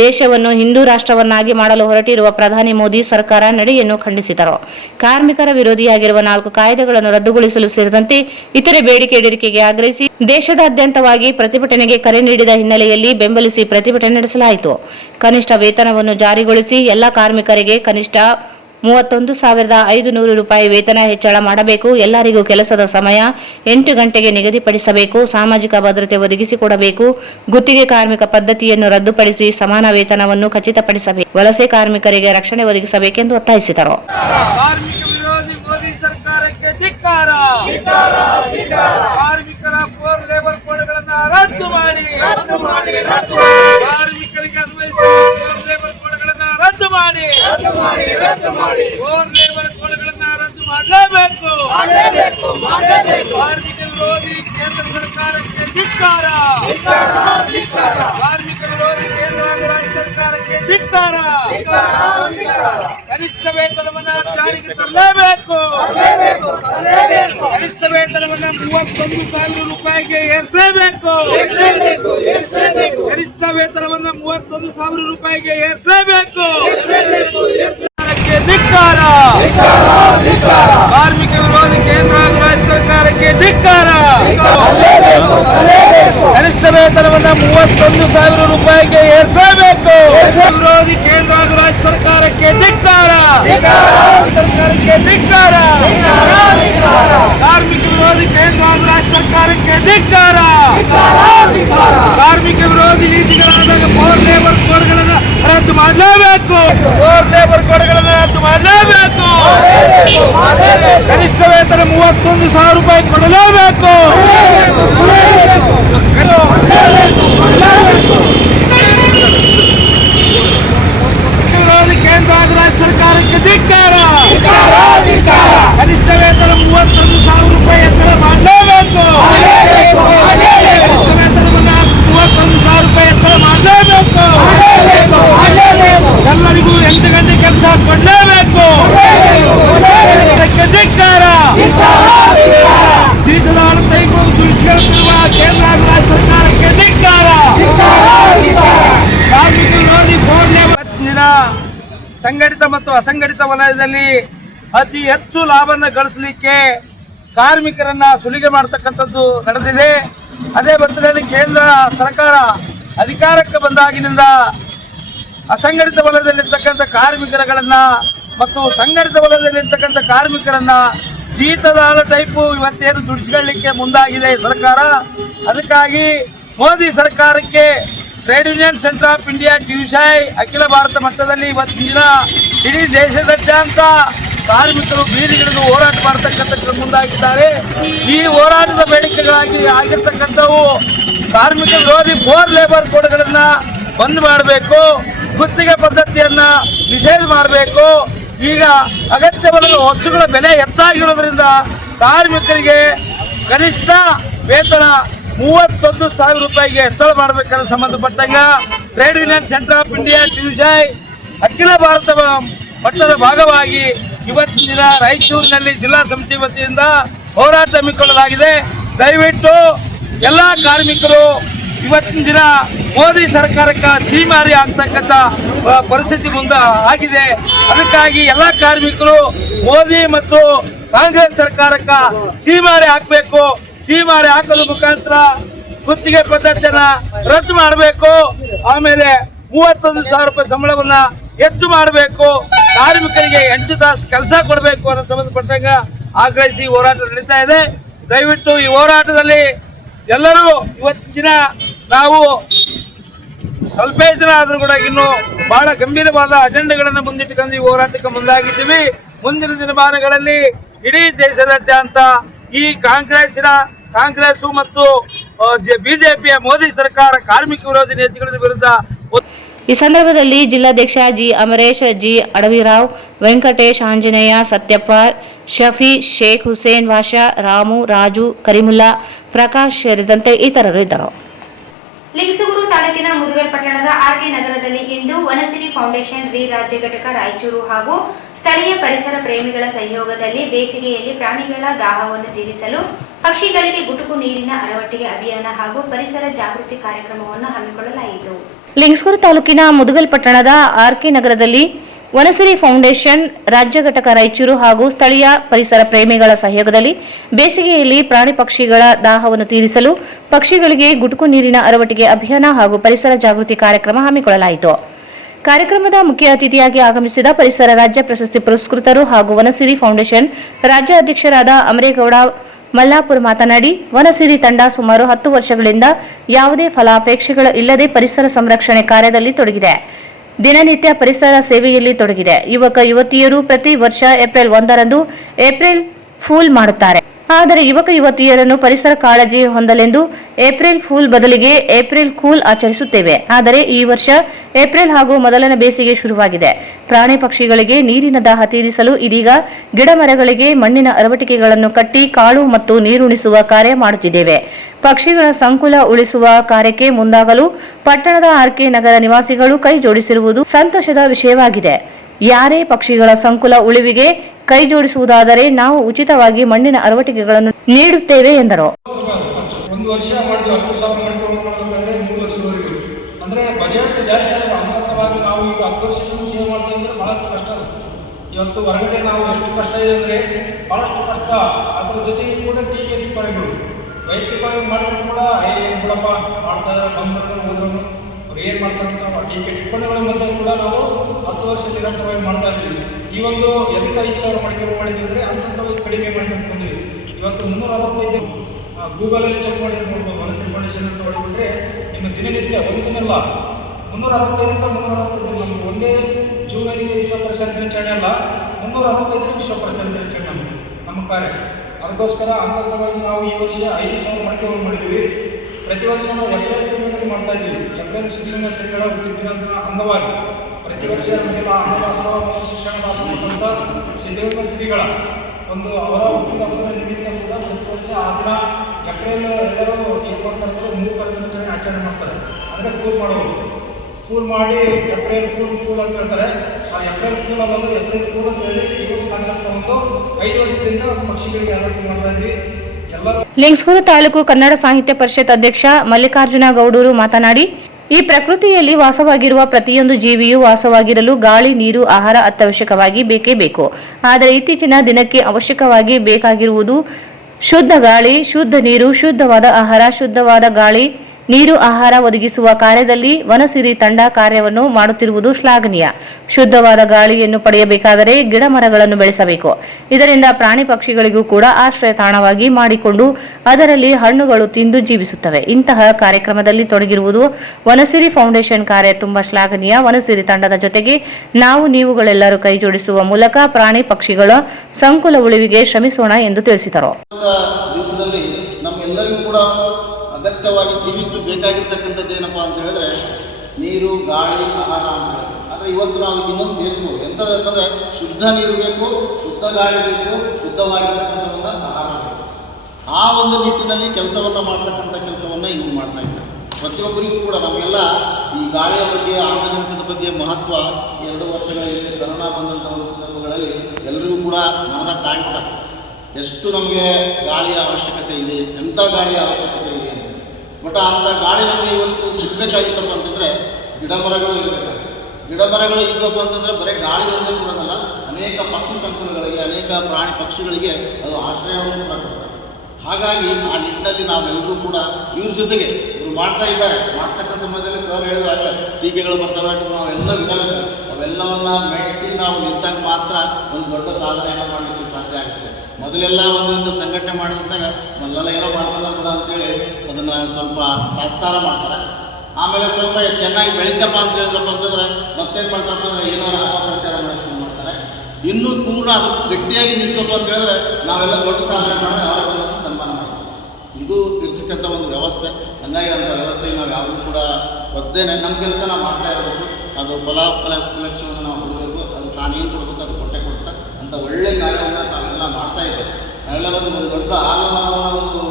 ದೇಶವನ್ನು ಹಿಂದೂ ರಾಷ್ಟ್ರವನ್ನಾಗಿ ಮಾಡಲು ಹೊರಟಿರುವ ಪ್ರಧಾನಿ ಮೋದಿ ಸರ್ಕಾರ ನಡೆಯನ್ನು ಖಂಡಿಸಿದರು. ಕಾರ್ಮಿಕರ ವಿರೋಧಿಯಾಗಿರುವ 4 ಕಾಯ್ದೆಗಳನ್ನು ರದ್ದುಗೊಳಿಸಲು ಸೇರಿದಂತೆ ಇತರೆ ಬೇಡಿಕೆ ಈಡೇರಿಕೆಗೆ ಆಗ್ರಹಿಸಿ ದೇಶದಾದ್ಯಂತವಾಗಿ ಪ್ರತಿಭಟನೆಗೆ ಕರೆ ನೀಡಿದ ಹಿನ್ನೆಲೆಯಲ್ಲಿ ಬೆಂಬಲಿಸಿ ಪ್ರತಿಭಟನೆ ನಡೆಸಲಾಯಿತು. ಕನಿಷ್ಠ ವೇತನವನ್ನು ಜಾರಿಗೊಳಿಸಿ ಎಲ್ಲ ಕಾರ್ಮಿಕರಿಗೆ ಕನಿಷ್ಠ 31,500 ರೂಪಾಯಿ ವೇತನ ಹೆಚ್ಚಳ ಮಾಡಬೇಕು. ಎಲ್ಲರಿಗೂ ಕೆಲಸದ ಸಮಯ 8 ಗಂಟೆಗೆ ನಿಗದಿಪಡಿಸಬೇಕು. ಸಾಮಾಜಿಕ ಭದ್ರತೆ ಒದಗಿಸಿಕೊಡಬೇಕು. ಗುತ್ತಿಗೆ ಕಾರ್ಮಿಕ ಪದ್ಧತಿಯನ್ನು ರದ್ದುಪಡಿಸಿ ಸಮಾನ ವೇತನವನ್ನು ಖಚಿತಪಡಿಸಬೇಕು. ವಲಸೆ ಕಾರ್ಮಿಕರಿಗೆ ರಕ್ಷಣೆ ಒದಗಿಸಬೇಕೆಂದು ಒತ್ತಾಯಿಸಿದರು. ಕಾರ್ಮಿಕ ವಿರೋಧಿ ಮೋದಿ ಸರ್ಕಾರಕ್ಕೆ ಧಿಕ್ಕಾರ. ಕಾರ್ಮಿಕರ ಫೋರ್ ಲೇಬರ್ ಕೋಡ್ಗಳನ್ನು ರದ್ದು ಮಾಡಿ. ಕಾರ್ಮಿಕರಿಗೆ ಅನ್ವಯಿಸುವ ಫೋರ್ ಲೇಬರ್ ಕೋಡ್ಗಳನ್ನು ರದ್ದು ಮಾಡಿ. ಫೋರ್ ಲೇಬರ್ ಕೋಡ್ಗಳನ್ನು ರದ್ದು ಮಾಡಲೇಬೇಕು. ಕಾರ್ಮಿಕ ವಿರೋಧಿ ಕೇಂದ್ರ ಸರ್ಕಾರಕ್ಕೆ ಧಿಕ್ಕಾರ. ಕಾರ್ಮಿಕ ವಿರೋಧಿ ಕೇಂದ್ರ ರಾಜ್ಯ ಸರ್ಕಾರಕ್ಕೆ ಧಿಕ್ಕಾರ. ಕನಿಷ್ಠ ವೇತನವನ್ನು ಜಾರಿಗೆ ತರಲೇಬೇಕು. ಕನಿಷ್ಠ ವೇತನವನ್ನು 31,000 ರೂಪಾಯಿಗೆ ಏರಿಸಲೇಬೇಕು. ಕನಿಷ್ಠ ವೇತನವನ್ನು 31,000 ರೂಪಾಯಿಗೆ ಏರಿಸಲೇಬೇಕು. ಧಿಕ್ಕಾರ. ಕಾರ್ಮಿಕ ವಿರೋಧಿ ಕೇಂದ್ರ ರಾಜ್ಯ ಸರ್ಕಾರಕ್ಕೆ ಧಿಕ್ಕಾರ. ಕನಿಷ್ಠ ವೇತನವನ್ನು 31,000 ರೂಪಾಯಿಗೆ ಏರಿಸಲೇಬೇಕು. ವಿರೋಧಿ ಕೇಂದ್ರ ರಾಜ್ಯ ಸರ್ಕಾರಕ್ಕೆ ಧಿಕ್ಕಾರ. ಸರ್ಕಾರಕ್ಕೆ ಧಿಕ್ಕಾರ. ಕಾರ್ಮಿಕ ವಿರೋಧಿ ಕೇಂದ್ರ ರಾಜ್ಯ ಸರ್ಕಾರಕ್ಕೆ ಧಿಕ್ಕಾರ. ಕಾರ್ಮಿಕ ವಿರೋಧಿ ನೀತಿಗಳಾದಾಗ ಫೋರ್ ಲೇಬರ್ ಕೋಡ್ಗಳನ್ನು ರದ್ದು ಮಾಡಲೇಬೇಕು. ಫೋರ್ ಲೇಬರ್ ಕೋಡ್ಗಳನ್ನು ರದ್ದು ಮಾಡಲೇಬೇಕು. ಕನಿಷ್ಠ ವೇತನ 31,000 ರೂಪಾಯಿ ಕೊಡಲೇಬೇಕು. ವಿರೋಧಿ ಕೇಂದ್ರ ರಾಜ್ಯ ಸರ್ಕಾರಕ್ಕೆ ಧಿಕ್ಕಾರ. ಕನಿಷ್ಠ ವೇತನ 31,000 ರೂಪಾಯಿ ಹೆಚ್ಚಳ ಮಾಡಲೇಬೇಕು. ಕನಿಷ್ಠ ವೇತನವನ್ನು 31,000 ರೂಪಾಯಿ ಹೆಚ್ಚಳ ಮಾಡಲೇಬೇಕು. ಎಲ್ಲರಿಗೂ 8 ಗಂಟೆ ಕೆಲಸ ಕೊಡಲೇಬೇಕು. ಧಿಕ್ಕಾರ. ದೇಶದ ಆಡಳಿತ ದುಷ್ಕರಿಸುತ್ತಿರುವ ಕೇಂದ್ರ ರಾಜ್ಯ ಸರ್ಕಾರಕ್ಕೆ ಧಿಕ್ಕಾರ. ಕಾರ್ಮಿಕ ವಿರೋಧಿ ಫೋರ್ ಲೇಬರ್ ಸಂಘಟಿತ ಮತ್ತು ಅಸಂಘಟಿತ ವಲಯದಲ್ಲಿ ಅತಿ ಹೆಚ್ಚು ಲಾಭವನ್ನು ಗಳಿಸಲಿಕ್ಕೆ ಕಾರ್ಮಿಕರನ್ನ ಸುಲಿಗೆ ಮಾಡತಕ್ಕಂಥದ್ದು ನಡೆದಿದೆ. ಅದೇ ಬರ್ತದಲ್ಲಿ ಕೇಂದ್ರ ಸರ್ಕಾರ ಅಧಿಕಾರಕ್ಕೆ ಬಂದಾಗಿನಿಂದ ಅಸಂಘಟಿತ ವಲಯದಲ್ಲಿರ್ತಕ್ಕಂಥ ಕಾರ್ಮಿಕರುಗಳನ್ನ ಮತ್ತು ಸಂಘಟಿತ ವಲಯದಲ್ಲಿರ್ತಕ್ಕಂಥ ಕಾರ್ಮಿಕರನ್ನ ಜೀತದ ಹಾಲು ಟೈಪು ಇವತ್ತೇನು ದುಡಿಸ್ಕೊಳ್ಳಿಕ್ಕೆ ಮುಂದಾಗಿದೆ ಸರ್ಕಾರ. ಅದಕ್ಕಾಗಿ ಮೋದಿ ಸರ್ಕಾರಕ್ಕೆ trade union centre of India TUSI ಅಖಿಲ ಭಾರತ ಮಟ್ಟದಲ್ಲಿ ಇವತ್ತಿನ ದಿನ ಇಡೀ ದೇಶದಾದ್ಯಂತ ಕಾರ್ಮಿಕರು ಬೀದಿಗಿಳಿದು ಹೋರಾಟ ಮಾಡತಕ್ಕಂಥ ಮುಂದಾಗಿದ್ದಾರೆ. ಈ ಹೋರಾಟದ ಬೇಡಿಕೆಗಳಾಗಿ ಆಗಿರ್ತಕ್ಕಂಥವು ಕಾರ್ಮಿಕ ವಿರೋಧಿ 4 ಲೇಬರ್ ಕೋಡ್ಗಳನ್ನು ಬಂದ್ ಮಾಡಬೇಕು, ಗುತ್ತಿಗೆ ಪದ್ಧತಿಯನ್ನ ನಿಷೇಧ ಮಾಡಬೇಕು. ಈಗ ಅಗತ್ಯವಾದ ವಸ್ತುಗಳ ಬೆಲೆ ಹೆಚ್ಚಾಗಿರೋದ್ರಿಂದ ಕಾರ್ಮಿಕರಿಗೆ ಕನಿಷ್ಠ ವೇತನ 31,000 ರೂಪಾಯಿಗೆ ಹೆಚ್ಚಳ ಮಾಡಬೇಕನ್ನ ಸಂಬಂಧಪಟ್ಟಂಗ trade union centre of India TUSI ಅಖಿಲ ಭಾರತ ಮಟ್ಟದ ಭಾಗವಾಗಿ ಇವತ್ತಿನ ದಿನ ರಾಯಚೂರಿನಲ್ಲಿ ಜಿಲ್ಲಾ ಸಮಿತಿ ವತಿಯಿಂದ ಹೋರಾಟ ಹಮ್ಮಿಕೊಳ್ಳಲಾಗಿದೆ. ದಯವಿಟ್ಟು ಎಲ್ಲ ಕಾರ್ಮಿಕರು ಇವತ್ತಿನ ದಿನ ಮೋದಿ ಸರ್ಕಾರಕ್ಕೆ ಛೀಮಾರಿ ಆಗ್ತಕ್ಕಂಥ ಪರಿಸ್ಥಿತಿ ಮುಂದೆ ಆಗಿದೆ. ಅದಕ್ಕಾಗಿ ಎಲ್ಲ ಕಾರ್ಮಿಕರು ಮೋದಿ ಮತ್ತು ಕಾಂಗ್ರೆಸ್ ಸರ್ಕಾರಕ್ಕೆ ಛೀಮಾರಿ ಹಾಕಬೇಕು. ಛೀಮಾರಿ ಹಾಕೋದ್ರ ಮುಖಾಂತರ ಗುತ್ತಿಗೆ ಪದ್ಧತಿಯನ್ನ ರದ್ದು ಮಾಡಬೇಕು. ಆಮೇಲೆ 31,000 ರೂಪಾಯಿ ಸಂಬಳವನ್ನ ಹೆಚ್ಚು ಮಾಡಬೇಕು. ಕಾರ್ಮಿಕರಿಗೆ 8 ತಾಸು ಕೆಲಸ ಕೊಡಬೇಕು ಅನ್ನೋ ಸಂಬಂಧಪಟ್ಟಂಗ ಆಗ್ರಹಿಸಿ ಹೋರಾಟ ನಡೀತಾ ಇದೆ. ದಯವಿಟ್ಟು ಈ ಹೋರಾಟದಲ್ಲಿ ಎಲ್ಲರೂ ಇವತ್ತಿನ ದಿನ ನಾವು ಸ್ವಲ್ಪ ಜನ ಆದ್ರೂ ಕೂಡ ಇನ್ನು ಬಹಳ ಗಂಭೀರವಾದ ಅಜೆಂಡಾಗಳನ್ನು ಮುಂದಿಟ್ಟುಕೊಂಡು ಈ ಹೋರಾಟಕ್ಕೆ ಮುಂದಾಗಿದ್ದೀವಿ. ಮುಂದಿನ ದಿನಮಾನಗಳಲ್ಲಿ ಇಡೀ ದೇಶದಾದ್ಯಂತ ಈ ಕಾಂಗ್ರೆಸ್ ಮತ್ತು ಬಿಜೆಪಿಯ ಮೋದಿ ಸರ್ಕಾರ ಕಾರ್ಮಿಕ ವಿರೋಧಿ ನೀತಿಗಳ ವಿರುದ್ಧ. ಈ ಸಂದರ್ಭದಲ್ಲಿ ಜಿಲ್ಲಾಧ್ಯಕ್ಷ ಜಿ ಅಮರೇಶ್, ಜಿ ಅಡವಿರಾವ್, ವೆಂಕಟೇಶ್, ಆಂಜನೇಯ, ಸತ್ಯಪ್ಪ, ಶಫಿ, ಶೇಖ್ ಹುಸೇನ್ ಭಾಷಾ, ರಾಮು, ರಾಜು, ಕರಿಮುಲ್ಲಾ, ಪ್ರಕಾಶ್ ಸೇರಿದಂತೆ ಇತರರು ಇದ್ದರು. ಲಿಂಗಸೂರು ತಾಲೂಕಿನ ಮುದಗಲ್ ಪಟ್ಟಣದ RK ನಗರದಲ್ಲಿ ಇಂದು ವನಸಿರಿ ಫೌಂಡೇಶನ್ ರಾಜ್ಯ ಘಟಕ ರಾಯಚೂರು ಹಾಗೂ ಸ್ಥಳೀಯ ಪರಿಸರ ಪ್ರೇಮಿಗಳ ಸಹಯೋಗದಲ್ಲಿ ಬೇಸಿಗೆಯಲ್ಲಿ ಪ್ರಾಣಿಗಳ ದಾಹವನ್ನು ತೀರಿಸಲು ಪಕ್ಷಿಗಳಿಗೆ ಗುಟುಕು ನೀರಿನ ಅರವಟ್ಟಿಗೆ ಅಭಿಯಾನ ಹಾಗೂ ಪರಿಸರ ಜಾಗೃತಿ ಕಾರ್ಯಕ್ರಮವನ್ನು ಹಮ್ಮಿಕೊಳ್ಳಲಾಯಿತು. ಲಿಂಗಸೂರು ತಾಲೂಕಿನ ಮುದಗಲ್ ಪಟ್ಟಣದ RK ನಗರದಲ್ಲಿ ವನಸಿರಿ ಫೌಂಡೇಶನ್ ರಾಜ್ಯ ಘಟಕ ರಾಯಚೂರು ಹಾಗೂ ಸ್ಥಳೀಯ ಪರಿಸರ ಪ್ರೇಮಿಗಳ ಸಹಯೋಗದಲ್ಲಿ ಬೇಸಿಗೆಯಲ್ಲಿ ಪ್ರಾಣಿ ಪಕ್ಷಿಗಳ ದಾಹವನ್ನು ತೀರಿಸಲು ಪಕ್ಷಿಗಳಿಗೆ ಗುಟುಕು ನೀರಿನ ಅರವಟ್ಟಿಗೆ ಅಭಿಯಾನ ಹಾಗೂ ಪರಿಸರ ಜಾಗೃತಿ ಕಾರ್ಯಕ್ರಮ ಹಮ್ಮಿಕೊಳ್ಳಲಾಯಿತು. ಕಾರ್ಯಕ್ರಮದ ಮುಖ್ಯ ಅತಿಥಿಯಾಗಿ ಆಗಮಿಸಿದ ಪರಿಸರ ರಾಜ್ಯ ಪ್ರಶಸ್ತಿ ಪುರಸ್ಕೃತರು ಹಾಗೂ ವನಸಿರಿ ಫೌಂಡೇಶನ್ ರಾಜ್ಯ ಅಧ್ಯಕ್ಷರಾದ ಅಮರೇಗೌಡ ಮಲ್ಲಾಪುರ್ ಮಾತನಾಡಿ, ವನಸಿರಿ ತಂಡ ಸುಮಾರು 10 ವರ್ಷಗಳಿಂದ ಯಾವುದೇ ಫಲಾಪೇಕ್ಷೆಗಳು ಇಲ್ಲದೆ ಪರಿಸರ ಸಂರಕ್ಷಣೆ ಕಾರ್ಯದಲ್ಲಿ ತೊಡಗಿದೆ. ದಿನನಿತ್ಯ ಪರಿಸರ ಸೇವೆಯಲ್ಲಿ ತೊಡಗಿದೆ. ಯುವಕ ಯುವತಿಯರು ಪ್ರತಿ ವರ್ಷ ಏಪ್ರಿಲ್ 1ರಂದು ಏಪ್ರಿಲ್ ಫೂಲ್ ಮಾಡುತ್ತಾರೆ. ಆದರೆ ಯುವಕ ಯುವತಿಯರನ್ನು ಪರಿಸರ ಕಾಳಜಿ ಹೊಂದಲೆಂದು ಏಪ್ರಿಲ್ ಫೂಲ್ ಬದಲಿಗೆ ಏಪ್ರಿಲ್ ಕೂಲ್ ಆಚರಿಸುತ್ತೇವೆ. ಆದರೆ ಈ ವರ್ಷ ಏಪ್ರಿಲ್ ಹಾಗೂ ಮೊದಲನೇ ಬೇಸಿಗೆ ಶುರುವಾಗಿದೆ. ಪ್ರಾಣಿ ಪಕ್ಷಿಗಳಿಗೆ ನೀರಿನ ದಾಹ ತೀರಿಸಲು ಇದೀಗ ಗಿಡ ಮರಗಳಿಗೆ ಮಣ್ಣಿನ ಅರವಟಿಕೆಗಳನ್ನು ಕಟ್ಟಿ ಕಾಳು ಮತ್ತು ನೀರುಣಿಸುವ ಕಾರ್ಯ ಮಾಡುತ್ತಿದ್ದೇವೆ. ಪಕ್ಷಿಗಳ ಸಂಕುಲ ಉಳಿಸುವ ಕಾರ್ಯಕ್ಕೆ ಮುಂದಾಗಲು ಪಟ್ಟಣದ RK ನಗರ ನಿವಾಸಿಗಳು ಕೈ ಜೋಡಿಸಿರುವುದು ಸಂತೋಷದ ವಿಷಯವಾಗಿದೆ. ಯಾರೇ ಪಕ್ಷಿಗಳ ಸಂಕುಲ ಉಳಿವಿಗೆ ಕೈ ಜೋಡಿಸುವುದಾದರೆ ನಾವು ಉಚಿತವಾಗಿ ಮಣ್ಣಿನ ಅರವಟಿಕೆಗಳನ್ನು ನೀಡುತ್ತೇವೆ ಎಂದರು. ಒಂದು ವರ್ಷ ಮಾಡಿದ್ವಿ 10,000 ಮಾಡಬೇಕಾದ್ರೆ 3 ವರ್ಷದವರೆಗೆ ಅಂದರೆ ಬಜೆಟ್ ಜಾಸ್ತಿ ಆಗಿದೆ. ಹಂತವಾಗಿ ನಾವು ಈಗ 10 ವರ್ಷದಿಂದ ಸೇವೆ ಮಾಡ್ತೀವಿ ಅಂದರೆ ಭಾಳಷ್ಟು ಕಷ್ಟ. ಇವತ್ತು ಹೊರಗಡೆ ನಾವು ಎಷ್ಟು ಕಷ್ಟ ಇದೆ ಅಂದರೆ ಭಾಳಷ್ಟು ಕಷ್ಟ. ಅದರ ಜೊತೆಗೆ ಕೂಡ ಟೀಕೆ ಟಿಪ್ಪಣಿಗಳು ವೈಯಕ್ತಿಕವಾಗಿ ಮಾಡಿದ್ರು ಕೂಡ ಏನು ಬಿಡಪ್ಪ ಮಾಡ್ತಾ ಇದ್ದಾರೆ, ಬಂದರು ಹೋದ್ರು ಅವ್ರು ಏನು ಮಾಡ್ತಾರಂತ ಟೀಕೆ ಟಿಪ್ಪಣಿಗಳ ಮಧ್ಯೆ ಕೂಡ ನಾವು 10 ವರ್ಷ ನಿರಂತರವಾಗಿ ಮಾಡ್ತಾ ಇದ್ದೀವಿ. ಈ ಒಂದು ಎದಕ್ಕೆ 5,000 ಮಾಡಿದ್ವಿ ಅಂದರೆ ಹಂತವಾಗಿ ಕಡಿಮೆ ಮಾಡ್ಕೊಂತ ಬಂದಿವಿ. ಇವತ್ತು 365 ಗೂಗಲಲ್ಲಿ ಚೆಕ್ ಮಾಡಿದ್ರೆ ನೋಡ್ಬೋದು. ವನಸಿರಿ ಫೌಂಡೇಶನ್ ಅಂತ ಹೊಡಿಬಿಟ್ರೆ ನಿಮ್ಮ ದಿನನಿತ್ಯ ಒಂದು ದಿನಲ್ಲ 365 ನಮ್ಗೆ ಒಂದೇ ಜೂನ್ಗೆ ವಿಶ್ವ ಪರಿಸರ ದಿನಾಚರಣೆ ಅಲ್ಲ, 365 ವಿಶ್ವ ಪರಿಸರ ದಿನಾಚರಣೆ ನಮ್ಮ ಕಾರ್ಯ. ಅದಕ್ಕೋಸ್ಕರ ಹಂತವಾಗಿ ನಾವು ಈ ವರ್ಷ 5,000 ಮಾಡಿದ್ದೀವಿ. ಪ್ರತಿ ವರ್ಷ ನಾವು ಏಪ್ರಿಲ್ ತಿಂಗಳಲ್ಲಿ ಮಾಡ್ತಾ ಇದ್ದೀವಿ. ಏಪ್ರಿಲ್ ಸಿದ್ಧಲಿಂಗ ಶ್ರೀಗಳ ಹುಟ್ಟಿದ ಅಂಗವಾಗಿ ಪ್ರತಿ ವರ್ಷ ನಮಗೆ ಅನ್ನದಾಸೋಹ ಮತ್ತು ಶಿಕ್ಷಣ ದಾಸೋಹ ಕೊಟ್ಟಂಥ ಸಿದ್ಧಲಿಂಗ ಶ್ರೀಗಳ ಒಂದು ಅವರ ಹುಟ್ಟಿದ ಹಬ್ಬದ ನಿಮಿತ್ತ ಕೂಡ ಪ್ರತಿ ವರ್ಷ ಅದನ್ನ ಏಪ್ರಿಲ್ ಎಲ್ಲರೂ ಏನು ಮಾಡ್ತಾರೆ ಅಂದರೆ 3 ಥರದ ದಿನಾಚರಣೆ ಆಚರಣೆ ಮಾಡ್ತಾರೆ. ಅಂದರೆ ಫೂಲ್ ಮಾಡಿ ಏಪ್ರಿಲ್ ಫೂಲ್ ಅಂತ ಹೇಳ್ತಾರೆ. ಆ ಏಪ್ರಿಲ್ ಫೂಲ್ ಅನ್ನೋದು ಏಪ್ರಿಲ್ ಫೂಲ್ ಅಂತ ಹೇಳಿ ಈ ಒಂದು ಕಾನ್ಸೆಪ್ಟ್ ತಗೊಂಡು 5 ವರ್ಷದಿಂದ ಪಕ್ಷಿಗಳಿಗೆ ಅಲರ್ಟ್ ಮಾಡ್ತಾ ಇದ್ವಿ. ಲಿಂಗಸೂರು ತಾಲೂಕು ಕನ್ನಡ ಸಾಹಿತ್ಯ ಪರಿಷತ್ ಅಧ್ಯಕ್ಷ ಮಲ್ಲಿಕಾರ್ಜುನ ಗೌಡೂರು ಮಾತನಾಡಿ, ಈ ಪ್ರಕೃತಿಯಲ್ಲಿ ವಾಸವಾಗಿರುವ ಪ್ರತಿಯೊಂದು ಜೀವಿಯೂ ವಾಸವಾಗಿರಲು ಗಾಳಿ, ನೀರು, ಆಹಾರ ಅತ್ಯವಶ್ಯಕವಾಗಿ ಬೇಕೇ ಬೇಕು. ಆದರೆ ಇತ್ತೀಚಿನ ದಿನಕ್ಕೆ ಅವಶ್ಯಕವಾಗಿ ಬೇಕಾಗಿರುವುದು ಶುದ್ಧ ಗಾಳಿ, ಶುದ್ಧ ನೀರು, ಶುದ್ಧವಾದ ಆಹಾರ, ಶುದ್ಧವಾದ ಗಾಳಿ, ನೀರು ಆಹಾರ ಒದಗಿಸುವ ಕಾರ್ಯದಲ್ಲಿ ವನಸಿರಿ ತಂಡ ಕಾರ್ಯವನ್ನು ಮಾಡುತ್ತಿರುವುದು ಶ್ಲಾಘನೀಯ. ಶುದ್ಧವಾದ ಗಾಳಿಯನ್ನು ಪಡೆಯಬೇಕಾದರೆ ಗಿಡ ಮರಗಳನ್ನು ಬೆಳೆಸಬೇಕು. ಇದರಿಂದ ಪ್ರಾಣಿ ಪಕ್ಷಿಗಳಿಗೂ ಕೂಡ ಆಶ್ರಯ ತಾಣವಾಗಿ ಮಾಡಿಕೊಂಡು ಅದರಲ್ಲಿ ಹಣ್ಣುಗಳು ತಿಂದು ಜೀವಿಸುತ್ತವೆ. ಇಂತಹ ಕಾರ್ಯಕ್ರಮದಲ್ಲಿ ತೊಡಗಿರುವುದು ವನಸಿರಿ ಫೌಂಡೇಶನ್ ಕಾರ್ಯ ತುಂಬಾ ಶ್ಲಾಘನೀಯ. ವನಸಿರಿ ತಂಡದ ಜೊತೆಗೆ ನಾವು ನೀವುಗಳೆಲ್ಲರೂ ಕೈ ಜೋಡಿಸುವ ಮೂಲಕ ಪ್ರಾಣಿ ಪಕ್ಷಿಗಳ ಸಂಕುಲ ಉಳಿವಿಗೆ ಶ್ರಮಿಸೋಣ ಎಂದು ತಿಳಿಸಿದರು. ದಿವಸದಲ್ಲಿ ನಮ್ಮೆಲ್ಲರಿಗೂ ಕೂಡ ಅಗತ್ಯವಾಗಿ ಜೀವಿಸಲು ಬೇಕಾಗಿರ್ತಕ್ಕಂಥದ್ದು ಏನಪ್ಪಾ ಅಂತ ಹೇಳಿದ್ರೆ ನೀರು, ಗಾಳಿ, ಆಹಾರ ಅಂತ ಹೇಳಿ. ಆದರೆ ಇವತ್ತು ನಾವು ಅದಕ್ಕೆ ಇನ್ನೊಂದು ಸೇರಿಸ್ಬೋದು. ಎಂತಂದ್ರೆ ಶುದ್ಧ ನೀರು ಬೇಕು, ಶುದ್ಧ ಗಾಳಿ ಬೇಕು, ಶುದ್ಧವಾಗಿರ್ತಕ್ಕಂಥ ಒಂದು ಆಹಾರ ಬೇಕು. ಆ ಒಂದು ನಿಟ್ಟಿನಲ್ಲಿ ಕೆಲಸವನ್ನು ಮಾಡ್ತಕ್ಕಂಥ ಕೆಲಸವನ್ನು ಇವರು ಮಾಡ್ತಾ ಇದ್ದಾರೆ. ಪ್ರತಿಯೊಬ್ಬರಿಗೂ ಕೂಡ ನಮಗೆಲ್ಲ ಈ ಗಾಳಿಯ ಬಗ್ಗೆ, ಆಮ್ಲಜನಕದ ಬಗ್ಗೆ ಮಹತ್ವ 2 ವರ್ಷಗಳ ಹಿಂದೆ ಕರೋನಾ ಬಂದಂಥ ಒಂದು ಸಂದರ್ಭಗಳಲ್ಲಿ ಎಲ್ಲರಿಗೂ ಕೂಡ ಮನದಟ್ಟಾಗ್ತದೆ. ಎಷ್ಟು ನಮಗೆ ಗಾಳಿಯ ಅವಶ್ಯಕತೆ ಇದೆ, ಎಂಥ ಗಾಳಿಯ ಅವಶ್ಯಕತೆ ಇದೆ. ಬಟ್ ಅಂಥ ಗಾಳಿ ನಮಗೆ ಇವತ್ತು ಸಿಗಬೇಕಾಗಿತ್ತಪ್ಪ ಅಂತಂದರೆ ಗಿಡ ಮರಗಳು ಇರಬೇಕು. ಗಿಡ ಮರಗಳು ಇದ್ದಪ್ಪ ಅಂತಂದರೆ ಬರೀ ಗಾಳಿ ಒಂದೇ ಕೊಡೋದಲ್ಲ, ಅನೇಕ ಪಕ್ಷಿ ಸಂಕುಲಗಳಿಗೆ, ಅನೇಕ ಪ್ರಾಣಿ ಪಕ್ಷಿಗಳಿಗೆ ಅದು ಆಶ್ರಯವನ್ನು ಕೂಡ ಕೊಡ್ತಾರೆ. ಹಾಗಾಗಿ ಆ ನಿಟ್ಟಿನಲ್ಲಿ ನಾವೆಲ್ಲರೂ ಕೂಡ ಇವ್ರ ಜೊತೆಗೆ ಇವರು ಮಾಡ್ತಾ ಇದ್ದಾರೆ. ಮಾಡ್ತಕ್ಕಂಥ ಸಮಯದಲ್ಲಿ ಸರ್ ಹೇಳಿದ್ರೆ ಟೀಕೆಗಳು ಬರ್ತವೆ, ನಾವೆಲ್ಲ ಇದ್ದಾವೆ ಸರ್. ಅವೆಲ್ಲವನ್ನ ಮೆಟ್ಟಿ ನಾವು ನಿಂತಾಗ ಮಾತ್ರ ಒಂದು ದೊಡ್ಡ ಸಾಧನೆಯನ್ನು ಮಾಡಲಿಕ್ಕೆ ಸಾಧ್ಯ ಆಗುತ್ತೆ. ಮೊದಲೆಲ್ಲ ಒಂದೊಂದು ಸಂಘಟನೆ ಮಾಡಿದಾಗ ಮೊದಲೆಲ್ಲ ಏನೋ ಮಾಡ್ತಾರೆ ಕೂಡ ಅಂತೇಳಿ ಅದನ್ನು ಸ್ವಲ್ಪ ತಾತ್ಸಾರ ಮಾಡ್ತಾರೆ. ಆಮೇಲೆ ಸ್ವಲ್ಪ ಚೆನ್ನಾಗಿ ಬೆಳಿತಪ್ಪ ಅಂತ ಹೇಳಿದ್ರಪ್ಪ ಅಂತಂದ್ರೆ ಮತ್ತೇನು ಮಾಡ್ತಾರಪ್ಪ ಅಂದರೆ ಏನಾರು ಅಪಪ್ರಚಾರ ಮಾಡಿ ಶುರು ಮಾಡ್ತಾರೆ. ಇನ್ನೂ ಪೂರ್ಣ ಅದು ಗಟ್ಟಿಯಾಗಿ ನಿಂತಪ್ಪ ಅಂತ ಹೇಳಿದ್ರೆ ನಾವೆಲ್ಲ ದೊಡ್ಡ ಸಾಧನೆ ಮಾಡಿದ್ರೆ ಅವರ ಸನ್ಮಾನ ಮಾಡ್ತೀವಿ. ಇದು ಇರ್ತಕ್ಕಂಥ ಒಂದು ವ್ಯವಸ್ಥೆ. ಹಂಗಾಗಿ ಅಂಥ ವ್ಯವಸ್ಥೆಗೆ ನಾವು ಯಾವುದು ಕೂಡ ಒದ್ದೇನೆ ನಮ್ಮ ಕೆಲಸ ನಾವು ಮಾಡ್ತಾ ಇರಬೇಕು. ಅದು ಫಲಕ್ಷವನ್ನು ನಾವು ಕೊಡಬೇಕು. ಅದು ತಾನೇನು ಕೊಡಬೇಕು ಅದು ಕೊಟ್ಟೆ ಕೊಡ್ತಾ ಅಂತ ಒಳ್ಳೆ ಕಾರ್ಯವನ್ನು ನಾವೆಲ್ಲ ಮಾಡ್ತಾ ಇದ್ದೇವೆ. ನಾವೆಲ್ಲ ಒಂದು ದೊಡ್ಡ ಆಲಮರವನ್ನು ಒಂದು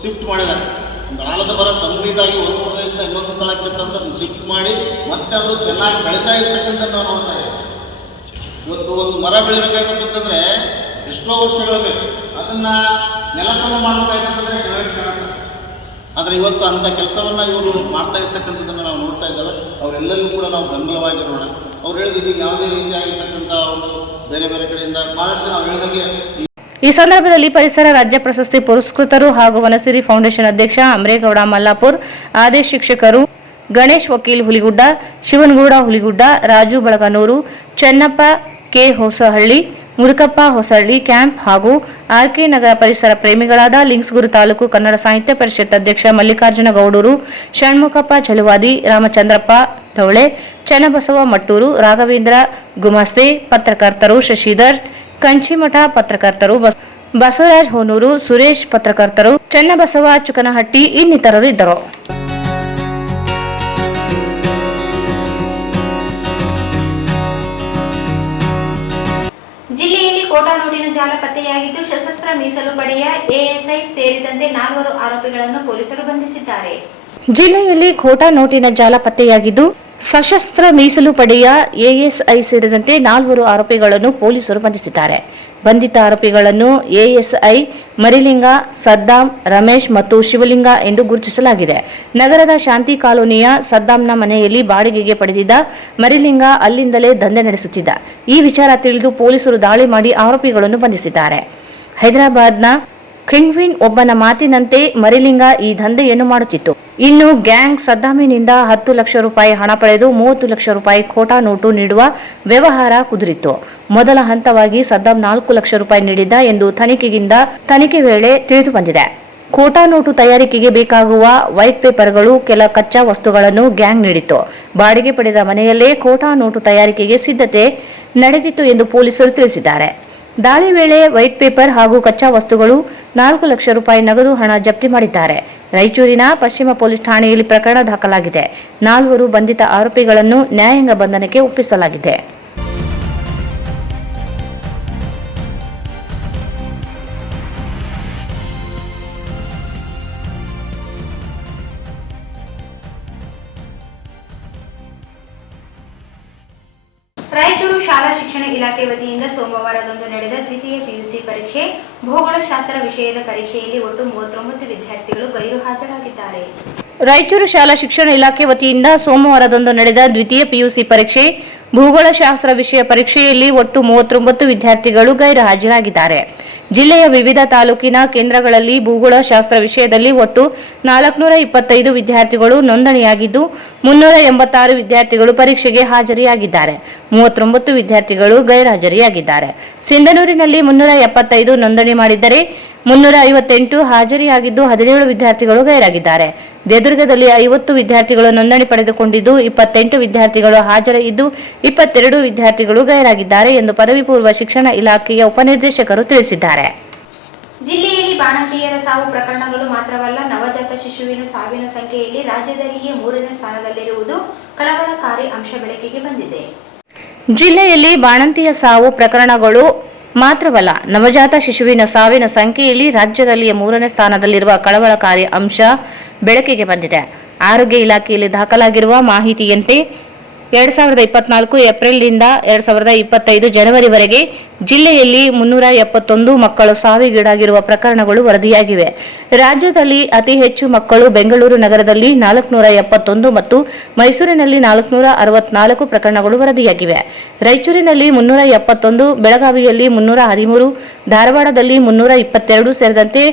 ಶಿಫ್ಟ್ ಮಾಡಿದ್ದಾರೆ. ಒಂದು ಆಲದ ಮರ ಕಂಪ್ಲೀಟಾಗಿ ಒಂದು ಪ್ರದೇಶದ ಇನ್ನೊಂದು ಸ್ಥಳಕ್ಕೆ ತಂದು ಅದು ಶಿಫ್ಟ್ ಮಾಡಿ ಮತ್ತೆ ಅದು ಚೆನ್ನಾಗಿ ಬೆಳೀತಾ ಇರ್ತಕ್ಕಂಥ ನಾವು ನೋಡ್ತಾ ಇದ್ದೇವೆ. ಇವತ್ತು ಒಂದು ಮರ ಬೆಳಿಬೇಕಾಯ್ತಪ್ಪ ಅಂತಂದರೆ ಎಷ್ಟೋ ವರ್ಷಗಳು ಬೇಕು. ಅದನ್ನು ನೆಲಸಮ ಮಾಡಬೇಕಾಯ್ತಂದ್ರೆ ಕೆಲವೇ ಕ್ಷಣ ಸರ್. ಆದರೆ ಇವತ್ತು ಅಂಥ ಕೆಲಸವನ್ನು ಇವರು ಮಾಡ್ತಾ ಇರ್ತಕ್ಕಂಥದ್ದನ್ನು ನಾವು ನೋಡ್ತಾ ಇದ್ದೇವೆ. ಅವರೆಲ್ಲರಿಗೂ ಕೂಡ ನಾವು ಬೆಂಬಲವಾಗಿರೋಣ. ಅವ್ರು ಹೇಳಿದ್ದು ಯಾವುದೇ ರೀತಿಯಾಗಿರ್ತಕ್ಕಂಥ ಅವರು ಬೇರೆ ಬೇರೆ ಕಡೆಯಿಂದ ಬಹಳಷ್ಟು ನಾವು ಹೇಳಿದಂಗೆ. ಈ ಸಂದರ್ಭದಲ್ಲಿ ಪರಿಸರ ರಾಜ್ಯ ಪ್ರಶಸ್ತಿ ಪುರಸ್ಕೃತರು ಹಾಗೂ ವನಸಿರಿ ಫೌಂಡೇಶನ್ ಅಧ್ಯಕ್ಷ ಅಮರೇಗೌಡ ಮಲ್ಲಾಪುರ್, ಆದೇಶ್ ಶಿಕ್ಷಕರು ಗಣೇಶ್ ವಕೀಲ್ ಹುಲಿಗುಡ್ಡ, ಶಿವನಗೌಡ ಹುಲಿಗುಡ್ಡ, ರಾಜು ಬಳಗನೂರು, ಚೆನ್ನಪ್ಪ ಕೆ ಹೊಸಹಳ್ಳಿ, ಮುರುಕಪ್ಪ ಹೊಸಹಳ್ಳಿ ಕ್ಯಾಂಪ್ ಹಾಗೂ ಆರ್ಕೆ ನಗರ ಪರಿಸರ ಪ್ರೇಮಿಗಳಾದ ಲಿಂಗ್ಸ್ಗೂರು ತಾಲೂಕು ಕನ್ನಡ ಸಾಹಿತ್ಯ ಪರಿಷತ್ ಅಧ್ಯಕ್ಷ ಮಲ್ಲಿಕಾರ್ಜುನ ಗೌಡೂರು, ಷಣ್ಮುಖಪ್ಪ ಚಲುವಾದಿ, ರಾಮಚಂದ್ರಪ್ಪ ಧವಳೆ, ಚನ್ನಬಸವ ಮಟ್ಟೂರು, ರಾಘವೇಂದ್ರ ಗುಮಾಸ್ತೆ, ಪತ್ರಕರ್ತರು ಶಶಿಧರ್ ಕಂಚಿಮಠ, ಪತ್ರಕರ್ತರು ಬಸವರಾಜ್ ಹೋನೂರು, ಸುರೇಶ್ ಪತ್ರಕರ್ತರು, ಚನ್ನಬಸವ ಚುಕನಹಟ್ಟಿ ಇನ್ನಿತರರು ಇದ್ದರು. ಜಿಲ್ಲೆಯಲ್ಲಿ ಕೋಟಾ ನೋಟಿನ ಜಾಲ ಪತ್ತೆಯಾಗಿದ್ದು ಸಶಸ್ತ್ರ ಮೀಸಲು ಪಡೆಯ ಎಎಸ್ಐ ಸೇರಿದಂತೆ 4 ಆರೋಪಿಗಳನ್ನು ಪೊಲೀಸರು ಬಂಧಿಸಿದ್ದಾರೆ. ಜಿಲ್ಲೆಯಲ್ಲಿ ಖೋಟಾ ನೋಟಿನ ಜಾಲ ಪತ್ತೆಯಾಗಿದ್ದು ಸಶಸ್ತ್ರ ಮೀಸಲು ಪಡೆಯ ಎಎಸ್ಐ ಸೇರಿದಂತೆ 4 ಆರೋಪಿಗಳನ್ನು ಪೊಲೀಸರು ಬಂಧಿಸಿದ್ದಾರೆ. ಬಂಧಿತ ಆರೋಪಿಗಳನ್ನು ಎಎಸ್ಐ ಮರಿಲಿಂಗ, ಸದ್ದಾಂ, ರಮೇಶ್ ಮತ್ತು ಶಿವಲಿಂಗ ಎಂದು ಗುರುತಿಸಲಾಗಿದೆ. ನಗರದ ಶಾಂತಿ ಕಾಲೋನಿಯ ಸದ್ದಾಂನ ಮನೆಯಲ್ಲಿ ಬಾಡಿಗೆಗೆ ಪಡೆದಿದ್ದ ಮರಿಲಿಂಗ ಅಲ್ಲಿಂದಲೇ ದಂಧೆ ನಡೆಸುತ್ತಿದ್ದ. ಈ ವಿಚಾರ ತಿಳಿದು ಪೊಲೀಸರು ದಾಳಿ ಮಾಡಿ ಆರೋಪಿಗಳನ್ನು ಬಂಧಿಸಿದ್ದಾರೆ. ಹೈದರಾಬಾದ್ನ ಕಿಂಗ್ವಿನ್ ಒಬ್ಬನ ಮಾತಿನಂತೆ ಮರಿಲಿಂಗ ಈ ದಂಧೆಯನ್ನು ಮಾಡುತ್ತಿತ್ತು. ಇನ್ನು ಗ್ಯಾಂಗ್ ಸದ್ದಾಮಿನಿಂದ 10 ಲಕ್ಷ ರೂಪಾಯಿ ಹಣ ಪಡೆದು 30 ಲಕ್ಷ ರೂಪಾಯಿ ಖೋಟಾ ನೋಟು ನೀಡುವ ವ್ಯವಹಾರ ಕುದುರಿತ್ತು. ಮೊದಲ ಹಂತವಾಗಿ ಸದ್ದಾಂ 4 ಲಕ್ಷ ರೂಪಾಯಿ ನೀಡಿದ್ದ ಎಂದು ತನಿಖೆ ವೇಳೆ ತಿಳಿದು ಬಂದಿದೆ. ಖೋಟಾ ನೋಟು ತಯಾರಿಕೆಗೆ ಬೇಕಾಗುವ ವೈಟ್ ಪೇಪರ್ಗಳು, ಕೆಲ ಕಚ್ಚಾ ವಸ್ತುಗಳನ್ನು ಗ್ಯಾಂಗ್ ನೀಡಿತ್ತು. ಬಾಡಿಗೆ ಪಡೆದ ಮನೆಯಲ್ಲೇ ಖೋಟಾ ನೋಟು ತಯಾರಿಕೆಗೆ ಸಿದ್ಧತೆ ನಡೆದಿತ್ತು ಎಂದು ಪೊಲೀಸರು ತಿಳಿಸಿದ್ದಾರೆ. ದಾಳಿ ವೇಳೆ ವೈಟ್ ಪೇಪರ್ ಹಾಗೂ ಕಚ್ಚಾ ವಸ್ತುಗಳು, 4 ಲಕ್ಷ ರೂಪಾಯಿ ನಗದು ಹಣ ಜಪ್ತಿ ಮಾಡಿದ್ದಾರೆ. ರಾಯಚೂರಿನ ಪಶ್ಚಿಮ ಪೊಲೀಸ್ ಠಾಣೆಯಲ್ಲಿ ಪ್ರಕರಣ ದಾಖಲಾಗಿದೆ. 4 ಬಂಧಿತ ಆರೋಪಿಗಳನ್ನು ನ್ಯಾಯಾಂಗ ಬಂಧನಕ್ಕೆ ಒಪ್ಪಿಸಲಾಗಿದೆ. ರಾಯಚೂರು ಶಾಲಾ ಶಿಕ್ಷಣ ಇಲಾಖೆ ವತಿಯಿಂದ ಸೋಮವಾರದಂದು ನಡೆದ ದ್ವಿತೀಯ ಪಿಯುಸಿ ಪರೀಕ್ಷೆ ಭೂಗೋಳಶಾಸ್ತ್ರ ವಿಷಯದ ಪರೀಕ್ಷೆಯಲ್ಲಿ ಒಟ್ಟು 39 ವಿದ್ಯಾರ್ಥಿಗಳು ಗೈರು ಹಾಜರಾಗಿದ್ದಾರೆ. ರಾಯಚೂರು ಶಾಲಾ ಶಿಕ್ಷಣ ಇಲಾಖೆ ವತಿಯಿಂದ ಸೋಮವಾರದಂದು ನಡೆದ ದ್ವಿತೀಯ ಪಿಯುಸಿ ಪರೀಕ್ಷೆ ಭೂಗೋಳಶಾಸ್ತ್ರ ವಿಷಯ ಪರೀಕ್ಷೆಯಲ್ಲಿ ಒಟ್ಟು 39 ವಿದ್ಯಾರ್ಥಿಗಳು ಗೈರು ಹಾಜರಾಗಿದ್ದಾರೆ. ಜಿಲ್ಲೆಯ ವಿವಿಧ ತಾಲೂಕಿನ ಕೇಂದ್ರಗಳಲ್ಲಿ ಭೂಗೋಳಶಾಸ್ತ್ರ ವಿಷಯದಲ್ಲಿ ಒಟ್ಟು 425 ವಿದ್ಯಾರ್ಥಿಗಳು ನೋಂದಣಿಯಾಗಿದ್ದು 386 ವಿದ್ಯಾರ್ಥಿಗಳು ಪರೀಕ್ಷೆಗೆ ಹಾಜರಿಯಾಗಿದ್ದಾರೆ. 39 ವಿದ್ಯಾರ್ಥಿಗಳು ಗೈರ್ಹಾಜರಿಯಾಗಿದ್ದಾರೆ. ಸಿಂಧನೂರಿನಲ್ಲಿ 375 ನೋಂದಣಿ ಮಾಡಿದ್ದರೆ 358 ಹಾಜರಿಯಾಗಿದ್ದು 17 ವಿದ್ಯಾರ್ಥಿಗಳು ಗೈರಾಗಿದ್ದಾರೆ. ದೇದುರ್ಗದಲ್ಲಿ 50 ವಿದ್ಯಾರ್ಥಿಗಳು ನೋಂದಣಿ ಪಡೆದುಕೊಂಡಿದ್ದು 28 ವಿದ್ಯಾರ್ಥಿಗಳು ಹಾಜರಿದ್ದು 22 ವಿದ್ಯಾರ್ಥಿಗಳು ಗೈರಾಗಿದ್ದಾರೆ ಎಂದು ಪದವಿ ಪೂರ್ವ ಶಿಕ್ಷಣ ಇಲಾಖೆಯ ಉಪನಿರ್ದೇಶಕರು ತಿಳಿಸಿದ್ದಾರೆ. ಜಿಲ್ಲೆಯಲ್ಲಿ ಬಾಣಂತಿಯರ ಸಾವು ಪ್ರಕರಣಗಳು ಮಾತ್ರವಲ್ಲ, ನವಜಾತ ಶಿಶುವಿನ ಸಾವಿನ ಸಂಖ್ಯೆಯಲ್ಲಿ ರಾಜ್ಯದಲ್ಲಿಯೇ 3ನೇ ಸ್ಥಾನದಲ್ಲಿರುವುದು ಕಳವಳಕಾರಿ ಅಂಶ ಬೆಳಕಿಗೆ ಬಂದಿದೆ. ಜಿಲ್ಲೆಯಲ್ಲಿ ಬಾಣಂತಿಯ ಸಾವು ಪ್ರಕರಣಗಳು ಮಾತ್ರವಲ್ಲ, ನವಜಾತ ಶಿಶುವಿನ ಸಾವಿನ ಸಂಖ್ಯೆಯಲ್ಲಿ ರಾಜ್ಯದಲ್ಲಿಯೇ 3ನೇ ಸ್ಥಾನದಲ್ಲಿರುವ ಕಳವಳಕಾರಿ ಅಂಶ ಬೆಳಕಿಗೆ ಬಂದಿದೆ. ಆರೋಗ್ಯ ಇಲಾಖೆಯಲ್ಲಿ ದಾಖಲಾಗಿರುವ ಮಾಹಿತಿಯಂತೆ 2024 ಏಪ್ರಿಲ್ನಿಂದ 2025 ಜನವರಿವರೆಗೆ ಜಿಲ್ಲೆಯಲ್ಲಿ 371 ಮಕ್ಕಳು ಸಾವಿಗೀಡಾಗಿರುವ ಪ್ರಕರಣಗಳು ವರದಿಯಾಗಿವೆ. ರಾಜ್ಯದಲ್ಲಿ ಅತಿ ಹೆಚ್ಚು ಮಕ್ಕಳು ಬೆಂಗಳೂರು ನಗರದಲ್ಲಿ 471 ಮತ್ತು ಮೈಸೂರಿನಲ್ಲಿ 464 ಪ್ರಕರಣಗಳು ವರದಿಯಾಗಿವೆ. ರಾಯಚೂರಿನಲ್ಲಿ 371, ಬೆಳಗಾವಿಯಲ್ಲಿ 313, ಧಾರವಾಡದಲ್ಲಿ 322 ಸೇರಿದಂತೆ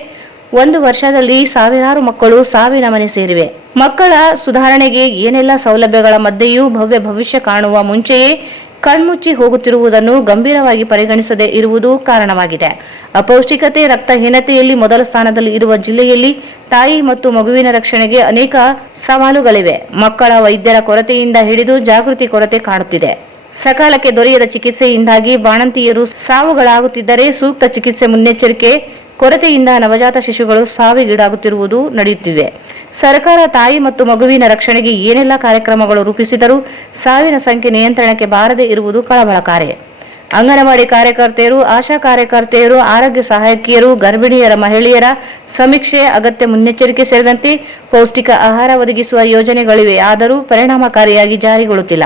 ಒಂದು ವರ್ಷದಲ್ಲಿ ಸಾವಿರಾರು ಮಕ್ಕಳು ಸಾವಿನ ಮನೆ ಸೇರಿವೆ. ಮಕ್ಕಳ ಸುಧಾರಣೆಗೆ ಏನೆಲ್ಲ ಸೌಲಭ್ಯಗಳ ಮಧ್ಯೆಯೂ ಭವ್ಯ ಭವಿಷ್ಯ ಕಾಣುವ ಮುಂಚೆಯೇ ಕಣ್ಮುಚ್ಚಿ ಹೋಗುತ್ತಿರುವುದನ್ನು ಗಂಭೀರವಾಗಿ ಪರಿಗಣಿಸದೇ ಇರುವುದು ಕಾರಣವಾಗಿದೆ. ಅಪೌಷ್ಟಿಕತೆ, ರಕ್ತಹೀನತೆಯಲ್ಲಿ ಮೊದಲ ಸ್ಥಾನದಲ್ಲಿ ಇರುವ ಜಿಲ್ಲೆಯಲ್ಲಿ ತಾಯಿ ಮತ್ತು ಮಗುವಿನ ರಕ್ಷಣೆಗೆ ಅನೇಕ ಸವಾಲುಗಳಿವೆ. ಮಕ್ಕಳ ವೈದ್ಯರ ಕೊರತೆಯಿಂದ ಹಿಡಿದು ಜಾಗೃತಿ ಕೊರತೆ ಕಾಣುತ್ತಿದೆ. ಸಕಾಲಕ್ಕೆ ದೊರೆಯದ ಚಿಕಿತ್ಸೆಯಿಂದಾಗಿ ಬಾಣಂತಿಯರು ಸಾವುಗಳಾಗುತ್ತಿದ್ದರೆ ಸೂಕ್ತ ಚಿಕಿತ್ಸೆ ಮುನ್ನೆಚ್ಚರಿಕೆ ಕೊರತೆಯಿಂದ ನವಜಾತ ಶಿಶುಗಳು ಸಾವಿಗೀಡಾಗುತ್ತಿರುವುದು ನಡೆಯುತ್ತಿವೆ. ಸರ್ಕಾರ ತಾಯಿ ಮತ್ತು ಮಗುವಿನ ರಕ್ಷಣೆಗೆ ಏನೆಲ್ಲ ಕಾರ್ಯಕ್ರಮಗಳು ರೂಪಿಸಿದರೂ ಸಾವಿನ ಸಂಖ್ಯೆ ನಿಯಂತ್ರಣಕ್ಕೆ ಬಾರದೇ ಇರುವುದು ಕಳವಳಕಾರಿ. ಅಂಗನವಾಡಿ ಕಾರ್ಯಕರ್ತೆಯರು, ಆಶಾ ಕಾರ್ಯಕರ್ತೆಯರು, ಆರೋಗ್ಯ ಸಹಾಯಕಿಯರು, ಗರ್ಭಿಣಿಯರ ಮಹಿಳೆಯರ ಸಮೀಕ್ಷೆ, ಅಗತ್ಯ ಮುನ್ನೆಚ್ಚರಿಕೆ ಸೇರಿದಂತೆ ಪೌಷ್ಟಿಕ ಆಹಾರ ಒದಗಿಸುವ ಯೋಜನೆಗಳಿವೆ. ಆದರೂ ಪರಿಣಾಮಕಾರಿಯಾಗಿ ಜಾರಿಗೊಳ್ಳುತ್ತಿಲ್ಲ.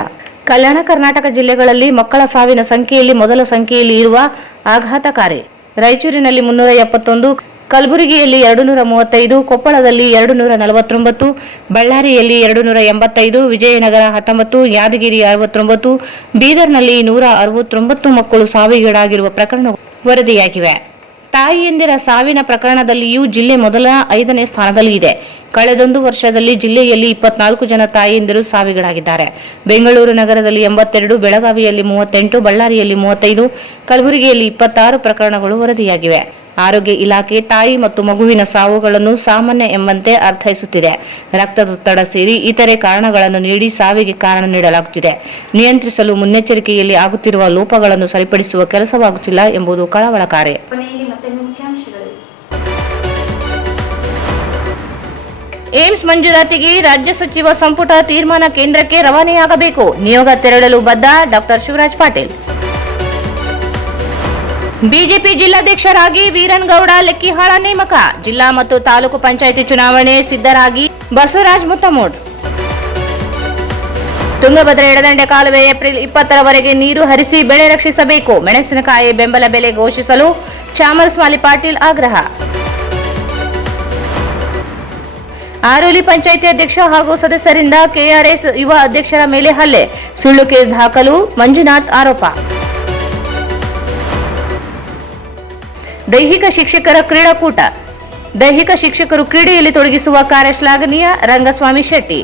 ಕಲ್ಯಾಣ ಕರ್ನಾಟಕ ಜಿಲ್ಲೆಗಳಲ್ಲಿ ಮಕ್ಕಳ ಸಾವಿನ ಸಂಖ್ಯೆಯಲ್ಲಿ ಮೊದಲ ಸಂಖ್ಯೆಯಲ್ಲಿ ಇರುವ ಆಘಾತಕಾರಿ. ರಾಯಚೂರಿನಲ್ಲಿ 371, ಕಲಬುರಗಿಯಲ್ಲಿ 235, ಕೊಪ್ಪಳದಲ್ಲಿ 249, ಬಳ್ಳಾರಿಯಲ್ಲಿ 285, ವಿಜಯನಗರ 19, ಯಾದಗಿರಿ 69, ಬೀದರ್ನಲ್ಲಿ 169 ಮಕ್ಕಳು ಸಾವಿಗೀಡಾಗಿರುವ ಪ್ರಕರಣ ವರದಿಯಾಗಿವೆ. ತಾಯಿಯಂದಿರ ಸಾವಿನ ಪ್ರಕರಣದಲ್ಲಿಯೂ ಜಿಲ್ಲೆ ಮೊದಲ 5ನೇ ಸ್ಥಾನದಲ್ಲಿ ಇದೆ. ಕಳೆದೊಂದು ವರ್ಷದಲ್ಲಿ ಜಿಲ್ಲೆಯಲ್ಲಿ 24 ಜನ ತಾಯಿಯಂದಿರು ಸಾವಿಗೀಡಾಗಿದ್ದಾರೆ. ಬೆಂಗಳೂರು ನಗರದಲ್ಲಿ 82, ಬೆಳಗಾವಿಯಲ್ಲಿ 38, ಬಳ್ಳಾರಿಯಲ್ಲಿ 35, ಕಲಬುರಗಿಯಲ್ಲಿ 26 ಪ್ರಕರಣಗಳು ವರದಿಯಾಗಿವೆ. ಆರೋಗ್ಯ ಇಲಾಖೆ ತಾಯಿ ಮತ್ತು ಮಗುವಿನ ಸಾವುಗಳನ್ನು ಸಾಮಾನ್ಯ ಎಂಬಂತೆ ಅರ್ಥೈಸುತ್ತಿದೆ. ರಕ್ತದೊತ್ತಡ ಸೇರಿ ಇತರೆ ಕಾರಣಗಳನ್ನು ನೀಡಿ ಸಾವಿಗೆ ಕಾರಣ ನೀಡಲಾಗುತ್ತಿದೆ. ನಿಯಂತ್ರಿಸಲು ಮುನ್ನೆಚ್ಚರಿಕೆಯಲ್ಲಿ ಆಗುತ್ತಿರುವ ಲೋಪಗಳನ್ನು ಸರಿಪಡಿಸುವ ಕೆಲಸವಾಗುತ್ತಿಲ್ಲ ಎಂಬುದು ಕಳವಳಕಾರಿ. ಏಮ್ಸ್ ಮಂಜೂರಾತಿಗೆ ರಾಜ್ಯ ಸಚಿವ ಸಂಪುಟ ತೀರ್ಮಾನ ಕೇಂದ್ರಕ್ಕೆ ರವಾನೆಯಾಗಬೇಕು. ನಿಯೋಗ ತೆರಳಲು ಬದ್ಧ ಡಾ. ಶಿವರಾಜ್ ಪಾಟೀಲ್. ಬಿಜೆಪಿ ಜಿಲ್ಲಾಧ್ಯಕ್ಷರಾಗಿ ವೀರನಗೌಡ ಲೆಕ್ಕಿಹಾಳ ನೇಮಕ. ಜಿಲ್ಲಾ ಮತ್ತು ತಾಲೂಕು ಪಂಚಾಯಿತಿ ಚುನಾವಣೆ ಸಿದ್ಧರಾಗಿ ಬಸವರಾಜ್ ಮುತ್ತಮೂಡ್. ತುಂಗಭದ್ರಾ ಎಡದಂಡೆ ಕಾಲುವೆ ಏಪ್ರಿಲ್ 20ರವರೆಗೆ ನೀರು ಹರಿಸಿ ಬೆಳೆ ರಕ್ಷಿಸಬೇಕು. ಮೆಣಸಿನಕಾಯಿ ಬೆಂಬಲ ಬೆಲೆ ಘೋಷಿಸಲು ಚಾಮರಸ್ವಾಲಿ ಪಾಟೀಲ್ ಆಗ್ರಹ. ಆರೋಲಿ ಪಂಚಾಯಿತಿ ಅಧ್ಯಕ್ಷ ಹಾಗೂ ಸದಸ್ಯರಿಂದ ಕೆಆರ್ಎಸ್ ಯುವ ಅಧ್ಯಕ್ಷರ ಮೇಲೆ ಹಲ್ಲೆ, ಸುಳ್ಳು ಕೇಸ್ ದಾಖಲು, ಮಂಜುನಾಥ್ ಆರೋಪ. ದೈಹಿಕ ಶಿಕ್ಷಕರ ಕ್ರೀಡಾಕೂಟ. ದೈಹಿಕ ಶಿಕ್ಷಕರು ಕ್ರೀಡೆಯಲ್ಲಿ ತೊಡಗಿಸುವ ಕಾರ್ಯ ಶ್ಲಾಘನೀಯ, ರಂಗಸ್ವಾಮಿ ಶೆಟ್ಟಿ.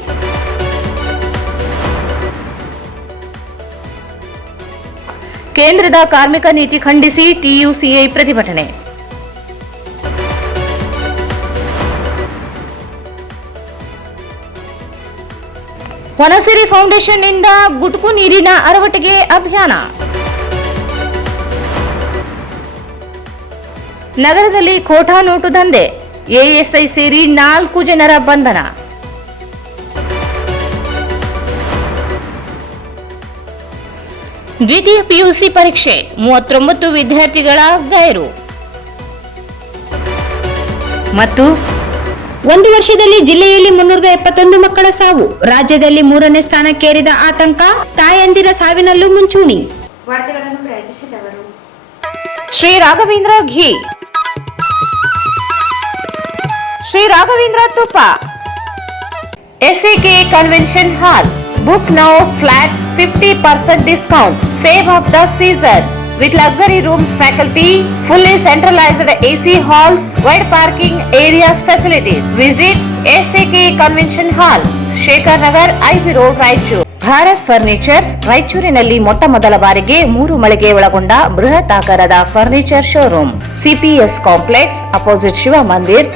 ಕೇಂದ್ರದ ಕಾರ್ಮಿಕ ನೀತಿ ಖಂಡಿಸಿ ಟಿಯುಸಿಐ ಪ್ರತಿಭಟನೆ. ಹೊನಸಿರಿ ಫೌಂಡೇಶನ್ನಿಂದ ಗುಟ್ಕು ನೀರಿನ ಅರವಟ್ಟಿಗೆ ಅಭಿಯಾನ. ನಗರದಲ್ಲಿ ಖೋಟಾ ನೋಟು ದಂಧೆ, ಎಎಸ್ಐ ಸೇರಿ 4 ಜನರ ಬಂಧನ. ದ್ವಿತೀಯ ಪಿಯುಸಿ ಪರೀಕ್ಷೆ, 39 ವಿದ್ಯಾರ್ಥಿಗಳ ಗೈರು. ಮತ್ತು ಒಂದು ವರ್ಷದಲ್ಲಿ ಜಿಲ್ಲೆಯಲ್ಲಿ 371 ಮಕ್ಕಳ ಸಾವು, ರಾಜ್ಯದಲ್ಲಿ 3ನೇ ಸ್ಥಾನಕ್ಕೇರಿದ ಆತಂಕ, ತಾಯಂದಿರ ಸಾವಿನಲ್ಲೂ ಮುಂಚೂಣಿ. ವಾರ್ತೆಗಳನ್ನು ಪ್ರಯೋಜಿಸಿದವರು ಶ್ರೀ ರಾಘವೇಂದ್ರ ಘೀ, ಶ್ರೀ ರಾಘವೇಂದ್ರ ತುಪ್ಪ, SAK convention hall. Book now, flat 50% discount. Save of the season. with luxury rooms, faculty, fully centralized AC halls, wide parking areas facilities. Visit SAK Convention Hall, Shekhar Nagar, IV Road, Raichur. Bharat furnitures ರಾಯಚೂರಿನಲ್ಲಿ ಮೊಟ್ಟ ಮೊದಲ ಬಾರಿಗೆ 3 ಮಳಿಗೆ ಒಳಗೊಂಡ ಬೃಹತ್ ಆಕಾರದ furniture showroom. CPS complex opposite Shiva Mandir,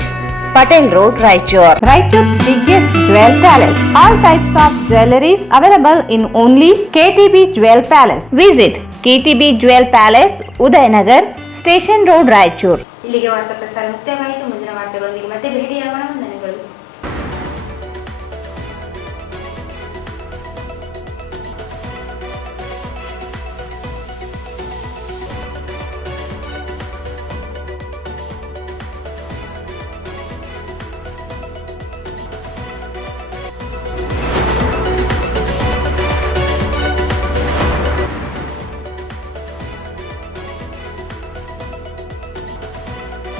Patel Road, Raichur. Raichur's biggest jewel palace. All types of jewelries available in only KTB Jewel Palace. Visit KTB Jewel Palace, Udayanagar, Station Road, Raichur. ಇಲ್ಲಿಗೆ ವಾರ್ತಾ ಪ್ರಸಾರ ಮುಕ್ತಾಯವಾಯಿತು. ಮುಂದಿನ ವಾರ್ತೆಗಳೊಂದಿಗೆ ಮತ್ತೆ ಭೇಟಿ